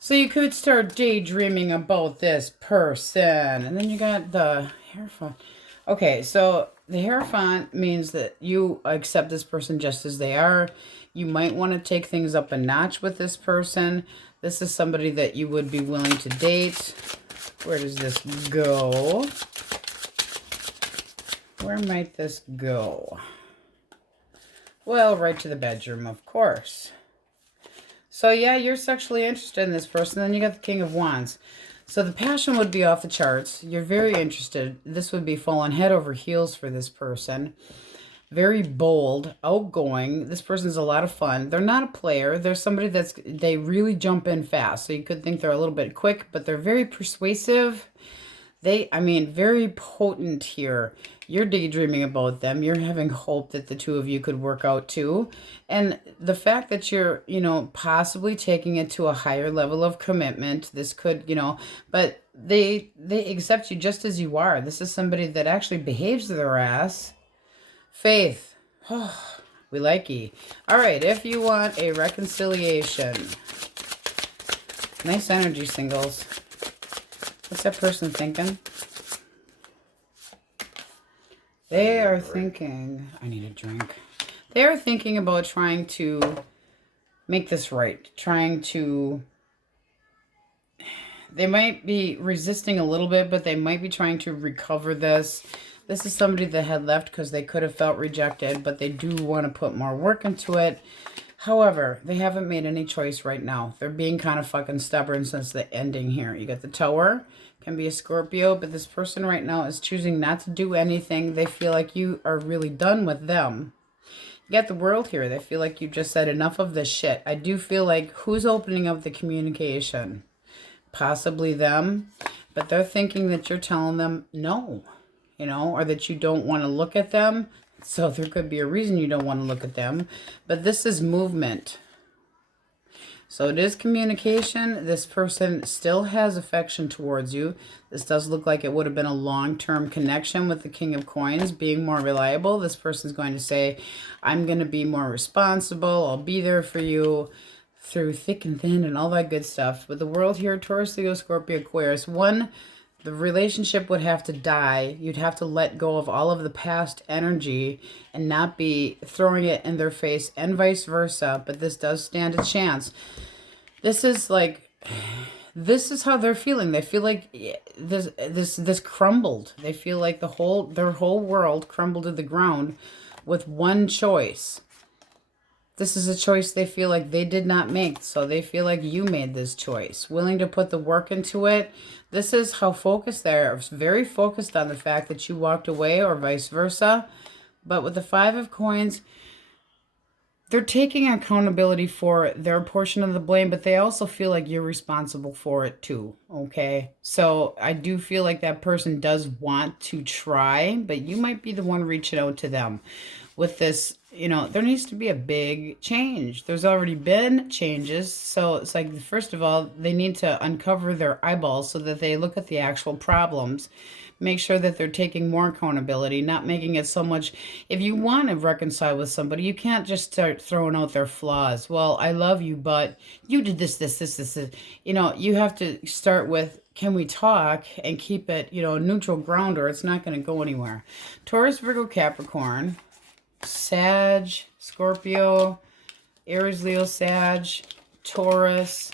So you could start daydreaming about this person. And then you got the Hierophant. Okay, so the Hierophant means that you accept this person just as they are. You might want to take things up a notch with this person. This is somebody that you would be willing to date. Where does this go? Where might this go? Well, right to the bedroom, of course. So yeah, you're sexually interested in this person. Then you got the King of Wands. So the passion would be off the charts. You're very interested. This would be falling head over heels for this person. Very bold, outgoing. This person's a lot of fun. They're not a player. They're somebody they really jump in fast. So you could think they're a little bit quick, but they're very persuasive. Very potent here. You're daydreaming about them. You're having hope that the two of you could work out too. And the fact that you're, possibly taking it to a higher level of commitment, this could, but they accept you just as you are. This is somebody that actually behaves to their ass. Faith. Oh, we like ye. All right, if you want a reconciliation. Nice energy, singles. What's that person thinking? They are thinking, I need a drink. They are thinking about trying to make this right. They might be resisting a little bit, but they might be trying to recover this. This is somebody that had left because they could have felt rejected, but they do want to put more work into it. However, they haven't made any choice right now. They're being kind of fucking stubborn since the ending here. You got the Tower. Can be a Scorpio, but this person right now is choosing not to do anything. They feel like you are really done with them. You got the World here. They feel like you just said enough of this shit. I do feel like who's opening up the communication? Possibly them, but they're thinking that you're telling them no, you know, or that you don't want to look at them. So there could be a reason you don't want to look at them, but this is movement. So it is communication. This person still has affection towards you. This does look like it would have been a long-term connection with the King of Coins, being more reliable. This person's going to say, I'm going to be more responsible. I'll be there for you through thick and thin and all that good stuff. With the World here, Taurus, Leo, Scorpio, Aquarius. One, the relationship would have to die. You'd have to let go of all of the past energy and not be throwing it in their face, and vice versa. But this does stand a chance. This is like, this is how they're feeling. They feel like this crumbled. They feel like their whole world crumbled to the ground with one choice. This is a choice they feel like they did not make, so they feel like you made this choice. Willing to put the work into it. This is how focused they are. Very focused on the fact that you walked away, or vice versa. But with the Five of Coins, they're taking accountability for their portion of the blame, but they also feel like you're responsible for it too, okay? So I do feel like that person does want to try, but you might be the one reaching out to them. With this, you know, there needs to be a big change. There's already been changes. So it's like, first of all, they need to uncover their eyeballs so that they look at the actual problems. Make sure that they're taking more accountability, not making it so much. If you want to reconcile with somebody, you can't just start throwing out their flaws. Well, I love you, but you did this. You know, you have to start with, can we talk, and keep it, you know, neutral ground, or it's not going to go anywhere. Taurus, Virgo, Capricorn. Sag, Scorpio, Aries, Leo, Sag, Taurus.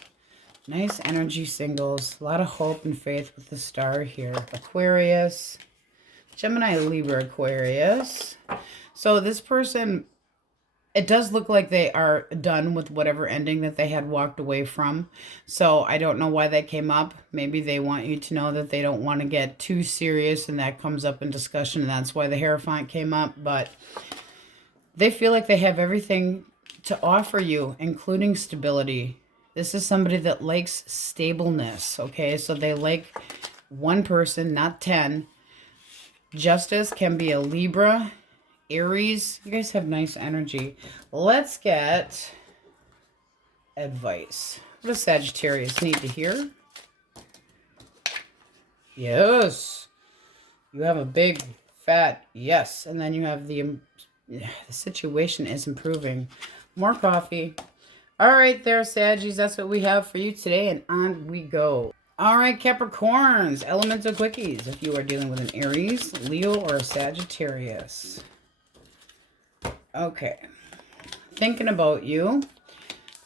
Nice energy singles. A lot of hope and faith with the star here. Aquarius, Gemini, Libra, Aquarius. So this person, it does look like they are done with whatever ending that they had walked away from. So I don't know why that came up. Maybe they want you to know that they don't want to get too serious, and that comes up in discussion, and that's why the Hierophant came up. But they feel like they have everything to offer you, including stability. This is somebody that likes stableness, okay? So they like one person, not 10. Justice can be a Libra, Aries. You guys have nice energy. Let's get advice. What does Sagittarius need to hear? Yes. You have a big, fat yes. And then you have the situation is improving. More coffee. All right there, Saggies. That's what we have for you today, and on we go. All right, Capricorns. Elemental quickies. If you are dealing with an Aries, Leo, or a Sagittarius. Okay. Thinking about you.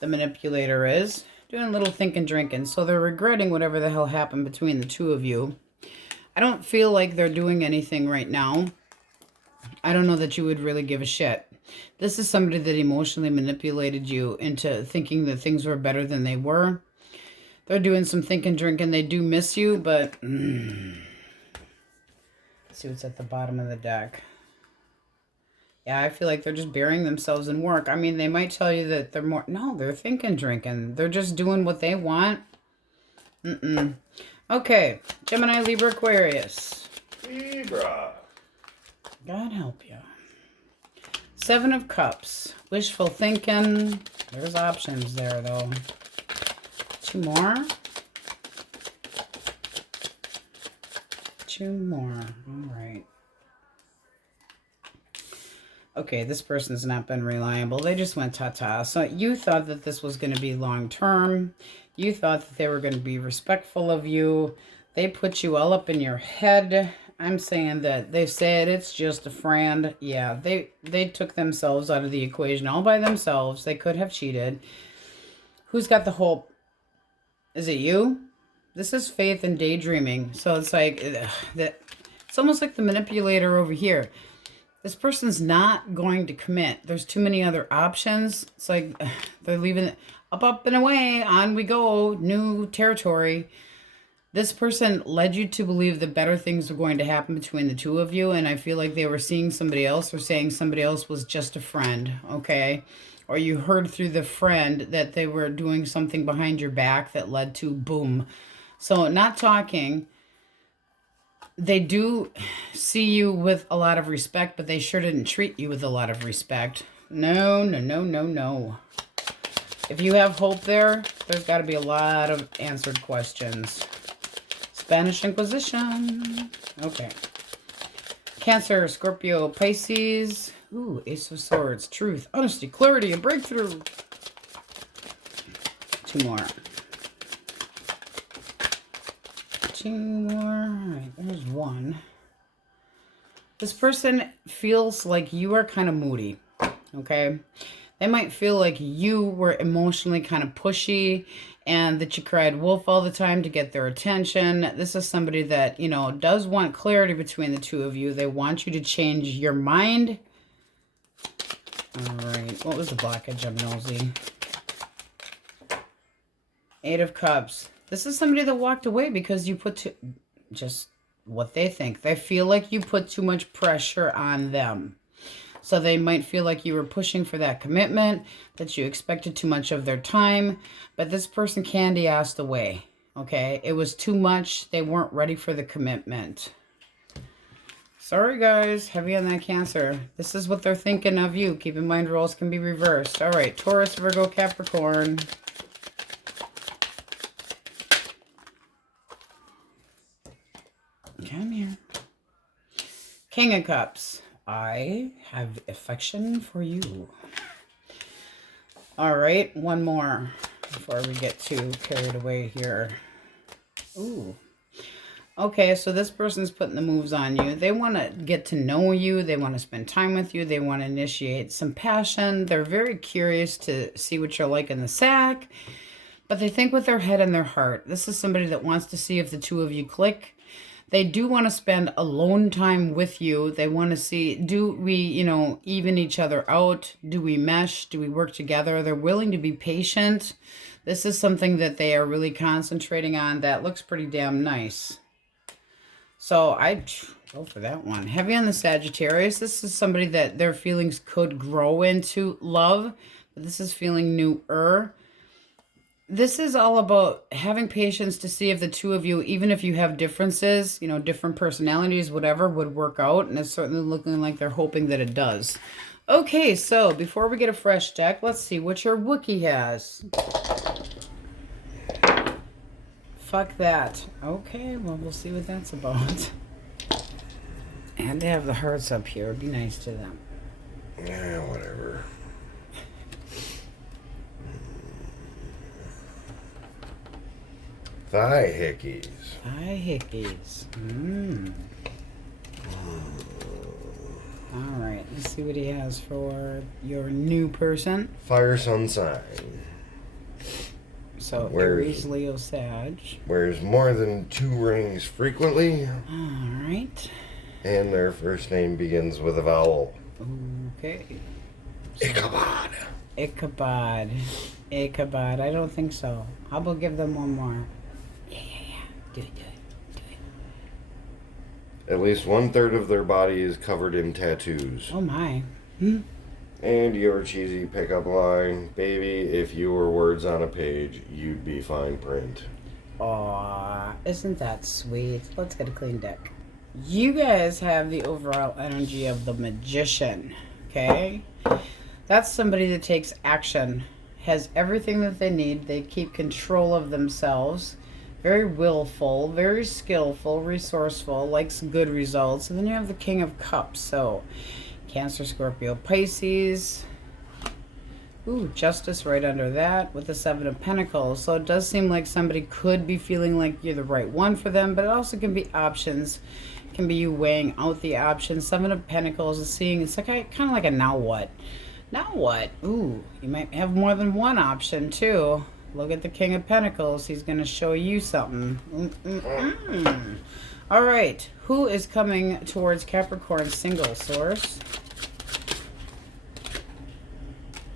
The manipulator is doing a little thinking, drinking. So they're regretting whatever the hell happened between the two of you. I don't feel like they're doing anything right now. I don't know that you would really give a shit. This is somebody that emotionally manipulated you into thinking that things were better than they were. They're doing some thinking, drinking. They do miss you, but let's see what's at the bottom of the deck. Yeah, I feel like they're just burying themselves in work. I mean, they might tell you that they're more... No, they're thinking, drinking. They're just doing what they want. Okay, Gemini, Libra, Aquarius. Libra. God help you. Seven of Cups. Wishful thinking. There's options there, though. Two more. Two more. All right. Okay, this person's not been reliable. They just went ta-ta. So you thought that this was going to be long-term. You thought that they were going to be respectful of you. They put you all up in your head. I'm saying that they said it's just a friend. Yeah, they took themselves out of the equation all by themselves. They could have cheated. Who's got the hope? Is it you? This is faith and daydreaming. So it's like, it's almost like the manipulator over here. This person's not going to commit. There's too many other options. It's like they're leaving it up and away. On we go. New territory. This person led you to believe that better things were going to happen between the two of you, and I feel like they were seeing somebody else or saying somebody else was just a friend, okay? Or you heard through the friend that they were doing something behind your back that led to boom. So not talking. They do see you with a lot of respect, but they sure didn't treat you with a lot of respect. No, no, no, no, no. If you have hope there, there's got to be a lot of answered questions. Spanish Inquisition. Okay. Cancer, Scorpio, Pisces. Ooh, Ace of Swords. Truth, honesty, clarity, and breakthrough. 2 more. 2 more. All right, there's 1. This person feels like you are kind of moody. Okay? They might feel like you were emotionally kind of pushy and that you cried wolf all the time to get their attention. This is somebody that, you know, does want clarity between the two of you. They want you to change your mind. All right. What was the blockage? I'm nosy. 8 of Cups. This is somebody that walked away because you put just what they think. They feel like you put too much pressure on them. So they might feel like you were pushing for that commitment, that you expected too much of their time. But this person candy-assed away, okay? It was too much. They weren't ready for the commitment. Sorry, guys. Heavy on that Cancer. This is what they're thinking of you. Keep in mind, roles can be reversed. All right, Taurus, Virgo, Capricorn. Come here. King of Cups. I have affection for you. All right, 1 more before we get too carried away here. Ooh. Okay, so this person's putting the moves on you. They want to get to know you. They want to spend time with you. They want to initiate some passion. They're very curious to see what you're like in the sack. But they think with their head and their heart. This is somebody that wants to see if the two of you click. They do want to spend alone time with you. They want to see, do we, you know, even each other out? Do we mesh? Do we work together? They're willing to be patient. This is something that they are really concentrating on. That looks pretty damn nice. So I'd go for that one. Heavy on the Sagittarius. This is somebody that their feelings could grow into love. But this is feeling newer. This is all about having patience to see if the two of you, even if you have differences, you know, different personalities, whatever, would work out. And it's certainly looking like they're hoping that it does. Okay, so before we get a fresh deck, let's see what your Wookiee has. Fuck that. Okay, well, we'll see what that's about. And they have the hearts up here. Be nice to them. Yeah, whatever. Thigh hickeys. Thigh hickeys. All right, let's see what he has for your new person. Fire sun sign. So, Aries, Leo, Sag. Wears more than 2 rings frequently. All right. And their first name begins with a vowel. Okay. Ichabod. Ichabod. Ichabod. I don't think so. How about give them 1 more? Yeah. Do it. At least 1/3 of their body is covered in tattoos. Oh my. And your cheesy pickup line, baby, if you were words on a page, you'd be fine print. Aw, isn't that sweet? Let's get a clean deck. You guys have the overall energy of the Magician, okay? That's somebody that takes action, has everything that they need. They keep control of themselves. Very willful, very skillful, resourceful, likes good results. And then you have the King of Cups. So, Cancer, Scorpio, Pisces. Ooh, Justice right under that with the 7 of Pentacles. So it does seem like somebody could be feeling like you're the right one for them, but it also can be options. It can be you weighing out the options. 7 of Pentacles is seeing, it's like kind of like a now what? Now what? Ooh, you might have more than one option too. Look at the King of Pentacles. He's going to show you something. All right. Who is coming towards Capricorn single source?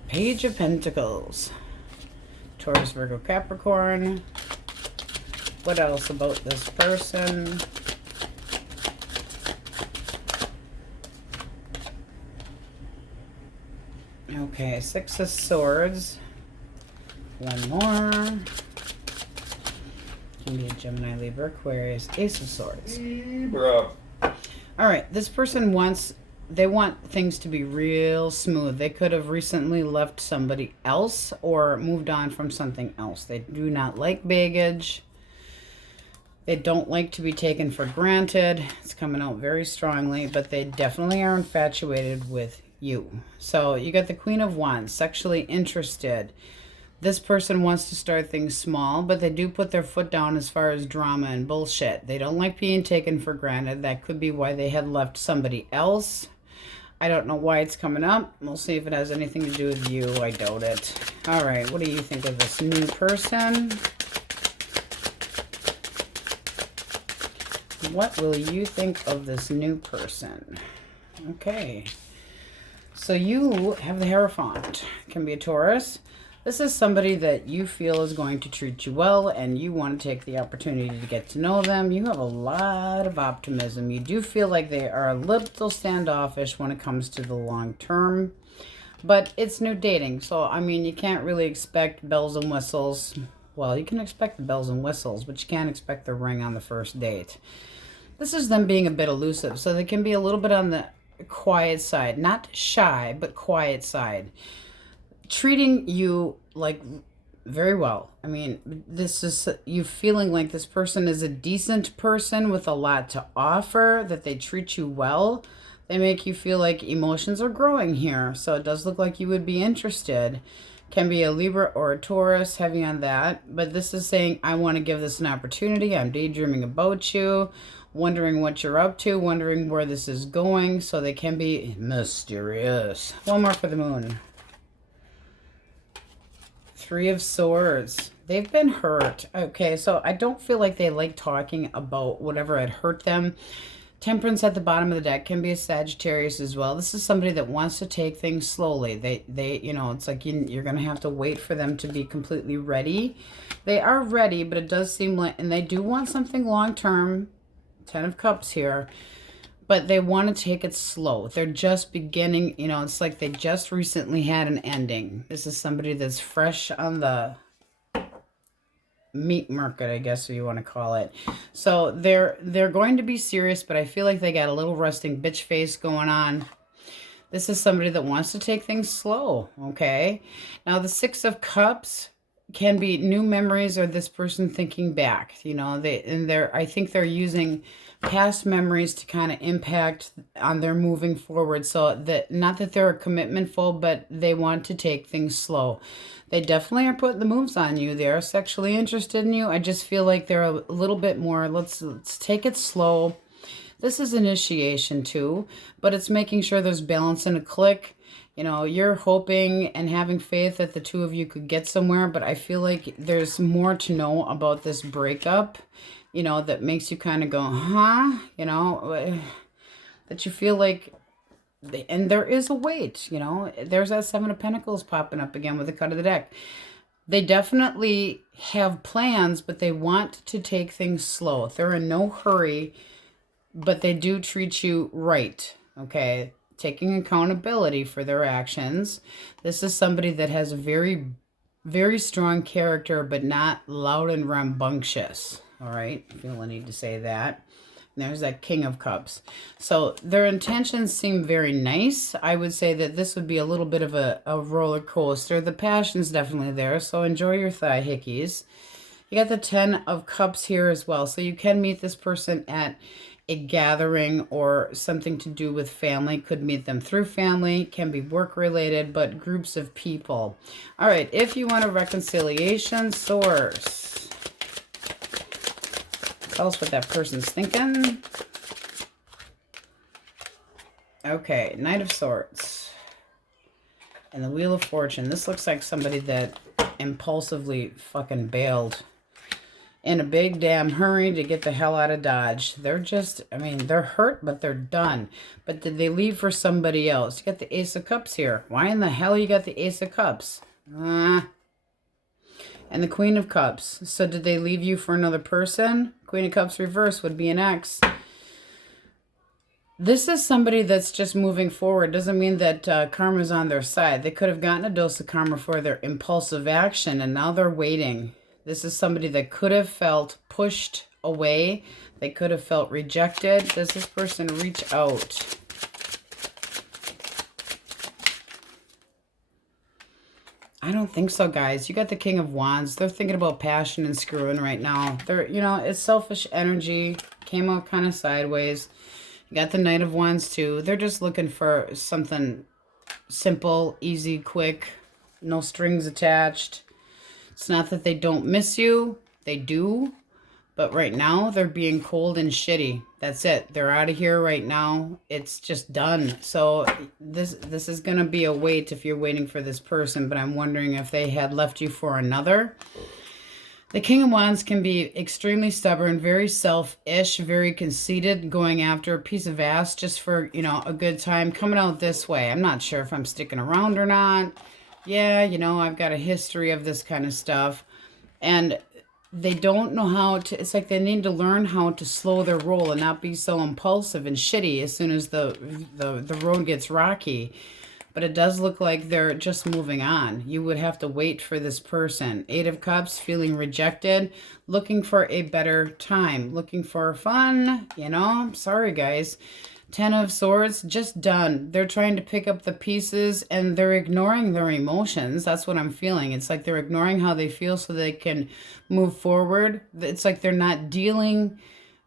Page of Pentacles. Taurus, Virgo, Capricorn. What else about this person? Okay, 6 of Swords. One more. Can be a Gemini, Libra, Aquarius, Ace of Swords. Libra. All right, this person they want things to be real smooth. They could have recently left somebody else or moved on from something else. They do not like baggage. They don't like to be taken for granted. It's coming out very strongly, but they definitely are infatuated with you. So you got the Queen of Wands, sexually interested. This person wants to start things small, but they do put their foot down as far as drama and bullshit. They don't like being taken for granted. That could be why they had left somebody else. I don't know why it's coming up. We'll see if it has anything to do with you. I doubt it. All right, what do you think of this new person? What will you think of this new person? Okay. So you have the Hierophant. Can be a Taurus. This is somebody that you feel is going to treat you well, and you want to take the opportunity to get to know them. You have a lot of optimism. You do feel like they are a little standoffish when it comes to the long term, but it's new dating. So, I mean, you can't really expect bells and whistles. Well, you can expect the bells and whistles, but you can't expect the ring on the first date. This is them being a bit elusive, so they can be a little bit on the quiet side. Not shy, but quiet side. Treating you like very well. I mean, this is you feeling like this person is a decent person with a lot to offer, that they treat you well. They make you feel like emotions are growing here. So it does look like you would be interested. Can be a Libra or a Taurus, heavy on that. But this is saying, I want to give this an opportunity. I'm daydreaming about you, wondering what you're up to, wondering where this is going. So they can be mysterious. One more for the moon. 3 of Swords. They've been hurt. Okay, so I don't feel like they like talking about whatever had hurt them. Temperance at the bottom of the deck can be a Sagittarius as well. This is somebody that wants to take things slowly. They you know, it's like you're going to have to wait for them to be completely ready. They are ready, but it does seem like, and they do want something long-term. 10 of Cups here. But they want to take it slow. They're just beginning, you know, it's like they just recently had an ending. This is somebody that's fresh on the meat market, I guess you want to call it. So they're going to be serious, but I feel like they got a little resting bitch face going on. This is somebody that wants to take things slow, okay? Now the 6 of Cups can be new memories or this person thinking back. You know, I think they're using past memories to kind of impact on their moving forward. So that, not that they're commitmentful, but they want to take things slow. They definitely are putting the moves on you. They are sexually interested in you. I just feel like they're a little bit more, let's take it slow. This is initiation too, but it's making sure there's balance in a click. You know, you're hoping and having faith that the two of you could get somewhere, but I feel like there's more to know about this breakup, you know, that makes you kind of go, huh? You know, that you feel like, and there is a weight, you know, there's that 7 of Pentacles popping up again with the cut of the deck. They definitely have plans, but they want to take things slow. They're in no hurry, but they do treat you right, okay? Taking accountability for their actions. This is somebody that has a very, very strong character, but not loud and rambunctious. All right, I feel I need to say that. And there's that King of Cups. So their intentions seem very nice. I would say that this would be a little bit of a roller coaster. The passion's definitely there, so enjoy your thigh hickeys. You got the 10 of Cups here as well. So you can meet this person at a gathering or something to do with family. Could meet them through family, can be work related, but groups of people. All right, if you want a reconciliation source, tell us what that person's thinking. Okay, Knight of Swords and the Wheel of Fortune. This looks like somebody that impulsively fucking bailed in a big damn hurry to get the hell out of Dodge. They're just, I mean, they're hurt, but they're done. But did they leave for somebody else? You got the Ace of Cups here. Why in the hell you got the Ace of Cups? And the Queen of Cups. So did they leave you for another person? Queen of Cups reverse would be an ex. This is somebody that's just moving forward. Doesn't mean that karma's on their side. They could have gotten a dose of karma for their impulsive action, and now they're waiting. This is somebody that could have felt pushed away. They could have felt rejected. Does this person reach out? I don't think so, guys. You got the King of Wands. They're thinking about passion and screwing right now. They're, you know, it's selfish energy. Came out kind of sideways. You got the Knight of Wands, too. They're just looking for something simple, easy, quick. No strings attached. It's not that they don't miss you. They do. But right now, they're being cold and shitty. That's it. They're out of here right now. It's just done. So this is going to be a wait if you're waiting for this person. But I'm wondering if they had left you for another. The King of Wands can be extremely stubborn, very selfish, very conceited, going after a piece of ass just for, you know, a good time. Coming out this way. I'm not sure if I'm sticking around or not. Yeah, you know, I've got a history of this kind of stuff. And they don't know how to, it's like they need to learn how to slow their roll and not be so impulsive and shitty as soon as the road gets rocky. But it does look like they're just moving on. You would have to wait for this person. 8 of Cups, feeling rejected, looking for a better time, looking for fun, you know, sorry guys. 10 of Swords, just done. They're trying to pick up the pieces and they're ignoring their emotions. That's what I'm feeling. It's like they're ignoring how they feel so they can move forward. It's like they're not dealing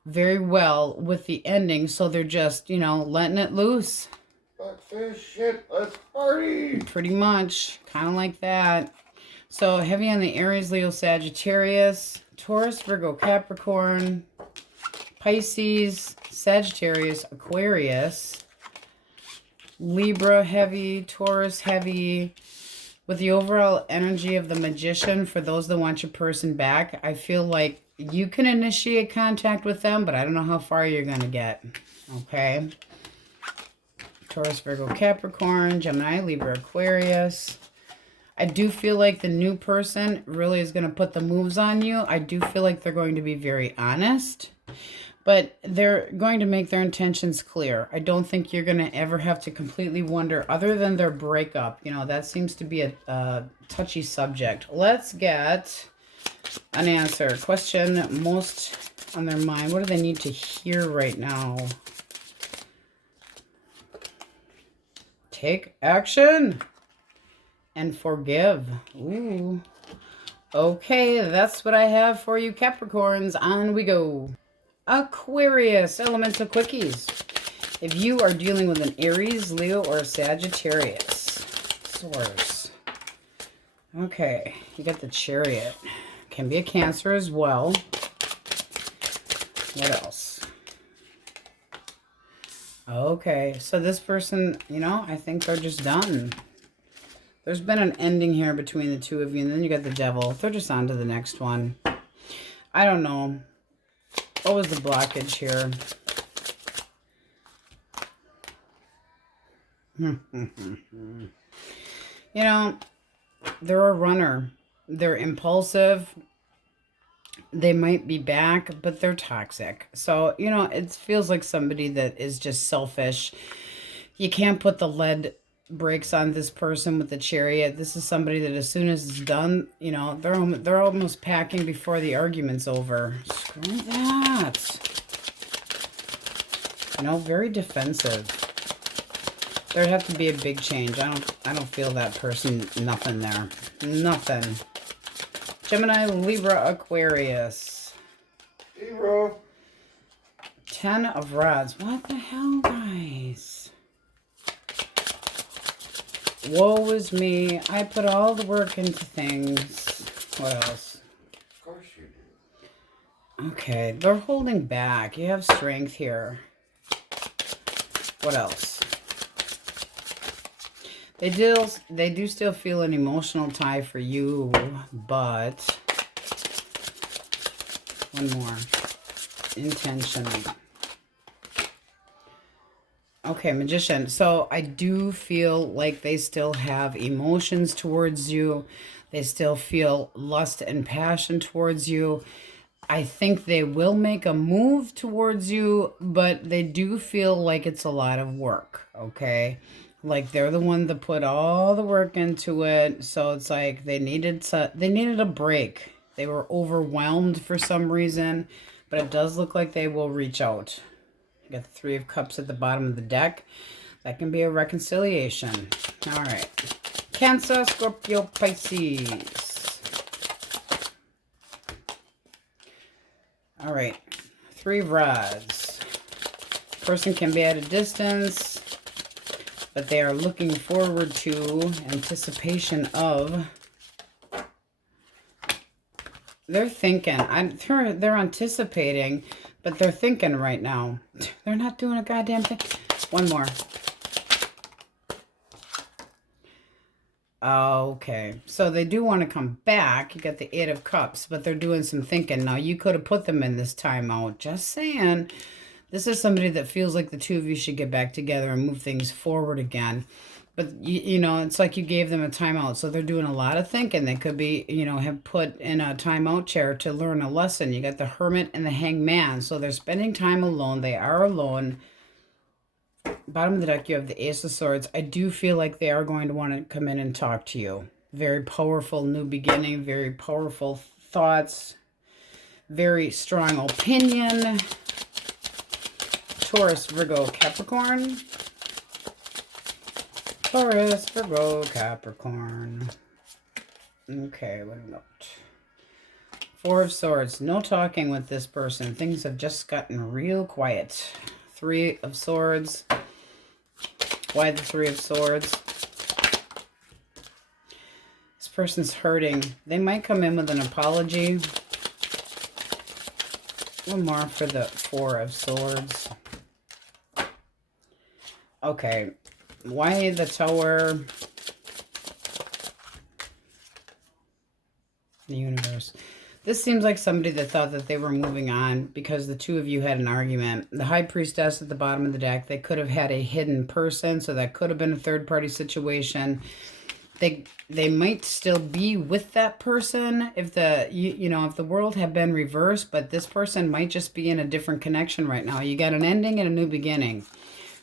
very well with the ending. So they're just, you know, letting it loose. Fuck this shit, let's party. Pretty much. Kind of like that. So heavy on the Aries, Leo, Sagittarius, Taurus, Virgo, Capricorn, Pisces, Sagittarius, Aquarius, Libra heavy, Taurus heavy. With the overall energy of the Magician, for those that want your person back, I feel like you can initiate contact with them, but I don't know how far you're going to get. Okay. Taurus, Virgo, Capricorn, Gemini, Libra, Aquarius. I do feel like the new person really is going to put the moves on you. I do feel like they're going to be very honest. But they're going to make their intentions clear. I don't think you're going to ever have to completely wonder, other than their breakup. You know, that seems to be a touchy subject. Let's get an answer. Question most on their mind. What do they need to hear right now? Take action and forgive. Ooh. Okay, that's what I have for you, Capricorns. On we go. Aquarius, elemental quickies. If you are dealing with an Aries, Leo, or Sagittarius, source. Okay, you got the Chariot. Can be a Cancer as well. What else? Okay, so this person, you know, I think they're just done. There's been an ending here between the two of you, and then you got the Devil. They're just on to the next one. I don't know. What was the blockage here? You know, they're a runner. They're impulsive. They might be back, but they're toxic. So, you know, it feels like somebody that is just selfish. You can't put the lead brakes on this person with the Chariot. This is somebody that as soon as it's done, you know, they're almost packing before the argument's over. Screw that. You know, very defensive. There'd have to be a big change. I don't feel that person. Nothing there. Nothing. Gemini, Libra, Aquarius. Libra. 10 of Rods. What the hell, guys? Woe is me. I put all the work into things. What else? Of course you do. Okay, they're holding back. You have strength here. What else? They do still feel an emotional tie for you, but one more. Intention. Okay, Magician. So I do feel like they still have emotions towards you. They still feel lust and passion towards you. I think they will make a move towards you, but they do feel like it's a lot of work, okay? Like they're the one that put all the work into it, so it's like they needed a break. They were overwhelmed for some reason, but it does look like they will reach out. You got the Three of Cups at the bottom of the deck. That can be a reconciliation. All right. Cancer, Scorpio, Pisces. All right, Three of Rods. Person can be at a distance, but they are looking forward to, anticipation of. They're thinking. They're anticipating, but they're thinking right now. They're not doing a goddamn thing. One more. Okay, so they do want to come back. You got the Eight of Cups, but they're doing some thinking. Now, you could have put them in this timeout. Just saying. This is somebody that feels like the two of you should get back together and move things forward again. But, you know, it's like you gave them a timeout. So they're doing a lot of thinking. They could be, you know, have put in a timeout chair to learn a lesson. You got the Hermit and the Hangman. So they're spending time alone. They are alone. Bottom of the deck, you have the Ace of Swords. I do feel like they are going to want to come in and talk to you. Very powerful new beginning. Very powerful thoughts. Very strong opinion. Taurus, Virgo, Capricorn. Taurus, Virgo, Capricorn. Okay, what about Four of Swords? No talking with this person. Things have just gotten real quiet. Three of Swords. Why the Three of Swords? This person's hurting. They might come in with an apology. One more for the Four of Swords. Okay. Why the Tower? The Universe. This seems like somebody that thought that they were moving on because the two of you had an argument. The High Priestess at the bottom of the deck, they could have had a hidden person, so that could have been a third-party situation. They might still be with that person if if the world had been reversed, but this person might just be in a different connection right now. You got an ending and a new beginning.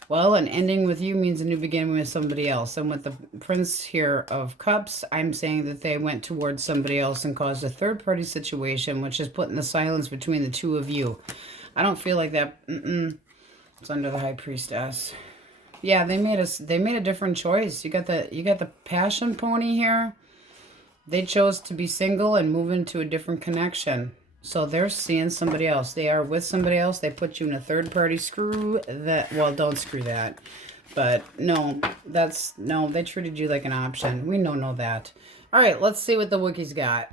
Well, an ending with you means a new beginning with somebody else. And with the Prince here of Cups, I'm saying that they went towards somebody else and caused a third-party situation, which is putting the silence between the two of you. I don't feel like that. It's under the High Priestess. Yeah, they made a different choice. You got the Passion Pony here. They chose to be single and move into a different connection. So they're seeing somebody else. They are with somebody else. They put you in a third party. Screw that. Well, don't screw that. But no, they treated you like an option. We know that. All right, let's see what the Wookiees got.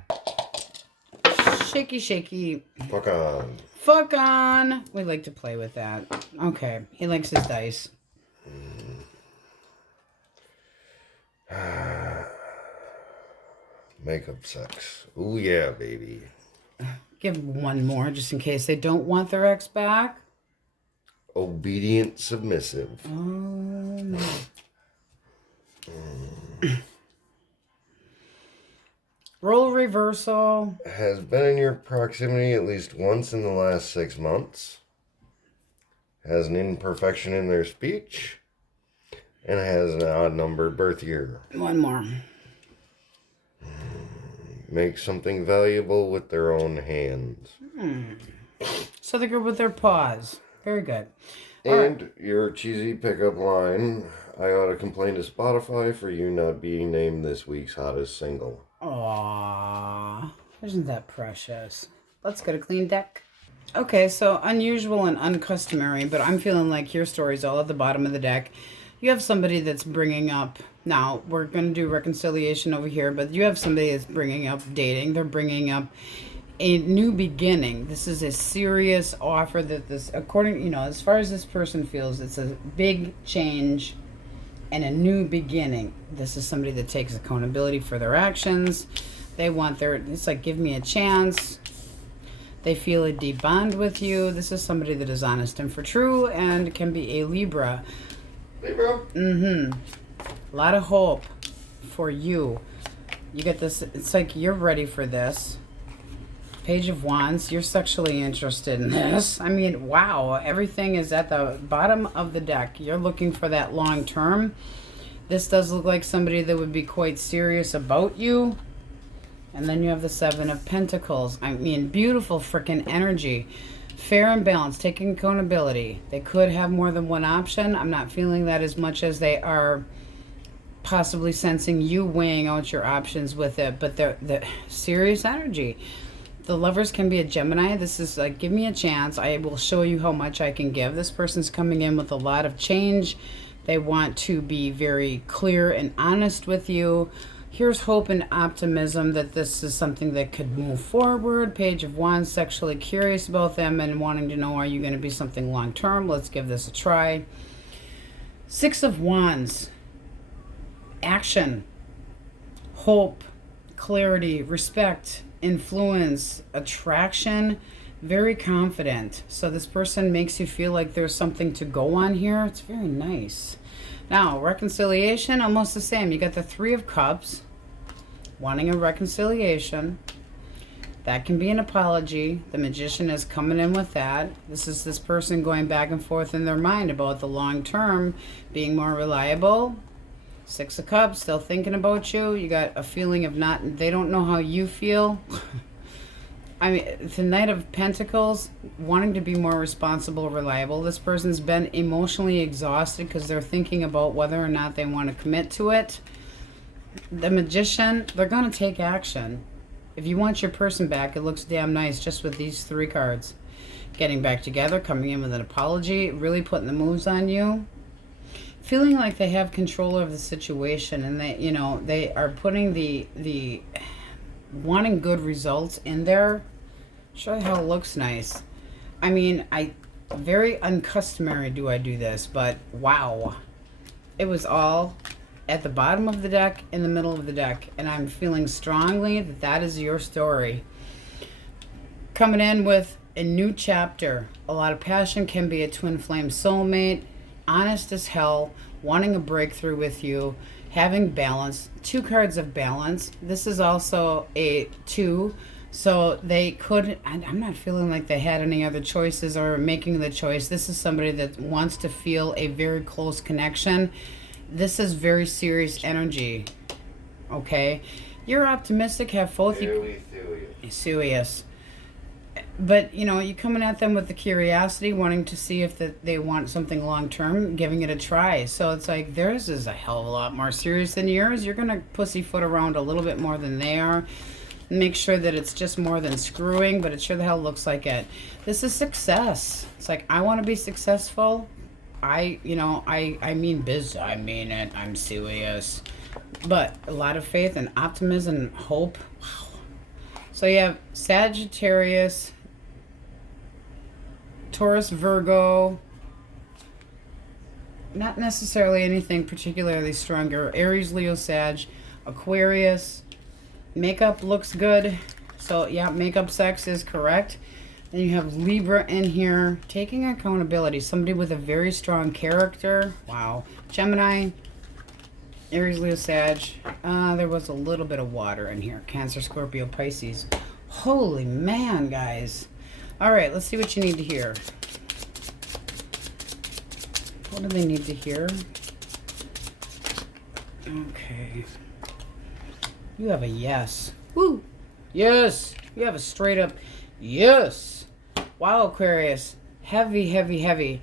Shaky, shaky. Fuck on. Fuck on. We like to play with that. Okay, he likes his dice. Makeup sex. Ooh, yeah, baby. Give one more just in case they don't want their ex back. Obedient, submissive. Role reversal. Has been in your proximity at least once in the last 6 months. Has an imperfection in their speech. And has an odd numbered birth year. One more. Make something valuable with their own hands. So they're good with their paws. Very good. And your cheesy pickup line, I ought to complain to Spotify for you not being named this week's hottest single. Aww. Isn't that precious? Let's get a clean deck. Okay, so unusual and uncustomary, but I'm feeling like your story's all at the bottom of the deck. You have somebody that's bringing up, now we're going to do reconciliation over here, but you have somebody that's bringing up dating. They're bringing up a new beginning. This is a serious offer that this, according, as far as this person feels, it's a big change and a new beginning. This is somebody that takes accountability for their actions. They want it's like, give me a chance. They feel a deep bond with you. This is somebody that is honest and for true and can be a Libra. Libra. A lot of hope for you. You get this, it's like you're ready for this. Page of Wands, you're sexually interested in this. I mean, wow, everything is at the bottom of the deck. You're looking for that long term. This does look like somebody that would be quite serious about you. And then you have the Seven of Pentacles. I mean, beautiful freaking energy. Fair and balanced, taking accountability. They could have more than one option. I'm not feeling that as much as they are possibly sensing you weighing out your options with it. But they're serious energy. The Lovers can be a Gemini. This is like, give me a chance. I will show you how much I can give. This person's coming in with a lot of change. They want to be very clear and honest with you. Here's hope and optimism that this is something that could move forward. Page of Wands, sexually curious about them and wanting to know, are you going to be something long-term? Let's give this a try. Six of Wands, action, hope, clarity, respect, influence, attraction, very confident. So this person makes you feel like there's something to go on here. It's very nice. Now, reconciliation, almost the same. You got the Three of Cups, wanting a reconciliation. That can be an apology. The Magician is coming in with that. This is this person going back and forth in their mind about the long term, being more reliable. Six of Cups, still thinking about you. You got a feeling of not, they don't know how you feel. I mean, the Knight of Pentacles, wanting to be more responsible, reliable. This person's been emotionally exhausted because they're thinking about whether or not they want to commit to it. The Magician, they're going to take action. If you want your person back, it looks damn nice just with these three cards. Getting back together, coming in with an apology, really putting the moves on you. Feeling like they have control of the situation, and they, you know, they are putting the wanting good results in there. Show you how it looks nice. I mean, very uncustomary do I do this, but wow. It was all at the bottom of the deck, in the middle of the deck, and I'm feeling strongly that that is your story. Coming in with a new chapter. A lot of passion, can be a twin flame soulmate. Honest as hell, wanting a breakthrough with you, having balance. Two cards of balance. This is also a 2, so they could, I'm not feeling like they had any other choices or making the choice. This is somebody that wants to feel a very close connection. This is very serious energy. Okay, you're optimistic, have both. Serious. But, you know, you're coming at them with the curiosity, wanting to see if they want something long-term, giving it a try. So it's like theirs is a hell of a lot more serious than yours. You're going to pussyfoot around a little bit more than they are. Make sure that it's just more than screwing, but it sure the hell looks like it. This is success. It's like, I want to be successful. I mean biz. I mean it. I'm serious. But a lot of faith and optimism and hope. Wow. So you have Sagittarius, Taurus, Virgo. Not necessarily anything particularly stronger. Aries, Leo, Sag, Aquarius. Makeup looks good. So yeah, makeup sex is correct. Then you have Libra in here, taking accountability. Somebody with a very strong character. Wow. Gemini, Aries, Leo, Sag. There was a little bit of water in here. Cancer, Scorpio, Pisces. Holy man, guys. All right, let's see what you need to hear. What do they need to hear? Okay. You have a yes. Woo! Yes! You have a straight up yes! Wow, Aquarius. Heavy, heavy, heavy.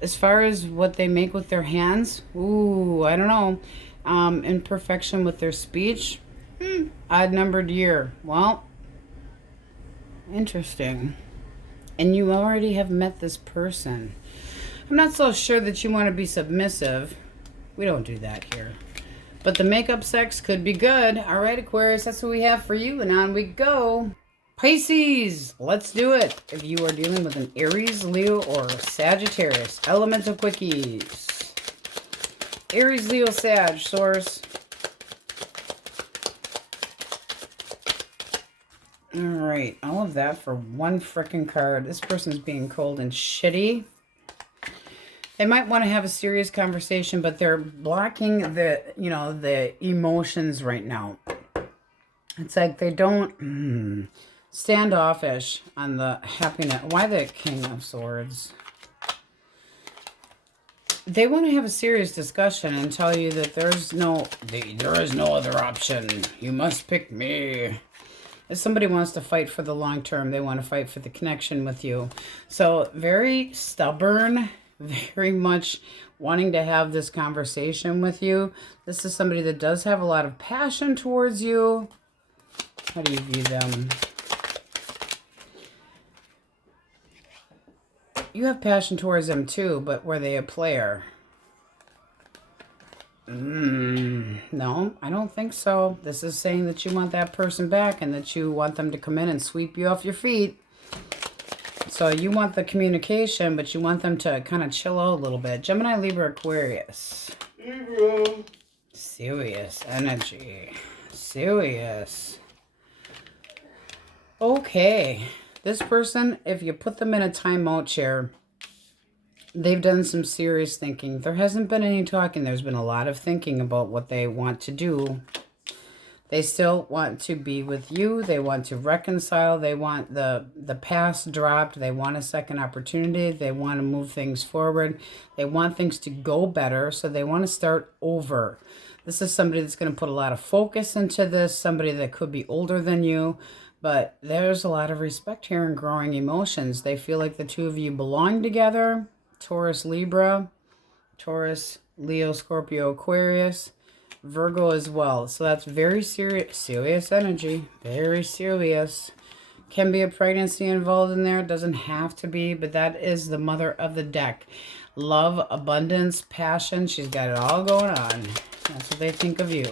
As far as what they make with their hands, ooh, I don't know. Imperfection with their speech. Odd numbered year. Well, interesting. And you already have met this person. I'm not so sure that you want to be submissive. We don't do that here. But the makeup sex could be good. All right, Aquarius, that's what we have for you. And on we go. Pisces, let's do it. If you are dealing with an Aries, Leo, or Sagittarius, elemental quickies. Aries, Leo, Sag, source. All right, all of that for one frickin' card. This person's being cold and shitty. They might want to have a serious conversation, but they're blocking the, the emotions right now. It's like they don't standoffish on the happiness. Why the King of Swords? They want to have a serious discussion and tell you that there is no other option. You must pick me. If somebody wants to fight for the long term, they want to fight for the connection with you. So very stubborn, very much wanting to have this conversation with you. This is somebody that does have a lot of passion towards you. How do you view them? You have passion towards them too, but were they a player? No, I don't think so. This is saying that you want that person back and that you want them to come in and sweep you off your feet. So you want the communication, but you want them to kind of chill out a little bit. Gemini, Libra, Aquarius. Libra. Serious energy. Serious. Okay. This person, if you put them in a timeout chair, they've done some serious thinking. There hasn't been any talking. There's been a lot of thinking about what they want to do. They still want to be with you. They want to reconcile. They want the past dropped. They want a second opportunity. They want to move things forward. They want things to go better, so they want to start over. This is somebody that's going to put a lot of focus into this, somebody that could be older than you. But there's a lot of respect here and growing emotions. They feel like the two of you belong together. Taurus, Libra, Taurus, Leo, Scorpio, Aquarius, Virgo as well. So that's very serious energy. Very serious. Can be a pregnancy involved in there. It doesn't have to be, but that is the mother of the deck. Love, abundance, passion. She's got it all going on. That's what they think of you.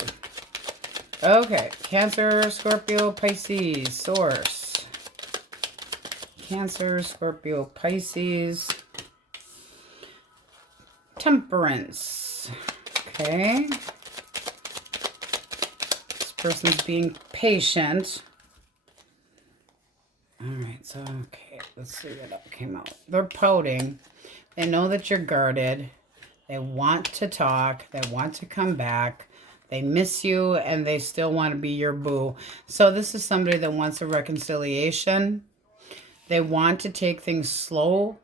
Okay, Cancer, Scorpio, Pisces, Source. Cancer, Scorpio, Pisces. Temperance. Okay. This person's being patient. Alright, so, okay, let's see what came out. They're pouting. They know that you're guarded. They want to talk. They want to come back. They miss you, and they still want to be your boo. So this is somebody that wants a reconciliation. They want to take things slow.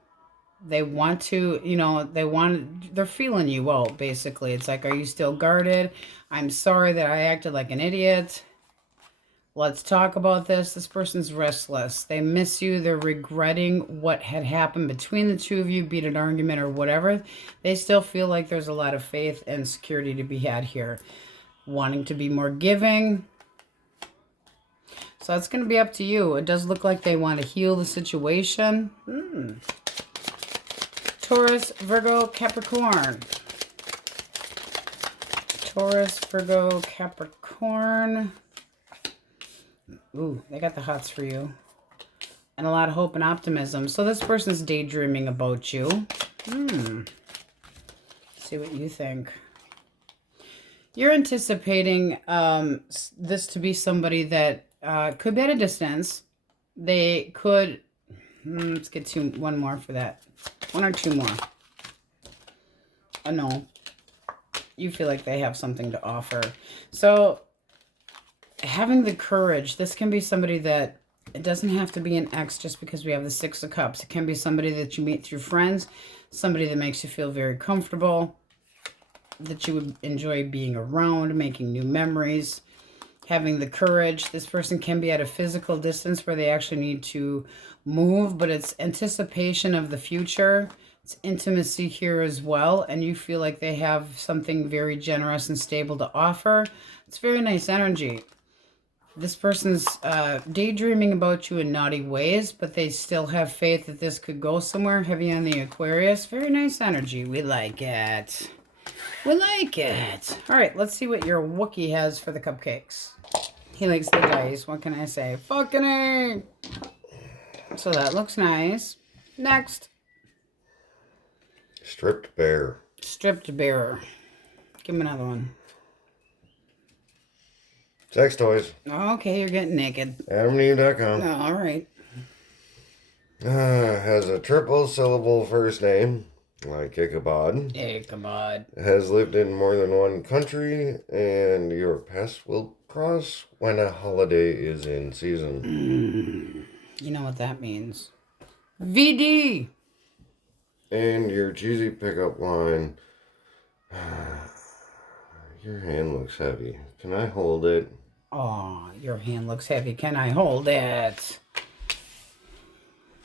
They want to, they're feeling you out, basically. It's like, are you still guarded? I'm sorry that I acted like an idiot. Let's talk about this. This person's restless. They miss you. They're regretting what had happened between the two of you, be it an argument or whatever. They still feel like there's a lot of faith and security to be had here. Wanting to be more giving. So that's going to be up to you. It does look like they want to heal the situation. Taurus, Virgo, Capricorn. Taurus, Virgo, Capricorn. Ooh, they got the hots for you. And a lot of hope and optimism. So this person's daydreaming about you. See what you think. You're anticipating this to be somebody that could be at a distance. They could... let's get one more for that. One or two more. Oh, no. You feel like they have something to offer. So, having the courage. This can be somebody that... It doesn't have to be an ex just because we have the Six of Cups. It can be somebody that you meet through friends. Somebody that makes you feel very comfortable. That you would enjoy being around. Making new memories. Having the courage. This person can be at a physical distance where they actually need to move. But it's anticipation of the future. It's intimacy here as well. And you feel like they have something very generous and stable to offer. It's very nice energy. This person's daydreaming about you in naughty ways, but they still have faith that this could go somewhere. Heavy on the Aquarius. Very nice energy. We like it. We like it. All right, let's see what your Wookiee has for the cupcakes. He likes the dice. What can I say? Fucking A. So that looks nice. Next. Stripped bear. Stripped bear. Give him another one. Sex toys. Okay, you're getting naked. AdamandEve.com. Oh, all right. Has a triple syllable first name. like Ichabod. Ichabod. Has lived in more than one country, and your paths will cross when a holiday is in season. You know what that means. VD! And your cheesy pickup line. Your hand looks heavy. Can I hold it? Oh, your hand looks heavy. Can I hold it?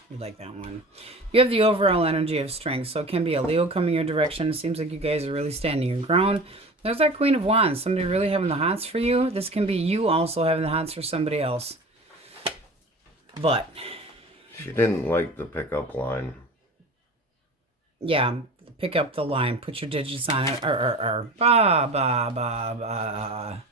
You like that one. You have the overall energy of strength, so it can be a Leo coming your direction. It seems like you guys are really standing your ground. There's that Queen of Wands. Somebody really having the hots for you. This can be you also having the hots for somebody else. But she didn't like the pickup line. Yeah, pick up the line. Put your digits on it. Ba, ba, ba, ba.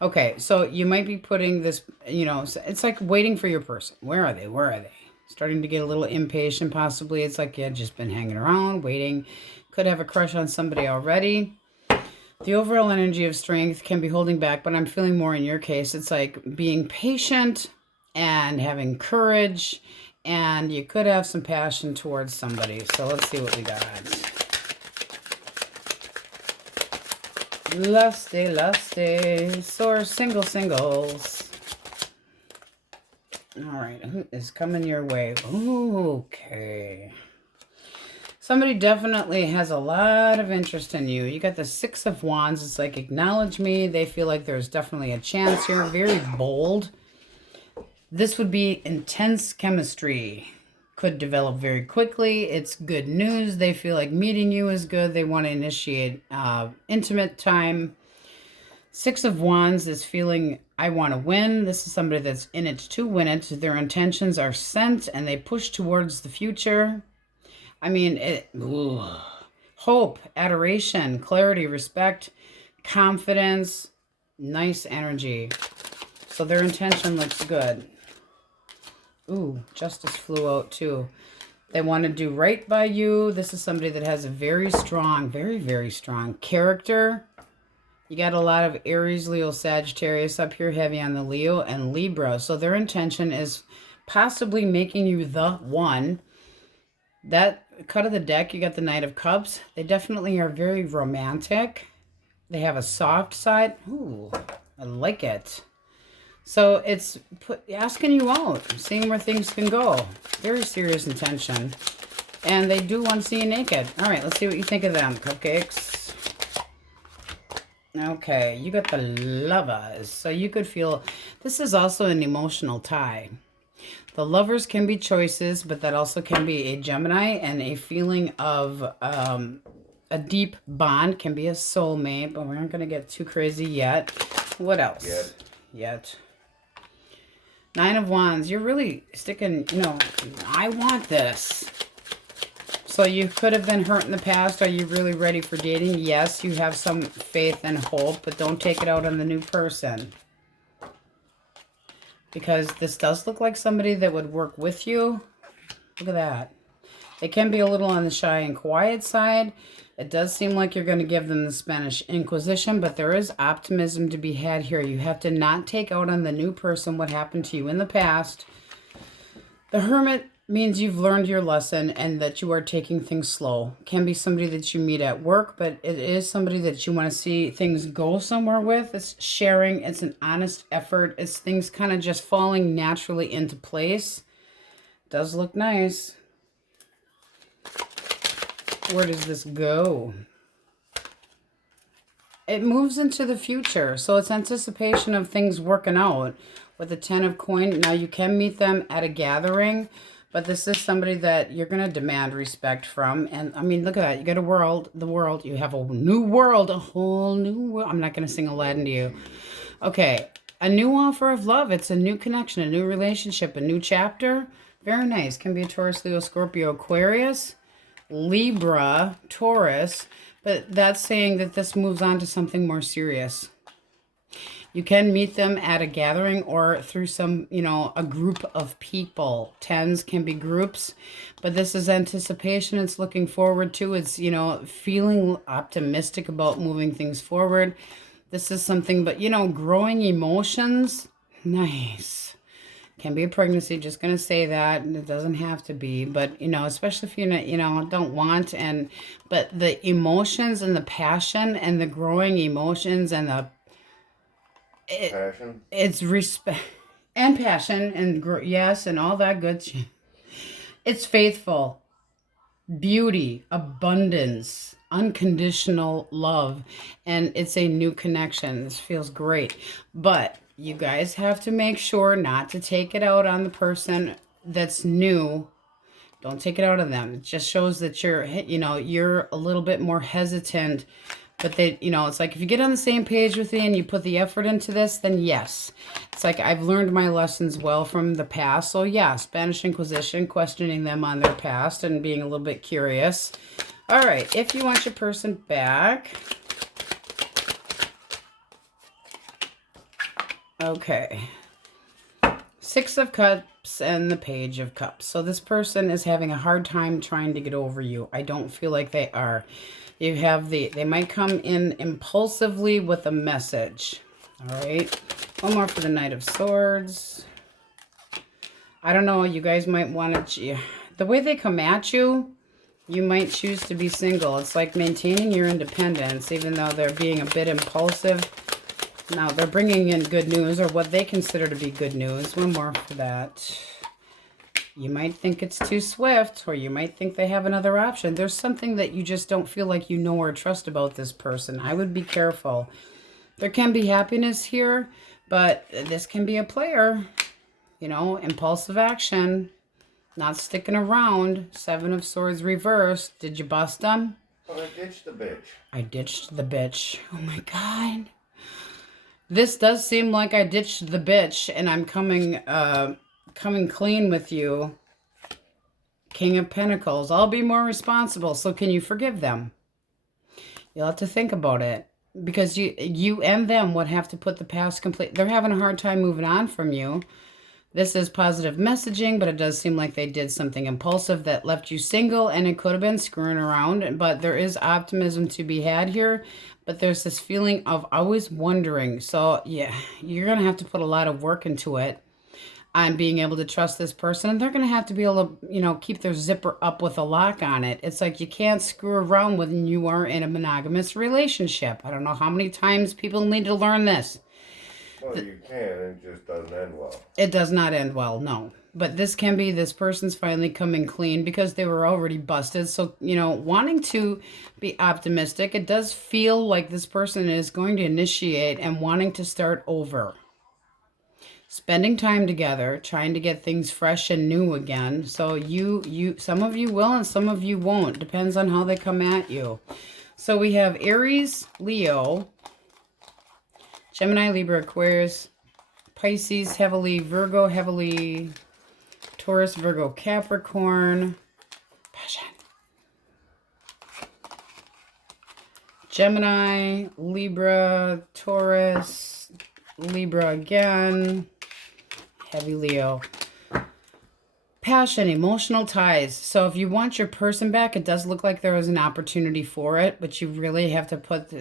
Okay, so you might be putting this, you know, it's like waiting for your person. Where are they? Where are they? Starting to get a little impatient, possibly. It's like you had just been hanging around, waiting. Could have a crush on somebody already. The overall energy of strength can be holding back, but I'm feeling more in your case. It's like being patient and having courage, and you could have some passion towards somebody. So let's see what we got. Lusty. Source, singles. All right, who is coming your way? Okay. Somebody definitely has a lot of interest in you. You got the Six of Wands. It's like, acknowledge me. They feel like there's definitely a chance here. Very bold. This would be intense chemistry. Could develop very quickly. It's good news. They feel like meeting you is good. They want to initiate intimate time. Six of Wands is feeling, I want to win. This is somebody that's in it to win it. Their intentions are sent and they push towards the future. I mean, hope, adoration, clarity, respect, confidence, nice energy. So their intention looks good. Ooh, justice flew out too. They want to do right by you. This is somebody that has a very strong, very, very strong character. You got a lot of Aries, Leo, Sagittarius up here, heavy on the Leo and Libra. So their intention is possibly making you the one. That cut of the deck, you got the Knight of Cups. They definitely are very romantic. They have a soft side. Ooh, I like it. So it's asking you out, seeing where things can go. Very serious intention. And they do want to see you naked. All right, let's see what you think of them, cupcakes. Okay, you got the Lovers. So you could feel, this is also an emotional tie. The Lovers can be choices, but that also can be a Gemini, and a feeling of a deep bond can be a soulmate, but we're not going to get too crazy yet. What else? Yet. Nine of Wands. You're really sticking, you know, I want this. So you could have been hurt in the past. Are you really ready for dating? Yes, you have some faith and hope, but don't take it out on the new person. Because this does look like somebody that would work with you. Look at that. It can be a little on the shy and quiet side. It does seem like you're going to give them the Spanish Inquisition, but there is optimism to be had here. You have to not take out on the new person what happened to you in the past. The Hermit means you've learned your lesson and that you are taking things slow. Can be somebody that you meet at work, but it is somebody that you want to see things go somewhere with. It's sharing. It's an honest effort. It's things kind of just falling naturally into place. Does look nice. Where does this go? It moves into the future. So it's anticipation of things working out. With the Ten of Coin, now you can meet them at a gathering, but this is somebody that you're going to demand respect from. And I mean, look at that. You got a world, the world. You have a new world, a whole new world. I'm not going to sing Aladdin to you. Okay. A new offer of love. It's a new connection, a new relationship, a new chapter. Very nice. Can be a Taurus, Leo, Scorpio, Aquarius, Libra, Taurus. But that's saying that this moves on to something more serious. You can meet them at a gathering or through some, you know, a group of people. Tens can be groups, but this is anticipation. It's looking forward to. It's, you know, feeling optimistic about moving things forward. This is something, but, you know, growing emotions. Nice. Can be a pregnancy, just going to say that, and it doesn't have to be, but, you know, especially if you're not, you know, don't want, but the emotions and the passion and the growing emotions and Passion? it's respect and passion and, yes, and all that good shit. It's faithful, beauty, abundance, unconditional love, and it's a new connection. This feels great, but you guys have to make sure not to take it out on the person that's new. Don't take it out on them. It just shows that you're, you know, you're a little bit more hesitant, but they, you know, it's like if you get on the same page with me and you put the effort into this, then yes. It's like I've learned my lessons well from the past. So yeah, Spanish Inquisition, questioning them on their past and being a little bit curious. All right, if you want your person back. Okay. Six of Cups and the Page of Cups. So this person is having a hard time trying to get over you. I don't feel like they are. You have they might come in impulsively with a message. All right. One more for the Knight of Swords. I don't know. You guys might want to, the way they come at you, you might choose to be single. It's like maintaining your independence, even though they're being a bit impulsive. Now, they're bringing in good news, or what they consider to be good news. One more for that. You might think it's too swift, or you might think they have another option. There's something that you just don't feel like you know or trust about this person. I would be careful. There can be happiness here, but this can be a player. You know, impulsive action, not sticking around. Seven of Swords reversed. Did you bust them? But I ditched the bitch. I ditched the bitch. Oh my God. This does seem like I ditched the bitch and I'm coming clean with you. King of Pentacles. I'll be more responsible. So can you forgive them? You'll have to think about it. Because you and them would have to put the past complete. They're having a hard time moving on from you. This is positive messaging, but it does seem like they did something impulsive that left you single, and it could have been screwing around, but there is optimism to be had here, but there's this feeling of always wondering. So, yeah, you're going to have to put a lot of work into it on being able to trust this person, and they're going to have to be able to, you know, keep their zipper up with a lock on it. It's like you can't screw around when you are in a monogamous relationship. I don't know how many times people need to learn this. Well, you can. It just doesn't end well. It does not end well, no. But this can be this person's finally coming clean because they were already busted. So, you know, wanting to be optimistic, it does feel like this person is going to initiate and wanting to start over. Spending time together, trying to get things fresh and new again. So some of you will and some of you won't. Depends on how they come at you. So we have Aries, Leo, Gemini, Libra, Aquarius, Pisces, heavily Virgo, heavily Taurus, Virgo, Capricorn, Passion, Gemini, Libra, Taurus, Libra again, heavy Leo. Passion, emotional ties. So if you want your person back, it does look like there is an opportunity for it, but you really have to put,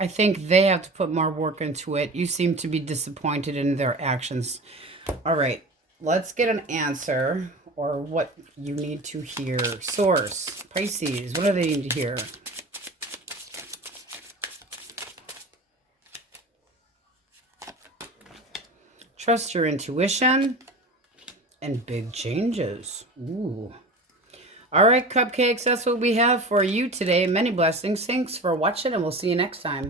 I think they have to put more work into it. You seem to be disappointed in their actions. All right, let's get an answer or what you need to hear. Source, Pisces, what do they need to hear? Trust your intuition and big changes. Ooh. All right, cupcakes, that's what we have for you today. Many blessings. Thanks for watching, and we'll see you next time.